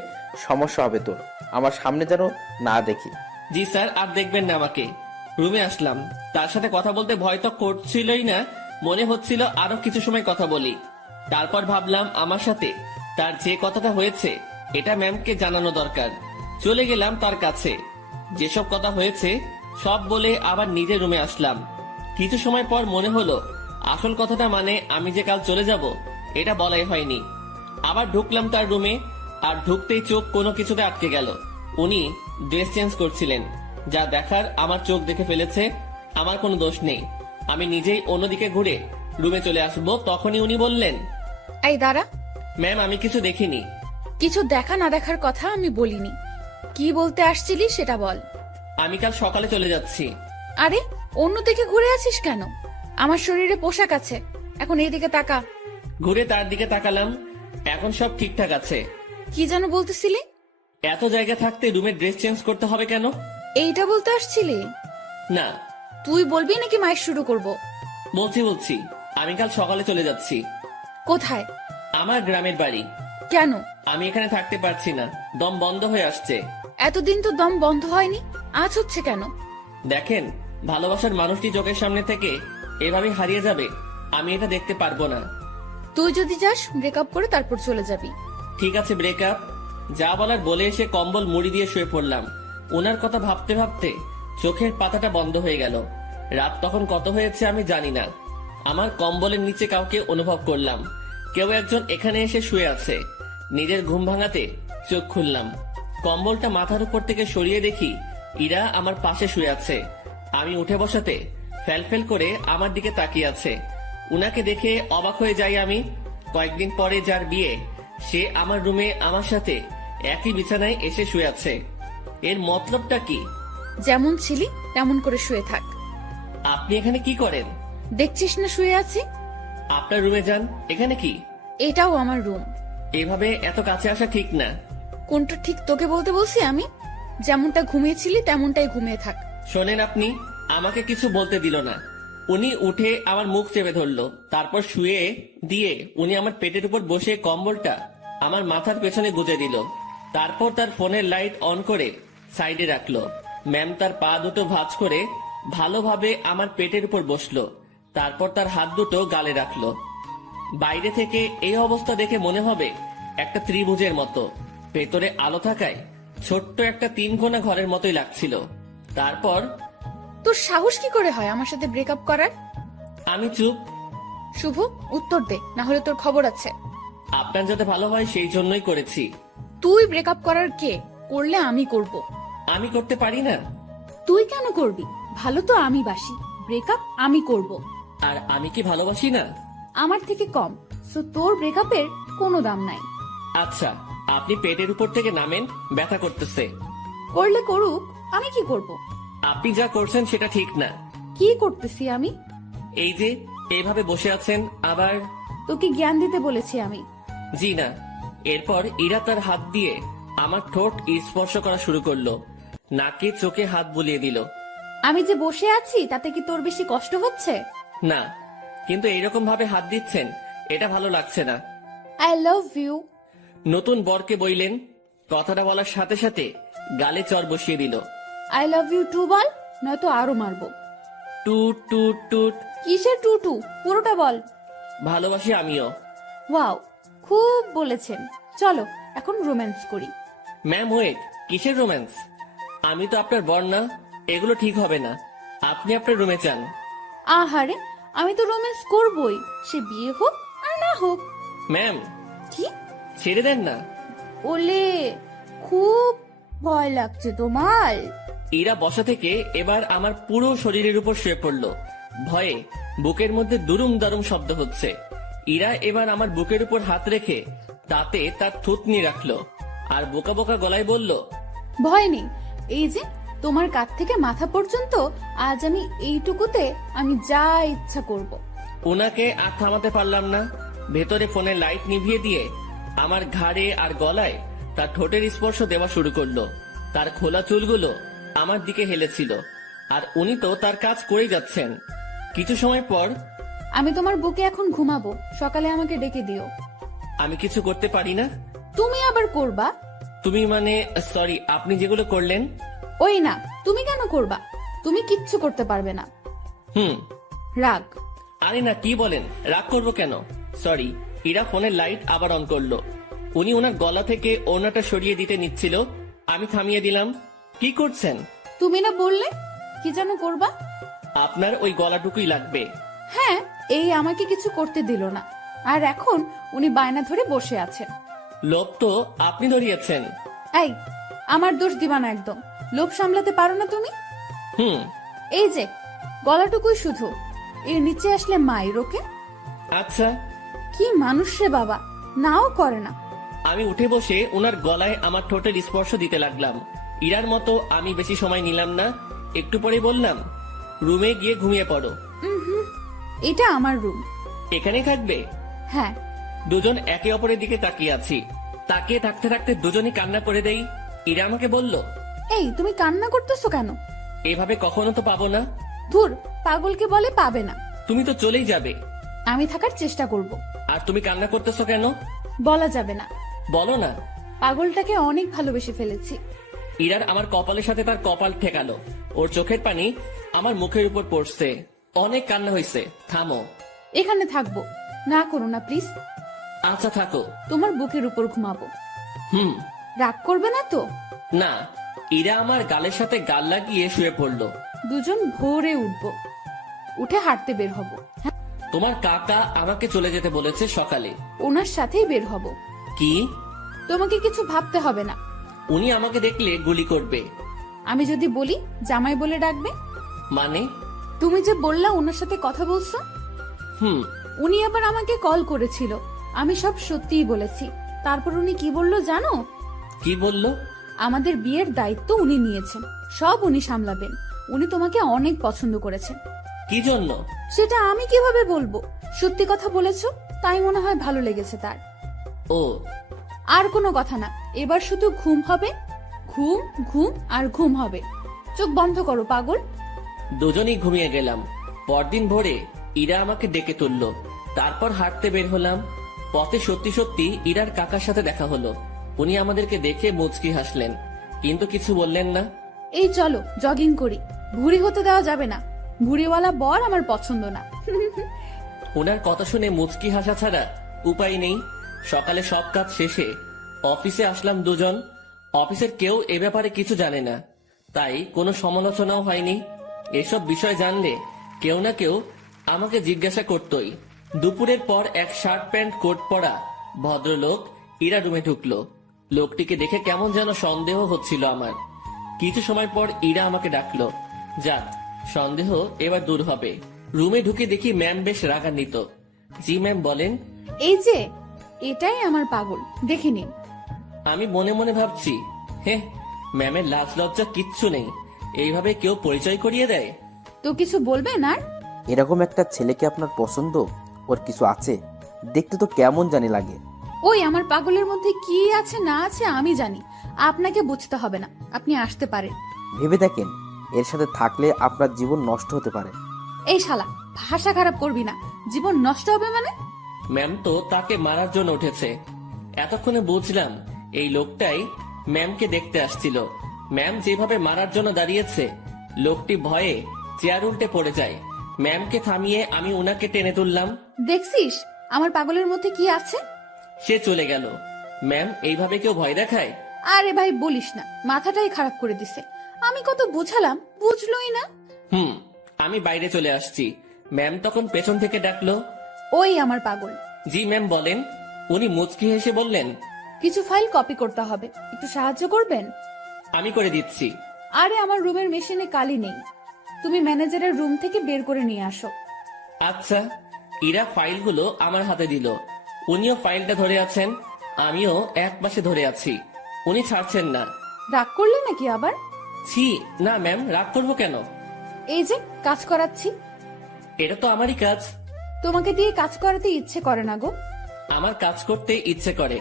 সমস্যা হবে তোর। আমার সামনে যেন না দেখি। জি স্যার, আর দেখবেন না আমাকে। রুমে আসলাম, তার সাথে কথা বলতে ভয় তো করছিলই না, মনে হচ্ছিল আরো কিছু সময় কথা বলি। তারপর ভাবলাম আমার সাথে তার যে কথাটা হয়েছে এটা ম্যামকে জানানো দরকার। চলে গেলাম তার কাছে, যেসব কথা হয়েছে সব বলে আবার নিজের রুমে আসলাম। কিছু সময় পর মনে হলো আসল কথাটা, মানে আমি যে কাল চলে যাব এটা বলাই হয়নি। আবার ঢুকলাম তার রুমে, আর ঢুকতেই চোখ কোনো কিছুতে আটকে গেল। উনি ড্রেস চেঞ্জ করছিলেন, যা দেখার আমার চোখ দেখে ফেলেছে। আমার কোনো দোষ নেই। আমি নিজেই অন্যদিকে ঘুরে রুমে চলে আসবো, তখনই উনি বললেন, এই দাঁড়া। ম্যাম আমি কিছু দেখিনি। কিছু দেখা না দেখার কথা আমি বলিনি। কি বলতে আসছিলি সেটা বল। আমি কাল সকালে চলে যাচ্ছি। আরে, অন্যদিকে ঘুরে আছিস কেন? আমার শরীরে পোশাক আছে, এখন এইদিকে তাকা। ঘুরে তার দিকে তাকালাম, এখন সব ঠিকঠাক আছে। কি যেন বলতেছিলি? এত জায়গা থাকতে রুমে ড্রেস চেঞ্জ করতে হবে কেন? এইটা বলতে আসছিলি? না। তুই বলবি নাকি মাইক শুরু করব? বলছি আমি কাল সকালে চলে যাচ্ছি। কোথায়? আমার গ্রামের বাড়ি। কেন? আমি এখানে থাকতে পারছি না, দম বন্ধ হয়ে আসছে। এতদিন তো দম বন্ধ হয়নি, আজ হচ্ছে কেন? দেখেন, ভালোবাসার মানুষটি চোখের সামনে থেকে এভাবে হারিয়ে যাবে, আমি এটা দেখতে পারবো না। তুই যদি যাস ব্রেকআপ করে তারপর চলে যাবি। ঠিক আছে, ব্রেকআপ। যা বলার বলে এসে কম্বল মুড়ি দিয়ে শুয়ে পড়লাম। ওনার কথা ভাবতে ভাবতে চোখের পাতাটা বন্ধ হয়ে গেল। রাত তখন কত হয়েছে আমি জানি না। আমার কম্বলের নিচে কাউকে অনুভব করলাম। কেউ একজন এখানে এসে শুয়ে আছে। নিজের ঘুম ভাঙাতে চোখ খুললাম। কম্বলটা মাথার উপর থেকে সরিয়ে দেখি ইরা আমার পাশে শুয়ে আছে। আমি উঠে বসাতে ফেল করে আমার দিকে তাকিয়ে আছে। উনাকে দেখে অবাক হয়ে যাই আমি। কয়েকদিন পরে যার বিয়ে, সে আমার রুমে আমার সাথে একই বিছানায় এসে শুয়ে আছে। এর মতলবটা কি? যেমন ছিলি তেমন করে শুয়ে থাক। আপনি এখানে কি করেন? দেখছিস না শুয়ে আছি? আপনার রুমে যান। এখানে কি? এটাও আমার রুম। এভাবে এত কাছে আসা ঠিক না। কোনটা ঠিক তোকে বলতে বলছি আমি? যেমনটা ঘুমিয়েছিলি তেমনটাই ঘুমিয়ে থাক। শোনেন, আপনি আমাকে কিছু বলতে দিল না। উনি উঠে আমার মুখ চেপে ধরলো, তারপর শুয়ে দিয়ে উনি আমার পেটের উপর বসে কম্বলটা আমার মাথার পেছনে গুজে দিল। তারপর তার ফোনের লাইট অন করে সাইডে রাখলো। ম্যাম তার পা দুটো ভাঁজ করে ভালোভাবে আমার পেটের উপর বসলো। তারপর তার হাত দুটো গালে রাখলো। বাইরে থেকে এই অবস্থা দেখে মনে হবে একটা ত্রিভুজের মতো, ভেতরে আলো থাকায় ছোট্ট একটা 3 কোণা ঘরের মতোই লাগছিল। তারপর তোর সাহস কি করে হয় আমার সাথে ব্রেকআপ করার? আমি চুপ। শুভ, উত্তর দে, না হলে তোর খবর আছে। আপনার যাতে ভালো হয় সেই জন্যই করেছি। তুই ব্রেকআপ করার কে? করলে আমি করব। আমি করতে পারি না। তুই কেন করবি? ভালো তো আমি বাসি, ব্রেকআপ আমি করব। আর আমি কি ভালোবাসি না? আমার থেকে কম, সো তোর ব্রেকআপের কোনো দাম নাই। আচ্ছা, আপনি পেটের উপর থেকে নামেন, ব্যথা করতেছে। করলে করুক, আমি কি করব? আপনি যা করছেন সেটা ঠিক না। কি করতেছি আমি? এই যে এইভাবে বসে আছেন, আবার তোকে জ্ঞান দিতে বলেছি আমি। জি না। এরপর ইরা তার হাত দিয়ে আমার ঠোঁট স্পর্শ করা শুরু করলো, নাকে চোখে হাত বুলিয়ে দিল। আমি যে বসে আছি তাতে কি তোর বেশি কষ্ট হচ্ছে? না, কিন্তু এইরকম ভাবে হাত দিচ্ছেন, এটা ভালো লাগছে না। I love you. নতুন বরকে বইলেন। কথাটা বলার সাথে সাথে গালে চর বসিয়ে দিল। আই লাভ ইউ টু বল, নয়তো আরো মারবো। টুট টুট টুট। কিসের টু টু? পুরোটা বল। ভালোবাসি আমিও। ওয়াও, খুব বলেছেন। চলো এখন রোম্যান্স করি। ম্যাম ওয়েট, কিসের রোম্যান্স? আমি তো আপনার বর না, এগুলো ঠিক হবে না। আপনি আপনার রুমে যান। আহারে, আমি তো রোম্যান্স করবই, সে বিয়ে হোক আর না হোক। ম্যাম, কি? ছেড়ে দেন না। ওলে, খুব ভয় লাগছে তোমার? ইরা বসা থেকে এবার আমার পুরো শরীরের উপর শুয়ে পড়লো। ভয়ে বুকের মধ্যে দুরুম দারুম শব্দ হচ্ছে। ইরা এবার আমার বুকের উপর হাত রেখে তাতে তার থুতনি রাখলো আর বোকা বোকা গলায় বলল, ভয় নেই, এই যে তোমার কাঁধ থেকে মাথা পর্যন্ত আজ আমি এইটুকুতে আমি যা ইচ্ছা করব। ওনাকে আর থামাতে পারলাম না। ভেতরে ফোনের লাইট নিভিয়ে দিয়ে আমার ঘাড়ে আর গলায় তার ঠোঁটের স্পর্শ দেওয়া শুরু করলো। তার খোলা চুলগুলো আমার দিকে হেলেছিল, আর উনি তো তার কাজ করেই যাচ্ছেন। কিছু সময় পর, আমি তোমার বুকে এখন ঘুমাবো, সকালে আমাকে ডেকে দিও। আমি কিছু করতে পারি না। তুমি আবার করবা? তুমি মানে, সরি, আপনি যেগুলো করলেন। ওই না, তুমি কেন করবা? তুমি কিচ্ছু করতে পারবে না। হুম। রাগ। আরে না, কি বলেন? রাগ করবো কেন? সরি। ইরা ফোনের লাইট আবার অন করলো। উনি ওনার গলা থেকে ওড়নাটা সরিয়ে দিতে নিচ্ছিল, আমি থামিয়ে দিলাম। কি করছেন? তুমি না বললে কি যেন করবা? আপনার ওই গলাটুকুই লাগবে। হ্যাঁ, এই আমাকে কিছু করতে দিল না, আর এখন উনি বায়না ধরে বসে আছেন। লোভ তো আপনি ধরিয়েছেন। এই, আমার দোষ দিবা না একদম। লোভ সামলাতে পারো না তুমি? হুম। এই যে গলাটুকুই শুধু, এর নিচে আসলে মায়ের ওকে। আচ্ছা। কি মানুষ রে বাবা, নাও করে না। আমি উঠে বসে ওনার গলায় আমার ঠোঁটের স্পর্শ দিতে লাগলাম। ইরার মতো আমি বেশি সময় নিলাম না। একটু পরে বললাম, রুমে গিয়ে ঘুমিয়ে পড়ো। এটা আমার রুম। এখানেই থাকবে? হ্যাঁ। দুজন একে অপরের দিকে তাকিয়ে আছি। তাকিয়ে থাকতে থাকতে দুজনই কান্না করে দেই। ইরা আমাকে বলল, এই তুমি কান্না করতেছো কেন? এভাবে কখনো তো পাবো না। ধুর, পাগলকে বলে পাবে না। তুমি তো চলেই যাবে। আমি থাকার চেষ্টা করব। আর তুমি কান্না করতেছো কেন? বলা যাবে না। বলো না। পাগলটাকে অনেক ভালোবেসে ফেলেছি। ইরার আমার কপালের সাথে তার কপাল ঠেকালো। ওর চোখের পানি আমার মুখের উপর পড়ছে। অনেক কান্না হয়েছে। থামো। এখানে থাকবো, না করো না প্লিজ। আচ্ছা থাকো। তোমার বুকের উপর ঘুমাবো। হুম। রাগ করবে না তো? না। ইরা আমার গালের সাথে গাল লাগিয়ে শুয়ে পড়লো। দুজন ভোরে উঠবো, উঠে হাঁটতে বের হব। হ্যাঁ, তোমার কাকা আমাকে চলে যেতে বলেছে সকালে। ওনার সাথেই বের হব। কি? তোমাকে কিছু ভাবতে হবে না। উনি আমাকে দেখলে গুলি করবে। আমি যদি বলি জামাই বলে ডাকবে। মানে? তুমি যে বললা ওনার সাথে কথা বলছো। হুম, উনি আবার আমাকে কল করেছিল, আমি সব সত্যিই বলেছি। তারপর উনি কি বলল জানো? কি বলল? আমাদের বিয়ের দায়িত্ব উনি নিয়েছেন, সব উনি সামলাবেন। উনি তোমাকে অনেক পছন্দ করেছেন। কি জন্য? সেটা আমি কিভাবে বলবো? সত্যি কথা বলেছো, তাই মনে হয় ভালো লেগেছে তার। ও, আর কোনো কথা না, এবার শুধু ঘুম হবে, ঘুম ঘুম আর ঘুম হবে। চোখ বন্ধ করো পাগল। দুজনেই ঘুমিয়ে গেলাম। পরদিন ভোরে ইরা আমাকে ডেকে তুললো। তারপর হাঁটতে বের হলাম। পথে সত্যি সত্যি ইরার কাকার সাথে দেখা হলো। উনি আমাদেরকে দেখে মুচকি হাসলেন, কিন্তু কিছু বললেন না। এই চলো জগিং করি, ভুঁড়ি হতে দেওয়া যাবে না। ভুঁড়িওয়ালা বর আমার পছন্দ না। ওনার কথা শুনে মুচকি হাসা ছাড়া উপায় নেই। সকালে সব কাজ শেষে অফিসে আসলাম দুজন। অফিসের কেউ এ ব্যাপারে কিছু জানে না, তাই কোনো সমালোচনাও হয়নি। এসব বিষয় জানলে কেউ না কেউ আমাকে জিজ্ঞাসা করতই। দুপুরের পর এক শার্ট প্যান্ট কোট পরা ভদ্রলোক ইরা রুমে ঢুকলো। লোকটিকে দেখে কেমন যেন সন্দেহ হচ্ছিল আমার। কিছু সময় পর ইরা আমাকে ডাকলো। যাক, সন্দেহ এবার দূর হবে। রুমে ঢুকে দেখি ম্যাম বেশ রাগান্বিত। জি ম্যাম, বলেন। এই যে, এটাই আমার পাগল, দেখে নিন। আমি মনে মনে ভাবছি, হে, ম্যামের লাজ লজ্জা কিচ্ছু নেই, এইভাবে কেউ পরিচয় করিয়ে দেয়? তো কিছু বলবেন আর? এরকম একটা ছেলেকে আপনার পছন্দ? ওর কিছু আছে? দেখতে তো কেমন জানি লাগে। ওই আমার পাগলের মধ্যে কি আছে না আছে আমি জানি, আপনাকে বুঝতে হবে না। আপনি আসতে পারেন। ভেবে দেখেন, এর সাথে থাকলে আপনার জীবন নষ্ট হতে পারে। এই শালা, ভাষা খারাপ করবি না। জীবন নষ্ট হবে মানে? ম্যাম তো তাকে মারার জন্য উঠেছে। এতক্ষণে বুঝলাম এই লোকটাই ম্যামকে দেখতে আসছিল। ম্যাম যেভাবে মারার জন্য দাঁড়িয়েছে, লোকটি ভয়ে চেয়ার উল্টে পড়ে যায়। ম্যামকে থামিয়ে আমি উনাকে টেনে তুললাম। দেখছিস আমার পাগলের মধ্যে কি আছে? সে চলে গেল। ম্যাম, এইভাবে কেউ ভয় দেখায়? আরে ভাই বলিস না, মাথাটাই খারাপ করে দিছে। আমি কত বুঝালাম, বুঝলোই না। আমি বাইরে চলে আসছি। ম্যাম তখন পেছন থেকে ডাকলো। ওই আমার পাগল। জি ম্যাম, বলেন। উনি মুচকি হেসে বললেন, কিছু ফাইল কপি করতে হবে, একটু সাহায্য করবেন? আমি করে দিচ্ছি। আরে আমার রুমের মেশিনে কালি নেই, তুমি ম্যানেজারের রুম থেকে বের করে নিয়ে আসো। আচ্ছা। ইরা ফাইলগুলো আমার হাতে দিল। উনিও ফাইলটা ধরে আছেন, আমিও এক পাশে ধরে আছি। উনি ছাড়ছেন না। রাগ করলে নাকি আবার? ছি, না ম্যাম, রাগ করবো কেন? এই যে কাজ করাচ্ছি। এটা তো আমারই কাজ। তোমাকে দিয়ে কাজ করাতে ইচ্ছে করে না গো। আমার কাজ করতে ইচ্ছে করে।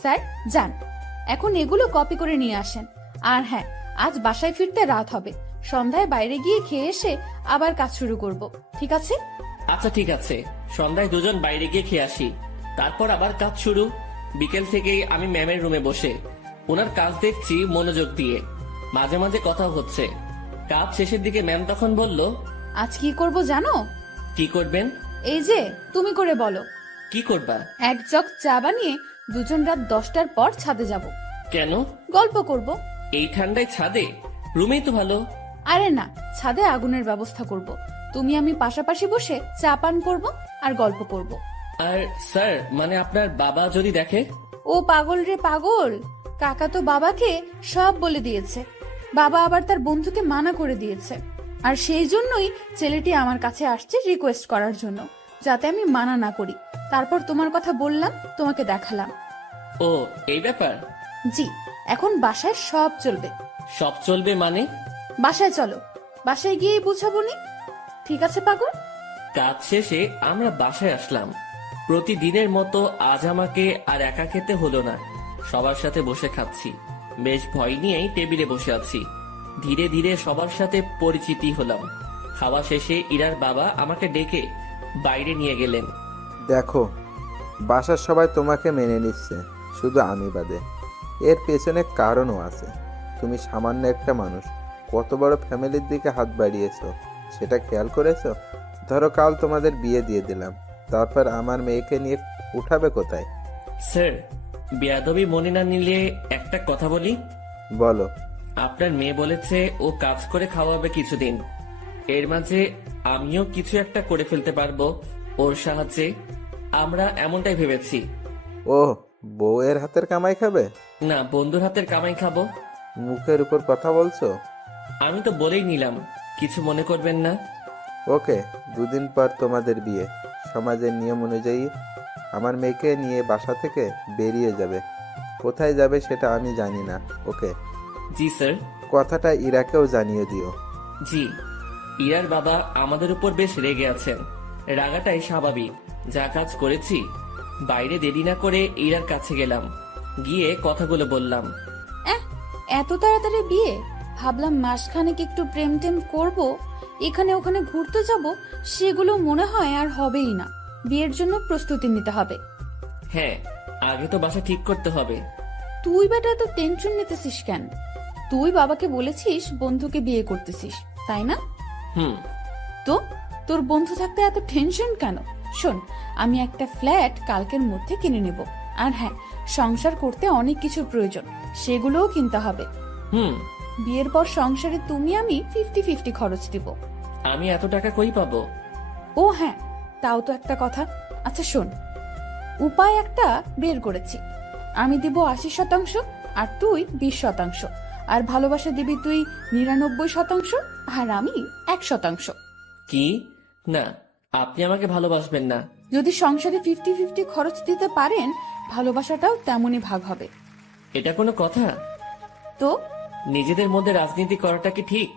স্যার যান, এখন এগুলো কপি করে নিয়ে আসেন। আর হ্যাঁ, আজ বাসায় ফিরতে রাত হবে। সন্ধ্যায় বাইরে গিয়ে খেয়ে এসে আবার কাজ শুরু করব, ঠিক আছে? আচ্ছা ঠিক আছে। সন্ধ্যায় দুজন বাইরে গিয়ে খেয়ে আসি, তারপর আবার কাজ শুরু। বিকেল থেকেই আমি ম্যামের রুমে বসে ওনার কাজ দেখছি মনোযোগ দিয়ে। মাঝে মাঝে কথা হচ্ছে। কাজ শেষের দিকে ম্যাম তখন বলল, আজ কি করব জানো? কি করবেন? এই যে তুমি করে বলো। কি করবা? এক জগ চা বানিয়ে দুজন রাত 10টার পর ছাদে যাব। কেন? গল্প করব। এই ঠান্ডায় ছাদে? রুমেই তো ভালো। আরে না, ছাদে আগুনের ব্যবস্থা করব। তুমি আমি পাশাপাশি বসে চা পান করব আর গল্প করব। আর স্যার, মানে আপনার বাবা যদি দেখে? ও পাগল রে পাগল, কাকা তো বাবাকে সব বলে দিয়েছে। বাবা আবার তার বন্ধুকে মানা করে দিয়েছে। আর সেই জন্যই ছেলেটি আমার কাছে আসছে রিকোয়েস্ট করার জন্য, যাতে আমি মানা না করি। তারপর তোমার কথা বললাম, তোমাকে দেখালাম। ও, এই ব্যাপার? জি, এখন বাসায় সব চলবে। সব চলবে মানে? বাসায় চলো, বাসায় গিয়েই বুঝাবনি। ঠিক আছে পাগল? কাজ শেষে আমরা বাসায় আসলাম। প্রতিদিনের মতো আজ আমাকে আর একা খেতে হলো না, সবার সাথে বসে খাচ্ছি। বেশ ভয় নিয়েই টেবিলে বসে আছি। ধীরে ধীরে সবার সাথে পরিচিতি হলাম। খাওয়া শেষে ইরার বাবা আমাকে ডেকে বাইরে নিয়ে গেলেন। দেখো, বাসার সবাই তোমাকে মেনে নিচ্ছে, শুধু আমি বাদে। এর পেছনে কারণও আছে। তুমি সামান্য একটা মানুষ, কত বড় ফ্যামিলির দিকে হাত বাড়িয়েছো সেটা খেয়াল করেছো? ধরো কাল তোমাদের বিয়ে দিয়ে দিলাম, তারপর আমার মেয়েকে নিয়ে উঠাবে কোথায়? স্যার, বেয়াদবি মনে না নিলে একটা কথা বলি। বলো। আপনার মেয়ে বলেছে ও কাজ করে খাওয়াবে কিছুদিন। এর মাঝে আমিও কিছু একটা করে ফেলতে পারবো ওর সাহায্যে। আমরা এমনটাই ভেবেছি। ও, বউয়ের হাতের কামাই খাবে? না, বন্ধুর হাতের কামাই খাবো। মুখের উপর কথা বলছো। আমি তো বলেই নিলাম, কিছু মনে করবেন না। ওকে, 2 দিন পর তোমাদের বিয়ে, সমাজের নিয়ম অনুযায়ী আমার মেয়েকে নিয়ে বাসা থেকে বেরিয়ে যাবে। কোথায় যাবে সেটা আমি জানি না। ওকে? জি স্যার। কথাটা ইরাকেও জানিয়ে দিও। জি। ইরার বাবা আমাদের উপর বেশ রেগে আছেন। রাগাটাই স্বাভাবিক, যা কাজ করেছি। বাইরে দেরি না করে ইরার কাছে গেলাম, গিয়ে কথাগুলো বললাম। এত তাড়াতাড়ি বিয়ে? ভাবলাম মাসখানেক একটু প্রেম টেম করবো, এখানে ওখানে ঘুরতে যাব, সেগুলো মনে হয় আর হবেই না। বিয়ের জন্য প্রস্তুতি নিতে হবে। হ্যাঁ, আগে তো বাসা ঠিক করতে হবে। তুই বেটা তো টেনশন নিতেছিস কেন? তুই বাবাকে বলেছিস বন্ধুকে বিয়ে করতেছিস, তাই না? হুম। তো তোর বন্ধু থাকতে এত টেনশন কেন? শোন, আমি একটা ফ্ল্যাট কালকের মধ্যে কিনে নেব। আর হ্যাঁ, সংসার করতে অনেক কিছুর প্রয়োজন, সেগুলোও কিনতে হবে। হুম। বিয়ের পর সংসারে তুমি আমি 50-50 খরচ দিব। আমি এত টাকা কই পাবো? ও হ্যাঁ, তাও তো একটা কথা। আচ্ছা শোন, উপায় একটা বের করেছি। আমি দিব 80%, আর তুই 20%, আর ভালোবাসা দিবি তুই 99%, আর আমি 1%। কি? না, আপনি আমাকে ভালোবাসবেন না। যদি সংসারে 50-50 খরচ দিতে পারেন, ভালোবাসাটাও তেমনই ভাগ হবে। এটা কোনো কথা? তো নিজেদের মধ্যে রাজনীতি করাটা কি ঠিক?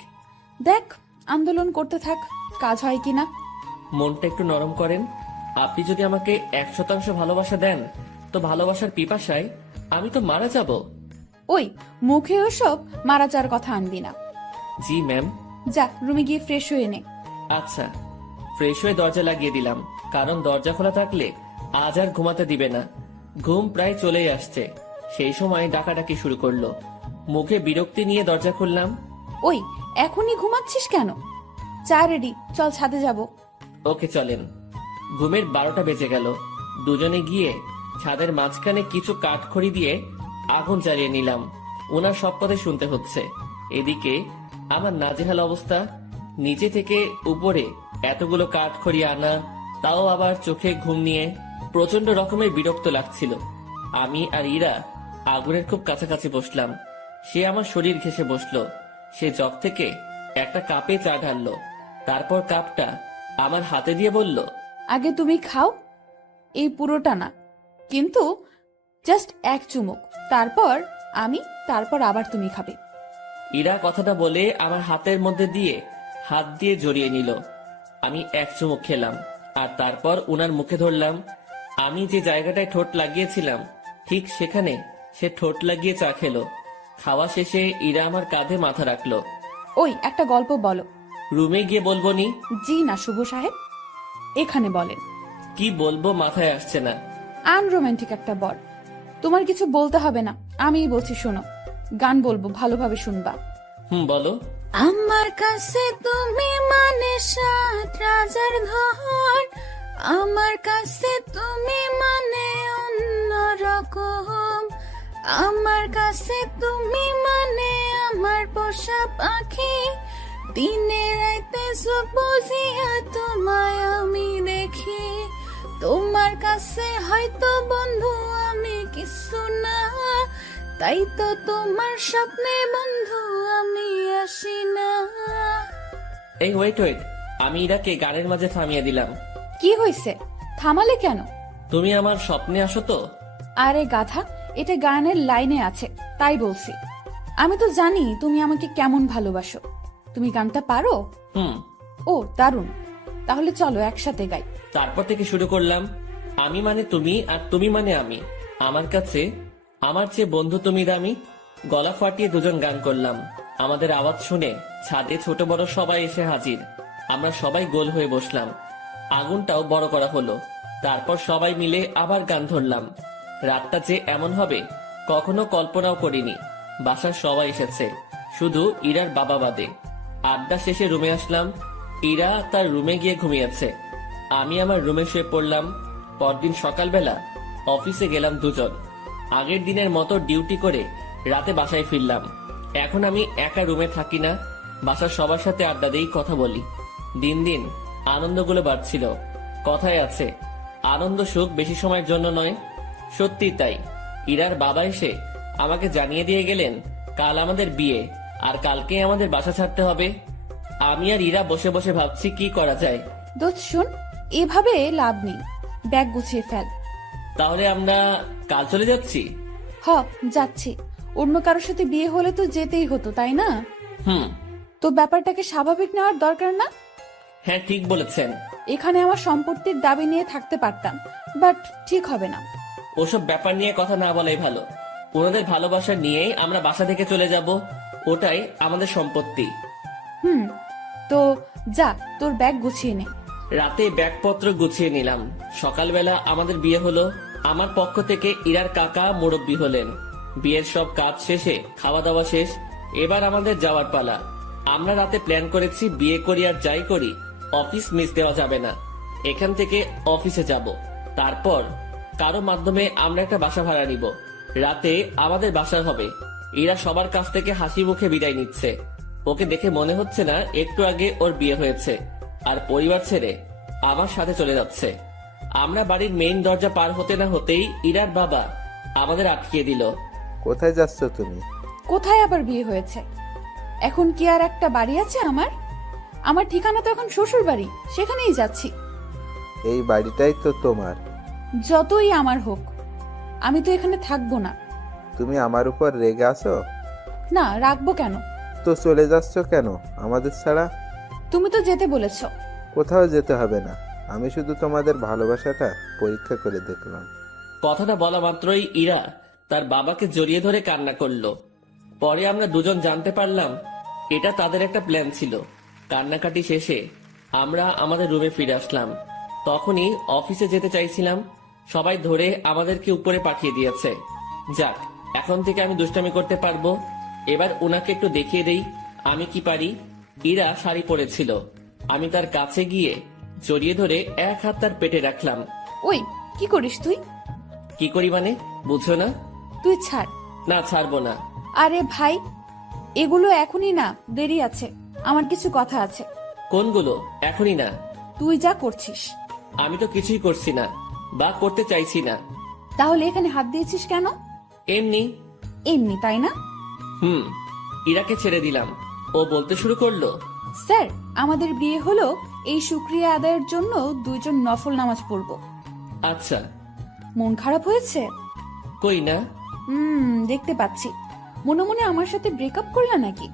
দেখ, আন্দোলন করতে থাক, কাজ হয় কিনা। মনটা একটু নরম করেন। আপনি যদি আমাকে 100% ভালোবাসা দেন, তো ভালোবাসার পিপাসায় আমি তো মারা যাব। ওই মুখে ওসব মারা যাওয়ার কথা আনবি না। জি ম্যাম। যা রুমে গিয়ে ফ্রেশ হয়ে নে। আচ্ছা। ফ্রেশ হয়ে দরজা লাগিয়ে দিলাম, কারণ দরজা খোলা থাকলে আজ আর ঘুমাতে দিবে না। ঘুম প্রায় চলেই আসছে, সেই সময় ডাকাডাকি শুরু করলো। মুখে বিরক্তি নিয়ে দরজা খুললাম। ওই এখনই ঘুমাচ্ছিস কেন? চা রেডি, চল ছাদে যাব। ওকে চলেন। ঘুমের 12টা বেজে গেল। দুজনে গিয়ে ছাদের মাঝখানে কিছু কাঠখড়ি দিয়ে আগুন জ্বালিয়ে নিলাম। ওনার সব কথা শুনতে হচ্ছে। এদিকে আমার নাজেহাল অবস্থা। নিচে থেকে উপরে এতগুলো কাঠখড়ি আনা, তাও আবার চোখে ঘুম নিয়ে প্রচন্ড রকমের বিরক্ত লাগছিল। আমি আর ইরা আগুনের খুব কাছাকাছি বসলাম। সে আমার শরীর ঘেঁষে বসলো। সে জগ থেকে একটা কাপে চা ঢাললো, তারপর কাপটা আমার হাতে দিয়ে বলল, আগে তুমি খাও, এই পুরোটা না, কিন্তু জাস্ট এক চুমুক, তারপর আমি, তারপর আবার তুমি খাবে। ইরা কথাটা বলে আমার হাতের মধ্যে দিয়ে হাত দিয়ে জড়িয়ে নিল। আমি এক চুমুক খেলাম, আর তারপর উনার মুখে ধরলাম। আমি যে জায়গাটায় ঠোঁট লাগিয়েছিলাম, ঠিক সেখানে সে ঠোঁট লাগিয়ে চা খেলো। খাওয়া শেষে ইরা আমার কাঁধে মাথা রাখলো। ওই একটা গল্প বলো। রুমে গিয়ে বলবো নি? জি না শুভ সাহেব, এখানে বলেন। কি বলবো মাথায় আসছে না। আনরোম্যান্টিক একটা বর। তোমার কিছু বলতে হবে না, আমিই বলছি, শোনো। গান বলবো, ভালোভাবে শুনবা। বলো। আমার কাছে তুমি মানে 7 রাজার ধন, আমার কাছে তুমি মানে অন্যরকম, আমার কাছে তুমি মানে আমার পোষা পাখি, দিনে রাইতে চোখ বুজিয়া তোমায় আমি দেখি, তোমার কাছে হয়তো বন্ধু আমি কিছু না, তাই তো তোমার স্বপ্নে বন্ধু আমি আসি না। এই ওয়েট ওয়েট, আমি ইরাকে গানের মাঝে থামিয়ে দিলাম। কি হয়েছে, থামালে কেন? তুমি আমার স্বপ্নে আসো তো? আরে গাধা, এটা গানের লাইনে আছে, তাই বলছি। আমি তো জানি তুমি আমাকে কেমন ভালোবাসো। তুমি গানটা পারো? ও দারুণ, তাহলে চলো একসাথে গাই। তারপর থেকে শুরু করলাম। আমি মানে তুমি, আর তুমি মানে আমি। আমার কাছে আমার চেয়ে বন্ধু তুমি দামি। গলা ফাটিয়ে দুজন গান করলাম। আমাদের আওয়াজ শুনে ছাদে ছোট বড় সবাই এসে হাজির। আমরা সবাই গোল হয়ে বসলাম। আগুনটাও বড় করা হলো। তারপর সবাই মিলে আবার গান ধরলাম। রাতটা যে এমন হবে কখনো কল্পনাও করিনি। বাসার সবাই এসেছে, শুধু ইরার বাবা বাদে। আড্ডা শেষে রুমে আসলাম। ইরা তার রুমে গিয়ে ঘুমিয়েছে, আমি আমার রুমে শুয়ে পড়লাম। পরদিন সকালবেলা অফিসে গেলাম দুজন। আগের দিনের মতো ডিউটি করে রাতে বাসায় ফিরলাম। এখন আমি একা রুমে থাকি না, বাসার সবার সাথে আড্ডা দিই, কথা বলি। দিন দিন আনন্দগুলো বাড়ছিল। কথায় আছে, আনন্দ সুখ বেশি সময়ের জন্য নয়। সত্যি তাই। ইরার বাবা এসে আমাকে জানিয়ে দিয়ে গেলেন কাল আমাদের বিয়ে, আর কালকে আমাদের বাসা ছাড়তে হবে। আমি আর ইরা বসে বসে ভাবছি কি করা যায়। দোস্ত শুন, এভাবে লাভ নেই, ব্যাগ গুছিয়ে ফেল। তাহলে আমরা কাল চলে যাচ্ছি? হ, যাচ্ছি। অন্য কারোর সাথে বিয়ে হলে তো যেতেই হতো, তাই না? হুম। তো ব্যাপারটাকে স্বাভাবিক নেওয়ার দরকার না? হ্যাঁ, ঠিক বলেছেন। এখানে আমার সম্পত্তির দাবি নিয়ে থাকতে পারতাম, বাট ঠিক হবে না। ওসব ব্যাপার নিয়ে কথা না বলাই ভালো। ওনাদের ভালোবাসা নিয়েই আমরা বাসা থেকে চলে যাব, ওটাই আমাদের সম্পত্তি। তো যা, তোর ব্যাগ গুছিয়ে নে। রাতে ব্যাগপত্র গুছিয়ে নিলাম। সকালবেলা আমাদের বিয়ে হলো। আমার পক্ষ থেকে ইরার কাকা মুরব্বি হলেন। বিয়ের সব কাজ শেষে খাওয়া দাওয়া শেষ, এবার আমাদের যাওয়ার পালা। আমরা রাতে প্ল্যান করেছি বিয়ে করি আর যাই করি অফিস মিস দেওয়া যাবে না। এখান থেকে অফিসে যাব, তারপর কারো মাধ্যমে আমরা একটা বাসা ভাড়া নিব। রাতে আমাদের বাসা হবে। ইরা সবার কাছ থেকে হাসি মুখে বিদায় নিচ্ছে। ওকে দেখে মনে হচ্ছে না একটু আগে ওর বিয়ে হয়েছে, আর পরিবার ছেড়ে আমার সাথে চলে যাচ্ছে। আমরা বাড়ির মেইন দরজা পার হতে না হতেই ইরার বাবা আমাদের আটকিয়ে দিল। কোথায় যাচ্ছ তুমি? কোথায় আবার বিয়ে হয়েছে? এখন কি আর একটা বাড়ি আছে আমার? আমার ঠিকানা তো এখন শ্বশুর বাড়ি, সেখানেই যাচ্ছি। এই বাড়িটাই তো তোমার। যতই আমার হোক, আমি তো এখানে থাকবো না। তুমি আমার উপর রেগে আছো? না, রাখবো কেন? তো চলে যাচ্ছ কেন আমাদের ছাড়া? তুমি তো যেতে বলেছো। কোথাও যেতে হবে না, আমি শুধু তোমাদের ভালোবাসাটা পরীক্ষা করে দেখলাম। কথাটা বলা মাত্রই ইরা তার বাবাকে জড়িয়ে ধরে কান্না করলো। পরে আমরা দুজন জানতে পারলাম এটা তাদের একটা প্ল্যান ছিল। কান্নাকাটি শেষে আমরা আমাদের রুমে ফিরে আসলাম। তখনই অফিসে যেতে চাইছিলাম, সবাই ধরে আমাদেরকে উপরে পাঠিয়ে দিয়েছে। যাক, এখন থেকে আমি দুষ্টামি করতে পারবো। এবার ওনাকে একটু দেখিয়ে দেই আমি কি পারি। ইরা শাড়ি পরেছিল, আমি তার কাছে গিয়ে জড়িয়ে ধরে এক হাত তার পেটে রাখলাম। ওই, কি করিস তুই? কি করি মানে, বুঝছো না? তুই ছাড়। না, ছাড়বো না। আরে ভাই, এগুলো এখনই না, দেরি আছে। আমার কিছু কথা আছে। কোনগুলো? এখনই না। তুই যা করছিস। আমি তো কিছুই করছি না, বা করতে চাইছি না। তাহলে এখানে হাত দিয়েছিস কেন? এমনি। এমনি, তাই না? ইরাকে ছেড়ে দিলাম। ও বলতে শুরু করলো, স্যার, আমাদের বিয়ে হলো, এই শুকরিয়া আদায়ের জন্য দুইজন নফল নামাজ পড়বো। আচ্ছা। মন খারাপ হয়েছে? কই না। দেখতে পাচ্ছি। মনে মনে আমার সাথে ব্রেকআপ করলা নাকি?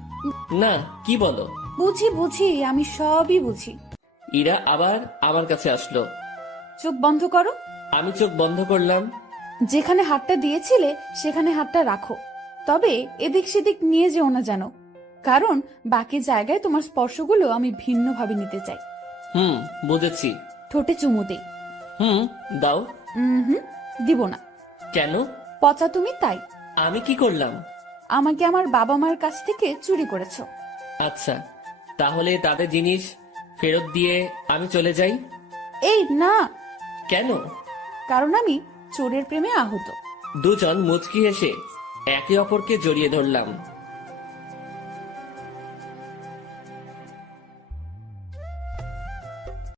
না, কি বলো? বুঝি বুঝি, আমি সবই বুঝি। ইরা আবার আমার কাছে আসলো। চোখ বন্ধ করো। আমি চোখ বন্ধ করলাম। যেখানে হাতটা দিয়েছিলে সেখানে হাতটা রাখো, তবে এদিক সেদিক নিয়ে যেও না যেন, কারণ বাকি জায়গায় তোমার স্পর্শগুলো আমি ভিন্নভাবে নিতে চাই। বুঝেছি। ঠোঁটে চুমু দেই। দাও। দিব না। কেন? পচা তুমি, তাই। আমি কি করলাম? আমাকে আমার বাবা মার কাছ থেকে চুরি করেছো। আচ্ছা, তাহলে তাদের জিনিস ফেরত দিয়ে আমি চলে যাই? এই না। কেন? কারণ আমি চোরের প্রেমে আহত। দুজন মুচকি হেসে একে অপরকে জড়িয়ে ধরলাম।